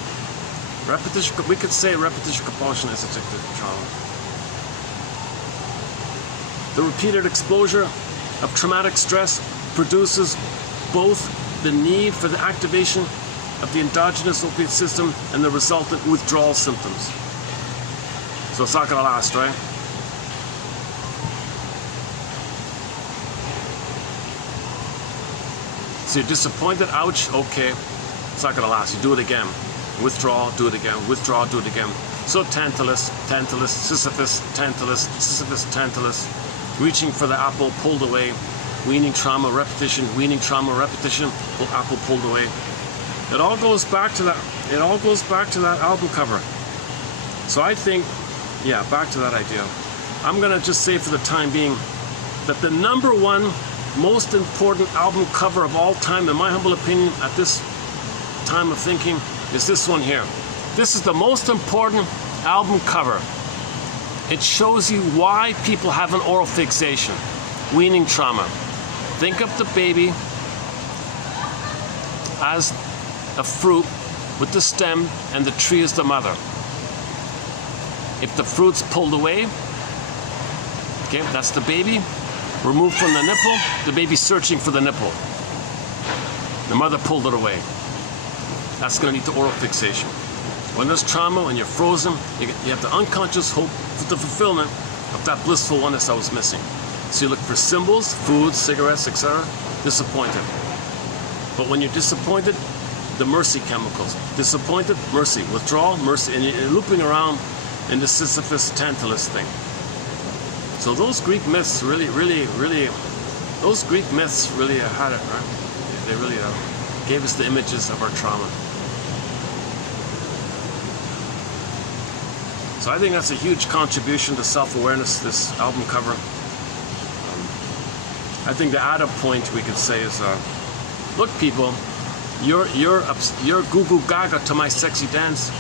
We could say repetition compulsion is addicted to trauma. The repeated exposure of traumatic stress produces both the need for the activation of the endogenous opiate system and the resultant withdrawal symptoms. So it's not going to last, right? So you're disappointed, ouch, okay, it's not going to last. You do it again. Withdraw, do it again. Withdraw, do it again. So Tantalus, Sisyphus, Tantalus, reaching for the apple, pulled away, weaning trauma, repetition, weaning trauma, repetition, apple pulled away. It all goes back to that. It all goes back to that album cover. So I think, yeah, back to that idea. I'm gonna just say for the time being that the #1 most important album cover of all time, in my humble opinion, at this time of thinking, is this one here. This is the most important album cover. It shows you why people have an oral fixation, weaning trauma. Think of the baby as a fruit with the stem and the tree is the mother. If the fruit's pulled away, okay, that's the baby. Removed from the nipple, the baby's searching for the nipple. The mother pulled it away. That's going to lead to oral fixation. When there's trauma, when you're frozen, you have the unconscious hope for the fulfillment of that blissful oneness that was missing. So you look for symbols, food, cigarettes, etc. Disappointed. But when you're disappointed, the mercy chemicals. Disappointed, mercy. Withdrawal, mercy. And you're looping around in the Sisyphus Tantalus thing. So those Greek myths really those Greek myths really had it, right? They really gave us the images of our trauma. So I think that's a huge contribution to self-awareness, this album cover. I think the add-up point we could say is, look people, you're goo-goo gaga to my sexy dance.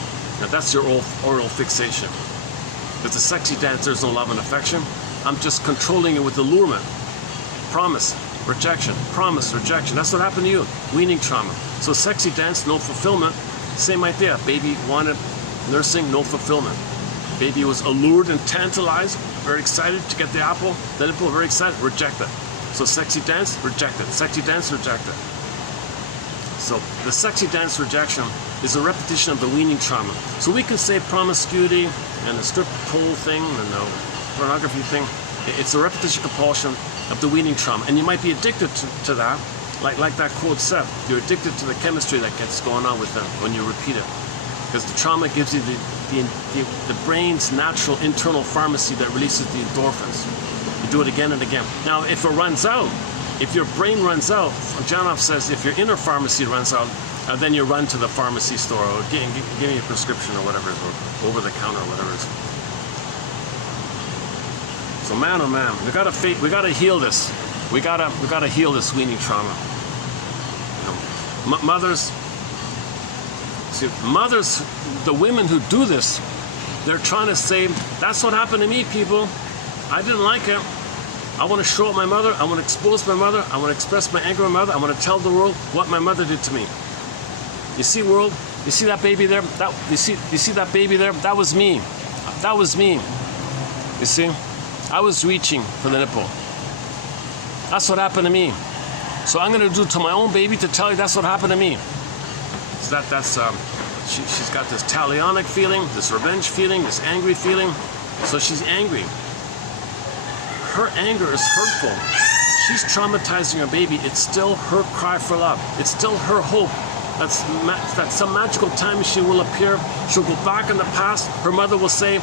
Now that's your oral fixation. Because the sexy dance, there's no love and affection. I'm just controlling it with allurement. Promise, rejection, promise, rejection. That's what happened to you, weaning trauma. So sexy dance, no fulfillment. Same idea, baby wanted nursing, no fulfillment. Baby was allured and tantalized, very excited to get the apple, the nipple, very excited, rejected. So sexy dance, rejected. Sexy dance, rejected. So the sexy dance rejection is a repetition of the weaning trauma. So we can say promiscuity and the strip pole thing and the pornography thing, it's a repetition compulsion of the weaning trauma. And you might be addicted to that, like that quote said. You're addicted to the chemistry that gets going on with them when you repeat it. Because the trauma gives you the brain's natural internal pharmacy that releases the endorphins. You do it again and again. Now, if it runs out, if your brain runs out, Janoff says if your inner pharmacy runs out, then you run to the pharmacy store or give me a prescription or whatever, or over the counter or whatever it is. So man, oh man, we gotta heal this. We gotta heal this weaning trauma. You know, mothers, the women who do this, they're trying to say, that's what happened to me, people. I didn't like it. I want to show up my mother. I want to expose my mother. I want to express my anger at my mother. I want to tell the world what my mother did to me. You see, world? You see that baby there? You see that baby there? That was me. That was me. You see? I was reaching for the nipple. That's what happened to me. So I'm going to do to my own baby to tell you that's what happened to me. So she's got this talionic feeling, this revenge feeling, this angry feeling. So she's angry. Her anger is hurtful. She's traumatizing her baby. It's still her cry for love. It's still her hope that some magical time machine will appear. She'll go back in the past. Her mother will say,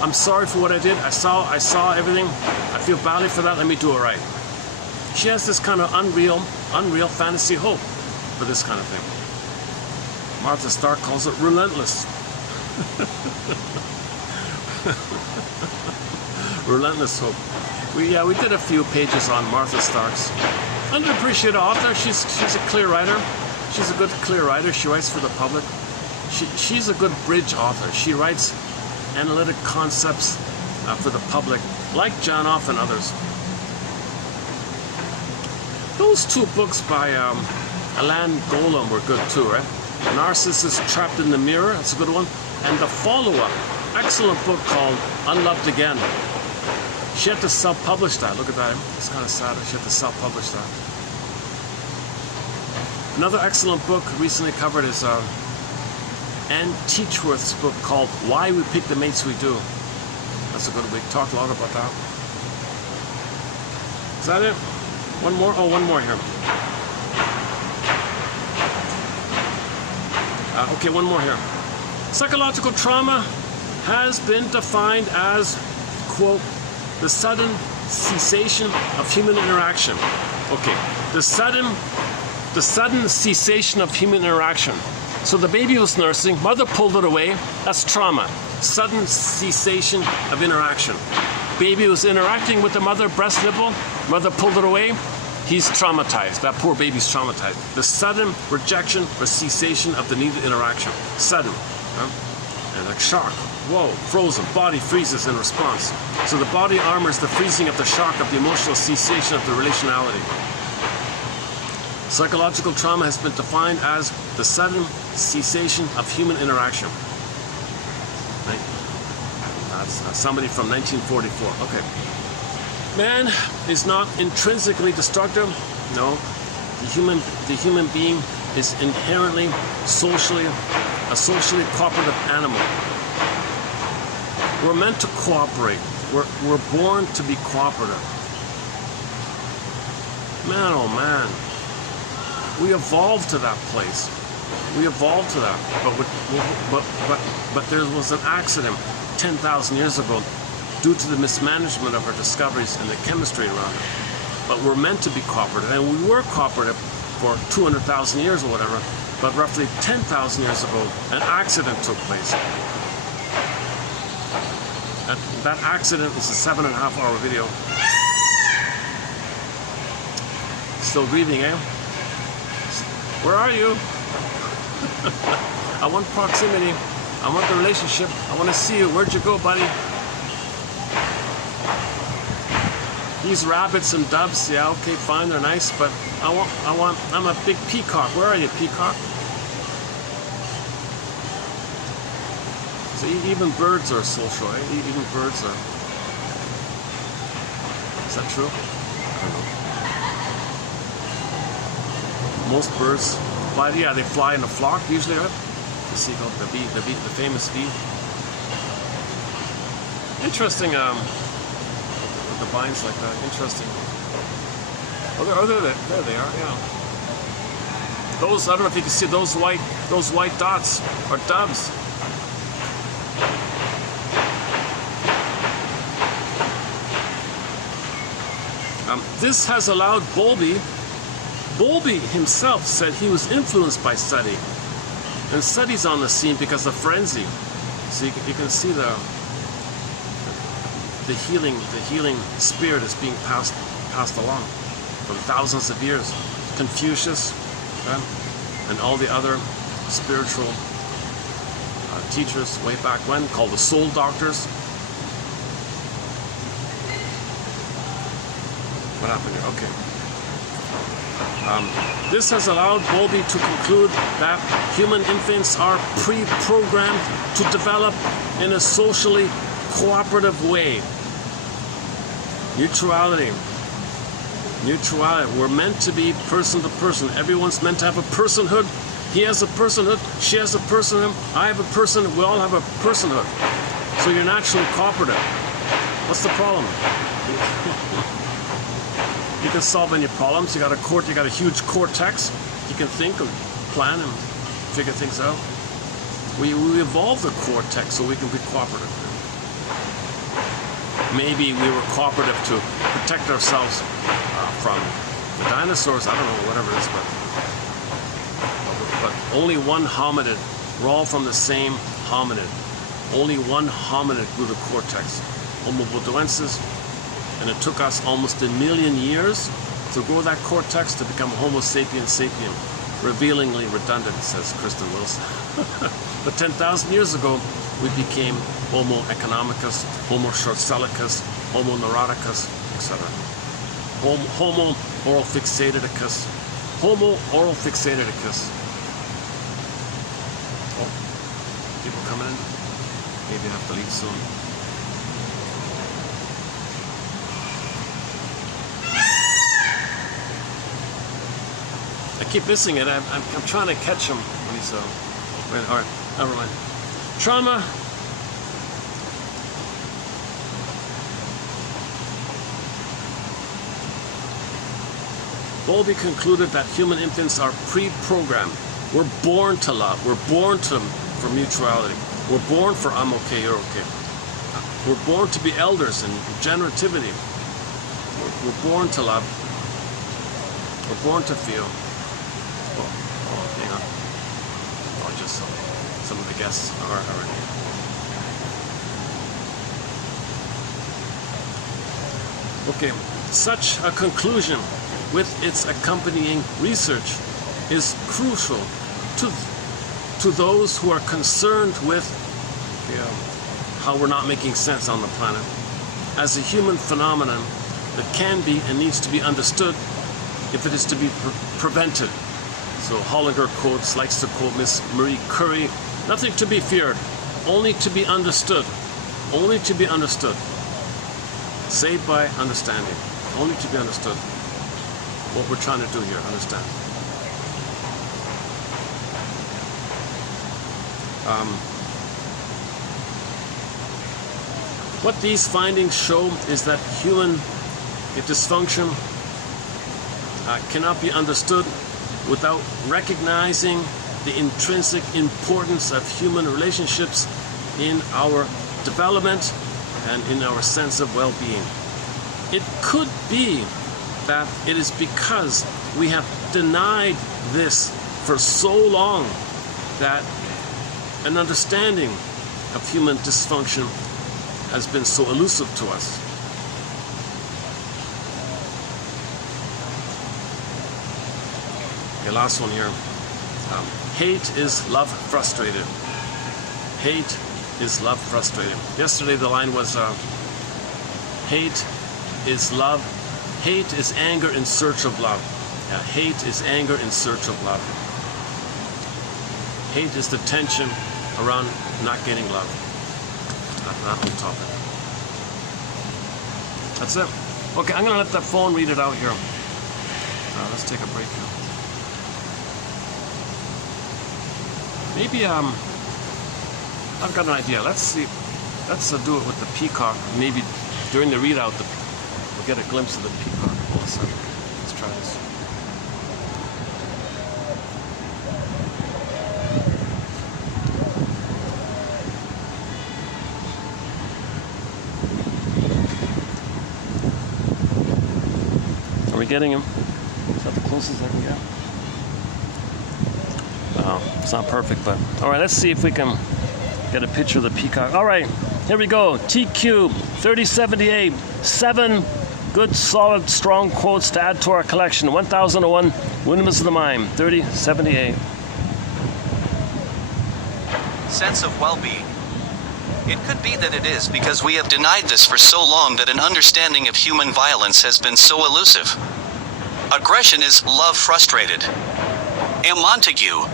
I'm sorry for what I did. I saw everything. I feel badly for that. Let me do it right. She has this kind of unreal fantasy hope for this kind of thing. Martha Stark calls it relentless. Relentless hope. We did a few pages on Martha Stark's. Underappreciated author. She's a clear writer. She's a good clear writer. She writes for the public. She's a good bridge author. She writes analytic concepts for the public, like Janoff and others. Those two books by Alain Golem were good too, right? Narcissus Trapped in the Mirror, that's a good one. And the follow-up, excellent book called Unloved Again. She had to self-publish that. Look at that. It's kind of sad. She had to self-publish that. Another excellent book recently covered is Anne Teachworth's book called Why We Pick the Mates We Do. That's a good week. Talked a lot about that. Is that it? One more? Oh, one more here. Okay, one more here. Psychological trauma has been defined as, quote, the sudden cessation of human interaction. Okay, the sudden cessation of human interaction. So the baby was nursing, mother pulled it away, that's trauma. Sudden cessation of interaction. Baby was interacting with the mother, breast nipple, mother pulled it away, he's traumatized. That poor baby's traumatized. The sudden rejection or cessation of the needed interaction. Sudden. And like shock. Whoa, frozen. Body freezes in response. So the body armors the freezing of the shock of the emotional cessation of the relationality. Psychological trauma has been defined as the sudden cessation of human interaction. Right? That's somebody from 1944. Okay. Man is not intrinsically destructive. No. The human being is inherently a socially cooperative animal. We're meant to cooperate. We're born to be cooperative. Man, oh man. We evolved to that place. We evolved to that. But there was an accident 10,000 years ago due to the mismanagement of our discoveries and the chemistry around it. But we're meant to be cooperative, and we were cooperative for 200,000 years or whatever, but roughly 10,000 years ago, an accident took place. That accident is a 7.5-hour video. Still breathing, eh? Where are you? I want proximity. I want the relationship. I want to see you. Where'd you go, buddy? These rabbits and doves, yeah, okay, fine, they're nice, but I'm a big peacock. Where are you, peacock? So even birds are social, eh? Even birds are. Is that true? I don't know. Most birds fly. Yeah, they fly in a flock usually, right? The seagull, the bee, the famous bee. Interesting. With the vines like that. Interesting. Oh, there they are. Yeah. Those, I don't know if you can see those white dots are doves. This has allowed Bowlby himself said he was influenced by SETI. And SETI's on the scene because of frenzy. So you can see the healing spirit is being passed along from thousands of years. Confucius and all the other spiritual teachers way back when, called the soul doctors. What happened here? Okay. This has allowed Bowlby to conclude that human infants are pre-programmed to develop in a socially cooperative way. Neutrality. We're meant to be person to person. Everyone's meant to have a personhood. He has a personhood. She has a personhood. I have a person. We all have a personhood. So you're naturally cooperative. What's the problem? You can solve any problems. You got a huge cortex. You can think and plan and figure things out. We evolved the cortex so we can be cooperative. Maybe we were cooperative to protect ourselves from the dinosaurs. I don't know, whatever it is, but only one hominid. We're all from the same hominid. Only one hominid grew the cortex, Homo bodoensis. And it took us almost 1 million years to grow that cortex to become Homo sapiens sapien. Revealingly redundant, says Kristen Wilson. But 10,000 years ago, we became Homo economicus, Homo short-sellicus, Homo neuroticus, etc. Homo oral fixatoricus. Homo oral fixatoricus. Oh, people coming in? Maybe I have to leave soon. I keep missing it. I'm trying to catch him when he's wait, all right, never mind. Trauma. Bowlby concluded that human infants are pre-programmed. We're born to love. We're born for mutuality. We're born for I'm okay, you're okay. We're born to be elders in generativity. We're born to love. We're born to feel. Hang on. Oh, just some of the guests are already here. Okay, such a conclusion with its accompanying research is crucial to those who are concerned with how we're not making sense on the planet as a human phenomenon that can be and needs to be understood if it is to be prevented. So Hollinger likes to quote Miss Marie Curie, nothing to be feared, only to be understood. Only to be understood. Saved by understanding. Only to be understood. What we're trying to do here, understand. What these findings show is that human dysfunction cannot be understood without recognizing the intrinsic importance of human relationships in our development and in our sense of well-being. It could be that it is because we have denied this for so long that an understanding of human dysfunction has been so elusive to us. Okay, last one here. Hate is love frustrated. Hate is love frustrated. Yesterday the line was hate is love. Hate is anger in search of love. Yeah, hate is anger in search of love. Hate is the tension around not getting love. Not on topic. That's it. Okay, I'm gonna let that phone read it out here. Let's take a break here. Maybe, I've got an idea. Let's see. Let's do it with the peacock. Maybe during the readout, we'll get a glimpse of the peacock all of a sudden. Let's try this. Are we getting him? Is that the closest I can get? It's not perfect, but all right, let's see if we can get a picture of the peacock. All right, here we go. TQ 3078, 7 good, solid, strong quotes to add to our collection. 1001 Windmills of the Mind, 3078. Sense of well-being. It could be that it is because we have denied this for so long that an understanding of human violence has been so elusive. Aggression is love frustrated. M. Montague.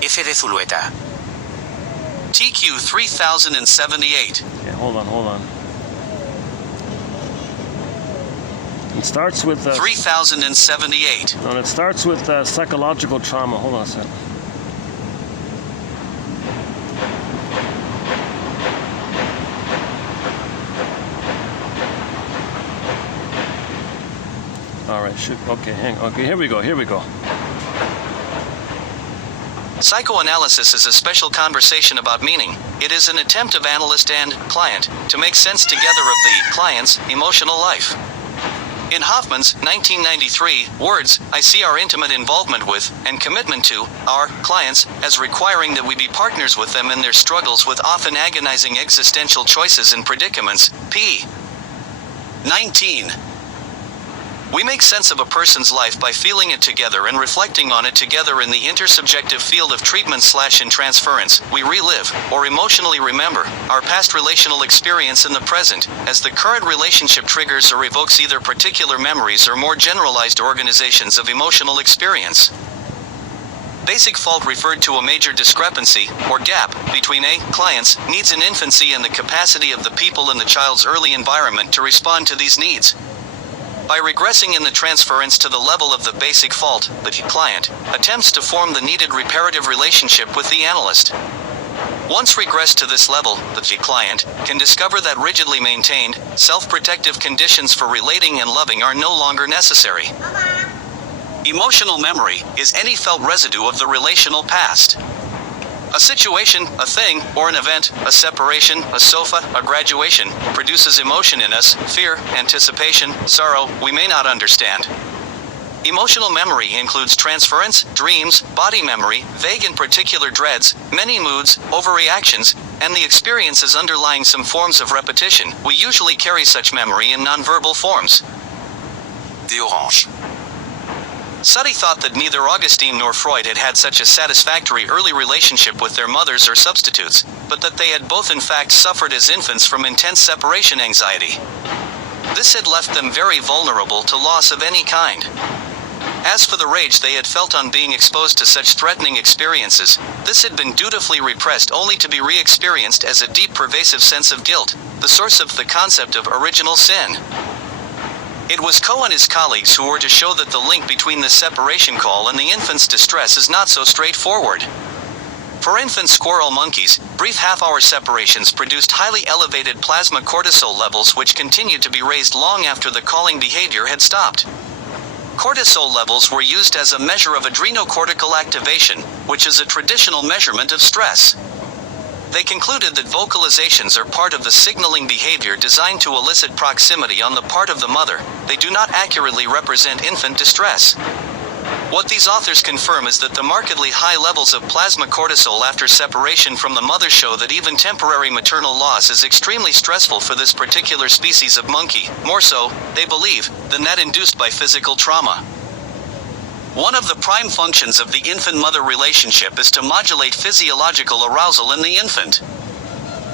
F de Zulueta. TQ 3078. Okay, hold on. It starts with 3078. no, it starts with psychological trauma. Hold on a second. All right, okay, here we go. Psychoanalysis is a special conversation about meaning. It is an attempt of analyst and client to make sense together of the client's emotional life. In Hoffman's 1993 words, I see our intimate involvement with and commitment to our clients as requiring that we be partners with them in their struggles with often agonizing existential choices and predicaments. P. 19. We make sense of a person's life by feeling it together and reflecting on it together in the intersubjective field of treatment/in transference. We relive, or emotionally remember, our past relational experience in the present, as the current relationship triggers or evokes either particular memories or more generalized organizations of emotional experience. Basic fault referred to a major discrepancy, or gap, between a client's needs in infancy and the capacity of the people in the child's early environment to respond to these needs. By regressing in the transference to the level of the basic fault, the client attempts to form the needed reparative relationship with the analyst. Once regressed to this level, the client can discover that rigidly maintained, self-protective conditions for relating and loving are no longer necessary. Emotional memory is any felt residue of the relational past. A situation, a thing, or an event, a separation, a sofa, a graduation, produces emotion in us, fear, anticipation, sorrow, we may not understand. Emotional memory includes transference, dreams, body memory, vague and particular dreads, many moods, overreactions, and the experiences underlying some forms of repetition. We usually carry such memory in nonverbal forms. De Orange. Sutty thought that neither Augustine nor Freud had had such a satisfactory early relationship with their mothers or substitutes, but that they had both in fact suffered as infants from intense separation anxiety. This had left them very vulnerable to loss of any kind. As for the rage they had felt on being exposed to such threatening experiences, this had been dutifully repressed only to be re-experienced as a deep pervasive sense of guilt, the source of the concept of original sin. It was Coe and his colleagues who were to show that the link between the separation call and the infant's distress is not so straightforward. For infant squirrel monkeys, brief half-hour separations produced highly elevated plasma cortisol levels which continued to be raised long after the calling behavior had stopped. Cortisol levels were used as a measure of adrenocortical activation, which is a traditional measurement of stress. They concluded that vocalizations are part of the signaling behavior designed to elicit proximity on the part of the mother. They do not accurately represent infant distress. What these authors confirm is that the markedly high levels of plasma cortisol after separation from the mother show that even temporary maternal loss is extremely stressful for this particular species of monkey, more so, they believe, than that induced by physical trauma. One of the prime functions of the infant-mother relationship is to modulate physiological arousal in the infant.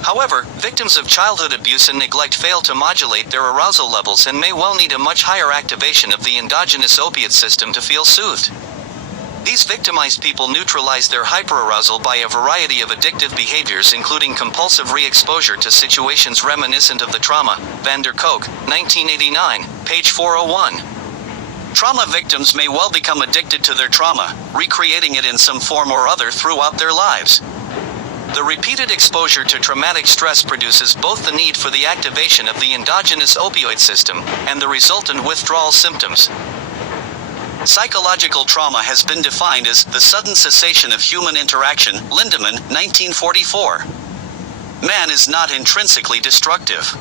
However, victims of childhood abuse and neglect fail to modulate their arousal levels and may well need a much higher activation of the endogenous opiate system to feel soothed. These victimized people neutralize their hyperarousal by a variety of addictive behaviors including compulsive re-exposure to situations reminiscent of the trauma. Van der Kolk, 1989, page 401. Trauma victims may well become addicted to their trauma, recreating it in some form or other throughout their lives. The repeated exposure to traumatic stress produces both the need for the activation of the endogenous opioid system and the resultant withdrawal symptoms. Psychological trauma has been defined as the sudden cessation of human interaction, Lindemann, 1944. Man is not intrinsically destructive.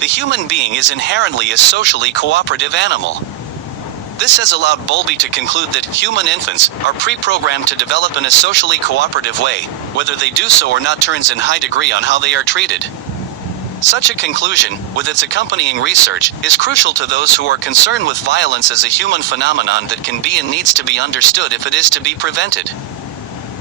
The human being is inherently a socially cooperative animal. This has allowed Bowlby to conclude that human infants are pre-programmed to develop in a socially cooperative way. Whether they do so or not turns in high degree on how they are treated. Such a conclusion, with its accompanying research, is crucial to those who are concerned with violence as a human phenomenon that can be and needs to be understood if it is to be prevented.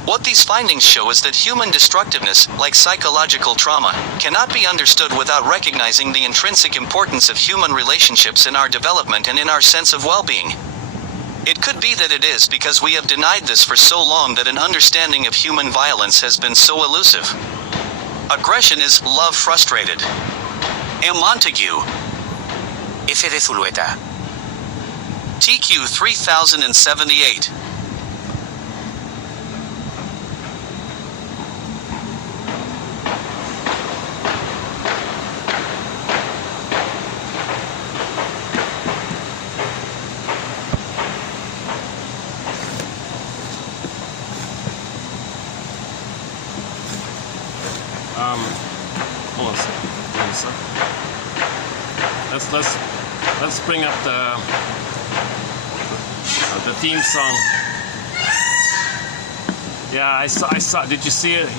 What these findings show is that human destructiveness, like psychological trauma, cannot be understood without recognizing the intrinsic importance of human relationships in our development and in our sense of well-being. It could be that it is because we have denied this for so long that an understanding of human violence has been so elusive. Aggression is love frustrated. M. Montague. F de Zulueta. TQ 3078. Hold on a second. Let's bring up the theme song. Yeah, I saw. Did you see it?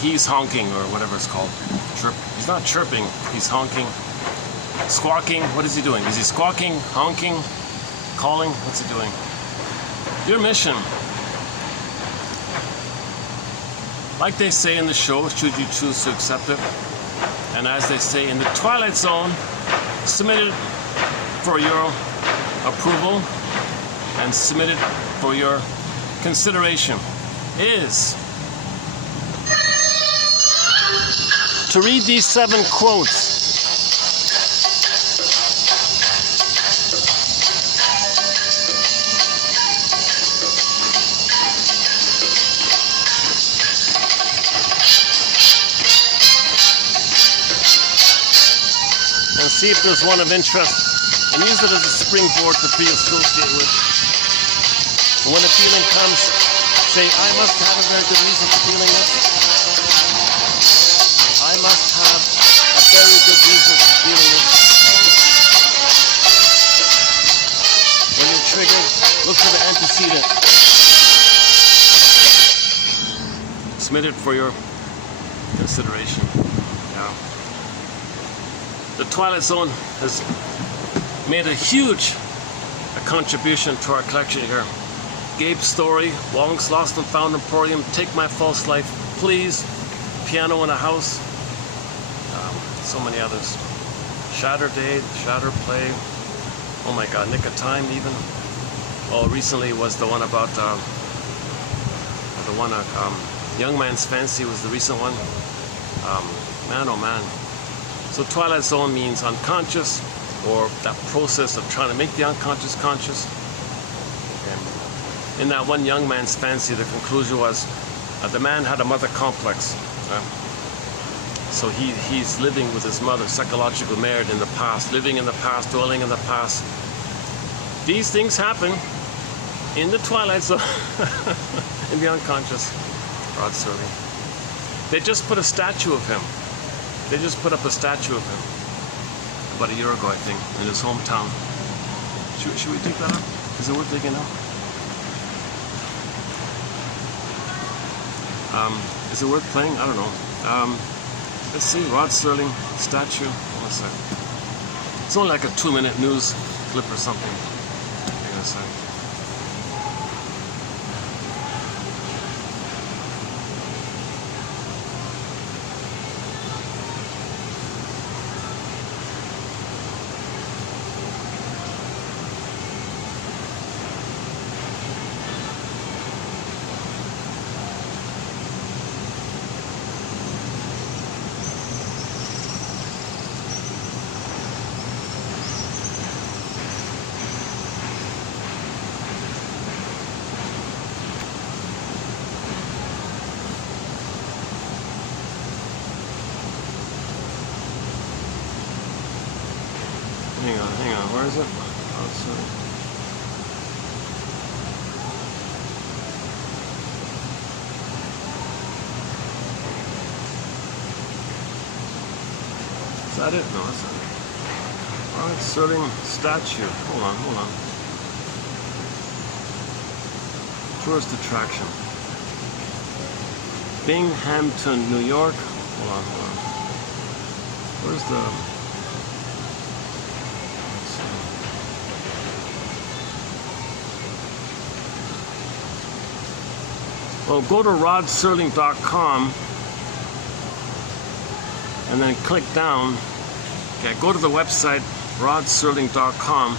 He's honking or whatever it's called. He's not chirping. He's honking, squawking. What is he doing? Is he squawking, honking, calling? What's he doing? Your mission. Like they say in the show, should you choose to accept it, and as they say in the Twilight Zone, submitted for your approval and submitted for your consideration is to read these 7 quotes. And see if there's one of interest, and use it as a springboard to pre-associate with. And when a feeling comes, say, I must have a very good reason for feeling this. I must have a very good reason for feeling this. When you're triggered, look for the antecedent. Submitted for your consideration. Yeah. The Twilight Zone has made a huge contribution to our collection here. Gabe's Story, Wong's Lost and Found Emporium, Take My False Life, Please, Piano in a House, so many others. Shatter Day, Shatter Play, oh my God, Nick of Time even. Oh, recently was the one about, Young Man's Fancy was the recent one. Man, oh man. So Twilight Zone means unconscious, or that process of trying to make the unconscious conscious. And in that one Young Man's Fancy, the conclusion was the man had a mother complex. So he's living with his mother, psychological married in the past, living in the past, dwelling in the past. These things happen in the Twilight Zone, in the unconscious. Rod Serling. They just put a statue of him. They just put up a statue of him about a year ago, I think, in his hometown. Should we dig that up? Is it worth digging up? Is it worth playing? I don't know. Let's see, Rod Serling statue. Hold on a second. It's only like a 2-minute news clip or something. Hang on a second. hang on. Where is it? Oh, sorry. Is that it? No, that's not it. Alright, Sterling statue. Hold on. Tourist attraction. Binghamton, New York. Hold on. Where's the... Well, go to rodserling.com and then click down. Okay, go to the website rodserling.com.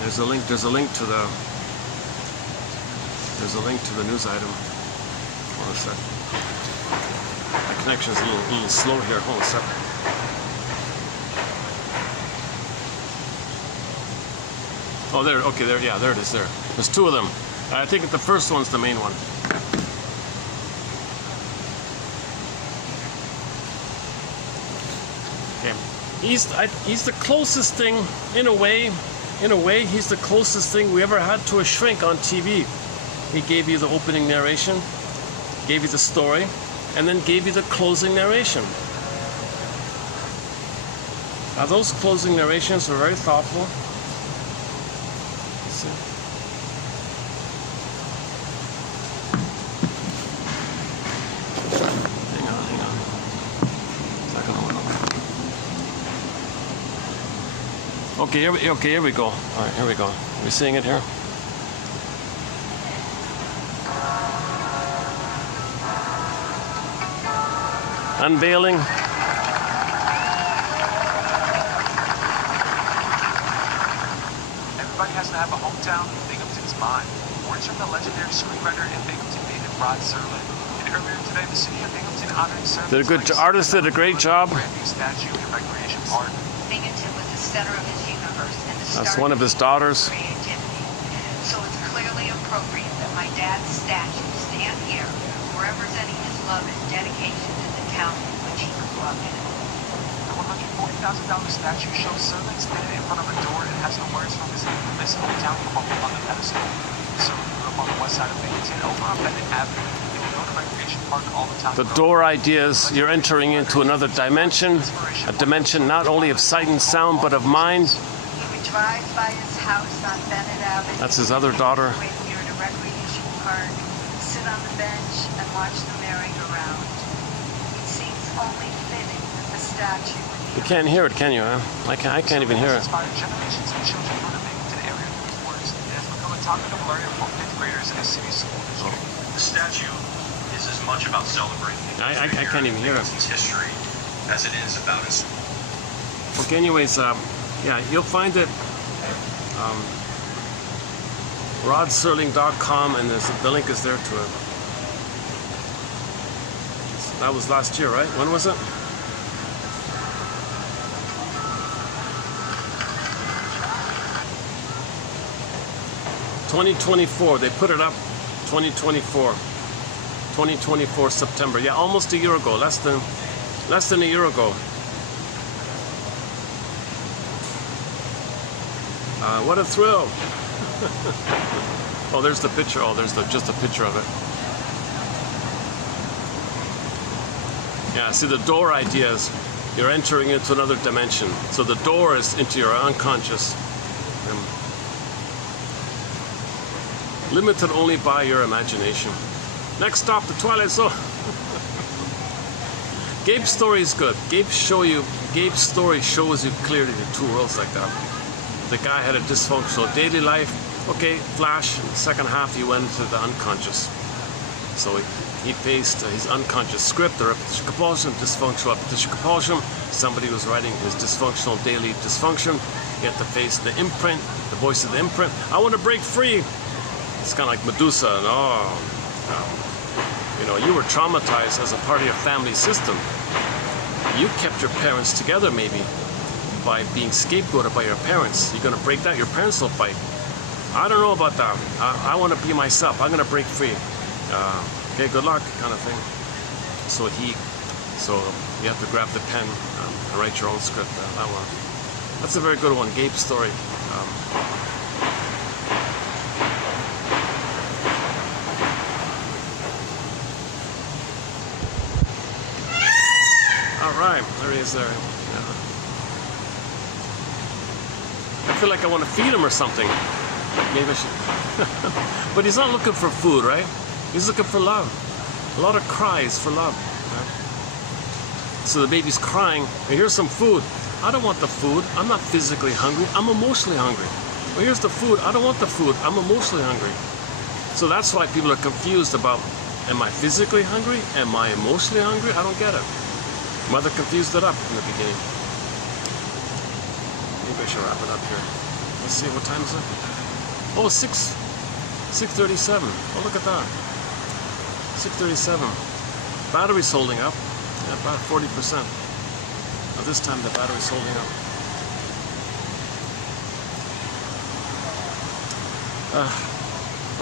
There's a link to the news item. Hold on a sec. My connection's a little slow here. Hold on a sec. Oh, there. Okay, there. Yeah, there it is. There. There's two of them. I think the first one's the main one. Okay. He's the closest thing, in a way, he's the closest thing we ever had to a shrink on TV. He gave you the opening narration, gave you the story, and then gave you the closing narration. Now those closing narrations are very thoughtful. Let's see. Hang on. Second one. Okay, here we go. All right, here we go. Are we seeing it here? Unveiling. Everybody has to have a hometown. Binghamton's mine. Words from the legendary screenwriter in Binghamton native Rod Serling. And earlier today, the city of Binghamton honored Serling. Artist did a great job. Brand new statue and recreation park. Binghamton was the center of his universe and the That's start one of his daughters. creativity. So it's clearly appropriate that my dad's statue stand here, representing his love and dedication to the town in which he grew up in. The $140,000 statue shows Serling standing in front of a door and has the words from his infamous hometown quote on the pedestal. Serling grew up on the west side of Binghamton over on Bennett Avenue. They would go to recreation park all the time. The door idea is you're entering into another dimension, a dimension not only of sight and sound, but of mind. He would drive by his house on Bennett Avenue. That's his other daughter. Wait near the recreation park, sit on the bench, and watch the merry-go-round. It seems only fitting that the statue would be... You can't hear it, can you? Huh? I can't even hear it. Inspired generations of children from the Binghamton area through his words. It has become a topic of learning for fifth graders in a city school district. The statue is as much about celebrating I can't even hear it. Binghamton's history as it is about its... Okay, anyways, yeah, you'll find it rodserling.com, and the link is there to it. That was last year, right? When was it? '24. They put it up 2024 September. Yeah, almost a year ago. Less than a year ago. What a thrill! Oh, there's the picture. Oh, there's just a picture of it. Yeah, see, the door idea is you're entering into another dimension. So the door is into your unconscious. Limited only by your imagination. Next stop, the Twilight Zone. Gabe's story is good. Gabe's story shows you clearly the two worlds like that. The guy had a dysfunctional daily life. Okay, flash, in the second half he went to the unconscious. So he faced his unconscious script, the repetition compulsion, dysfunctional repetition compulsion. Somebody was writing his dysfunctional daily dysfunction. He had to face the imprint, the voice of the imprint. I want to break free. It's kind of like Medusa, and you know, you were traumatized as a part of your family system. You kept your parents together, maybe, by being scapegoated by your parents. You're gonna break that, your parents will fight. I don't know about that. I want to be myself. I'm gonna break free. Okay, good luck, kind of thing. So you have to grab the pen and write your own script. That one. That's a very good one, Gabe's story. All right, there he is there. Yeah. I feel like I want to feed him or something. Maybe I should. But he's not looking for food, right? He's looking for love. A lot of cries for love. Right? So the baby's crying, and here's some food. I don't want the food. I'm not physically hungry. I'm emotionally hungry. Well, here's the food. I don't want the food. I'm emotionally hungry. So that's why people are confused about, am I physically hungry? Am I emotionally hungry? I don't get it. Mother confused it up in the beginning. Maybe I should wrap it up here. Let's see, what time is it? Oh, 6:37. Oh, look at that. 6:37. Battery's holding up. Yeah, about 40%. Now this time the battery's holding up.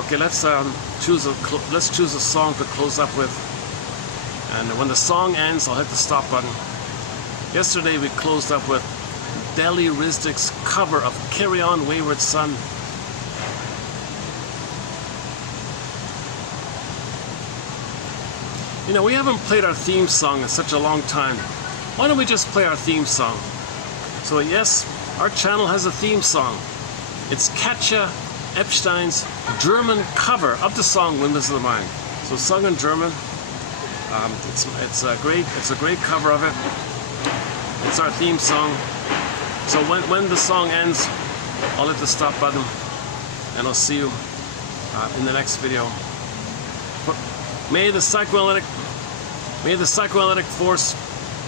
Okay, let's choose a song to close up with. And when the song ends, I'll hit the stop button. Yesterday we closed up with Deli Rizdik's cover of Carry On Wayward Son. You know, we haven't played our theme song in such a long time. Why don't we just play our theme song? So yes, our channel has a theme song. It's Katja Epstein's German cover of the song Windmills of the Mind. So sung in German. It's a great cover of it. It's our theme song. So when the song ends, I'll hit the stop button, and I'll see you in the next video. May the psychoanalytic force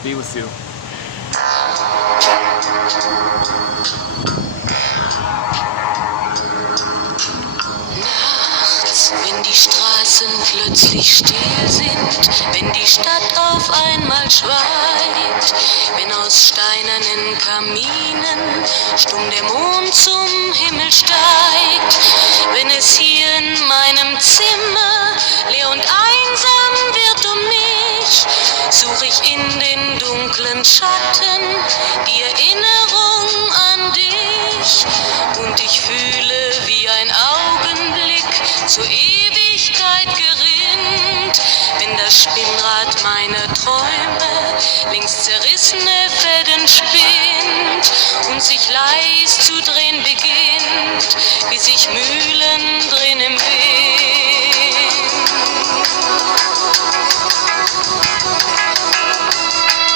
be with you. Wenn die Straßen plötzlich still sind, wenn die Stadt auf einmal schweigt, wenn aus steinernen Kaminen stumm der Mond zum Himmel steigt, wenn es hier in meinem Zimmer leer und einsam wird um mich, suche ich in den dunklen Schatten die Erinnerung an dich, und ich fühle, wie ein Augenblick zur Ewigkeit gerinnt, wenn das Spinnrad meiner Träume längst zerrissene Fäden spinnt und sich leis zu drehen beginnt, wie sich Mühlen drehen im Wind.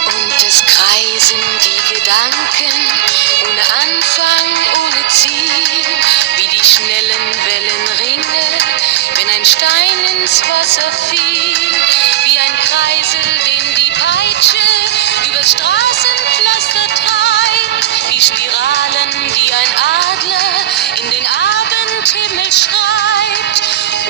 Und es kreisen die Gedanken ohne Anfang, ohne Ziel, wie die schnellen Wellenringe, wenn ein Stein ins Wasser fiel, wie ein Kreisel, den die Peitsche über Straßenpflaster treibt, wie Spiralen, die ein Adler in den Abendhimmel schreibt,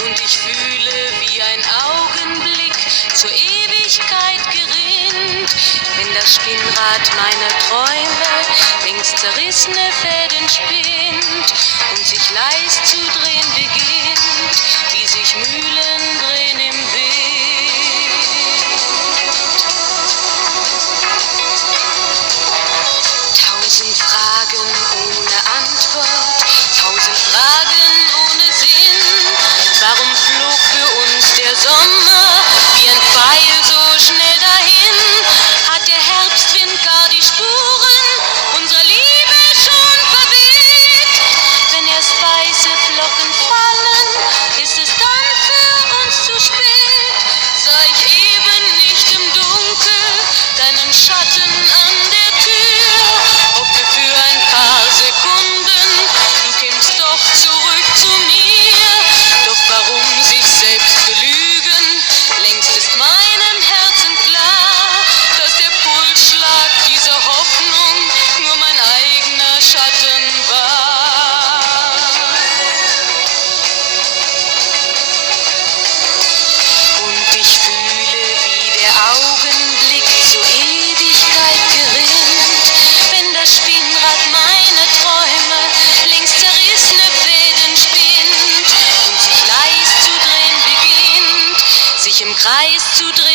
und ich fühle, wie ein Augenblick zur Ewigkeit gerinnt, wenn das Spinnrad meiner Träume längst zerrissene Fäden spinnt und sich leis zu drehen beginnt, wie sich Mühlen drehen im Wind. 1000 Fragen ohne Antwort, 1000 Fragen ohne Sinn. Warum flog für uns der Sommer wie ein Pfeil so schnell dahin? Hat der Herbstwind gar die Spuren unserer Liebe schon verweht? Wenn erst weiße Flocken fallen, ist es dann für uns zu spät. Sah ich eben nicht im Dunkel deinen Schatten an der Tür, hoffte für ein paar Sekunden, du kämst doch zurück zu mir. Doch warum sich selbst belügen? Längst ist meinem Herzen klar, dass der Pulsschlag dieser Hoffnung nur mein eigener Schatten war. Und ich fühle, wie der Augenblick zur Ewigkeit gerinnt, wenn das Spinnrad meiner Träume längst zerrissene Fäden spinnt und sich leis zu drehen beginnt, sich im Kreis zu drehen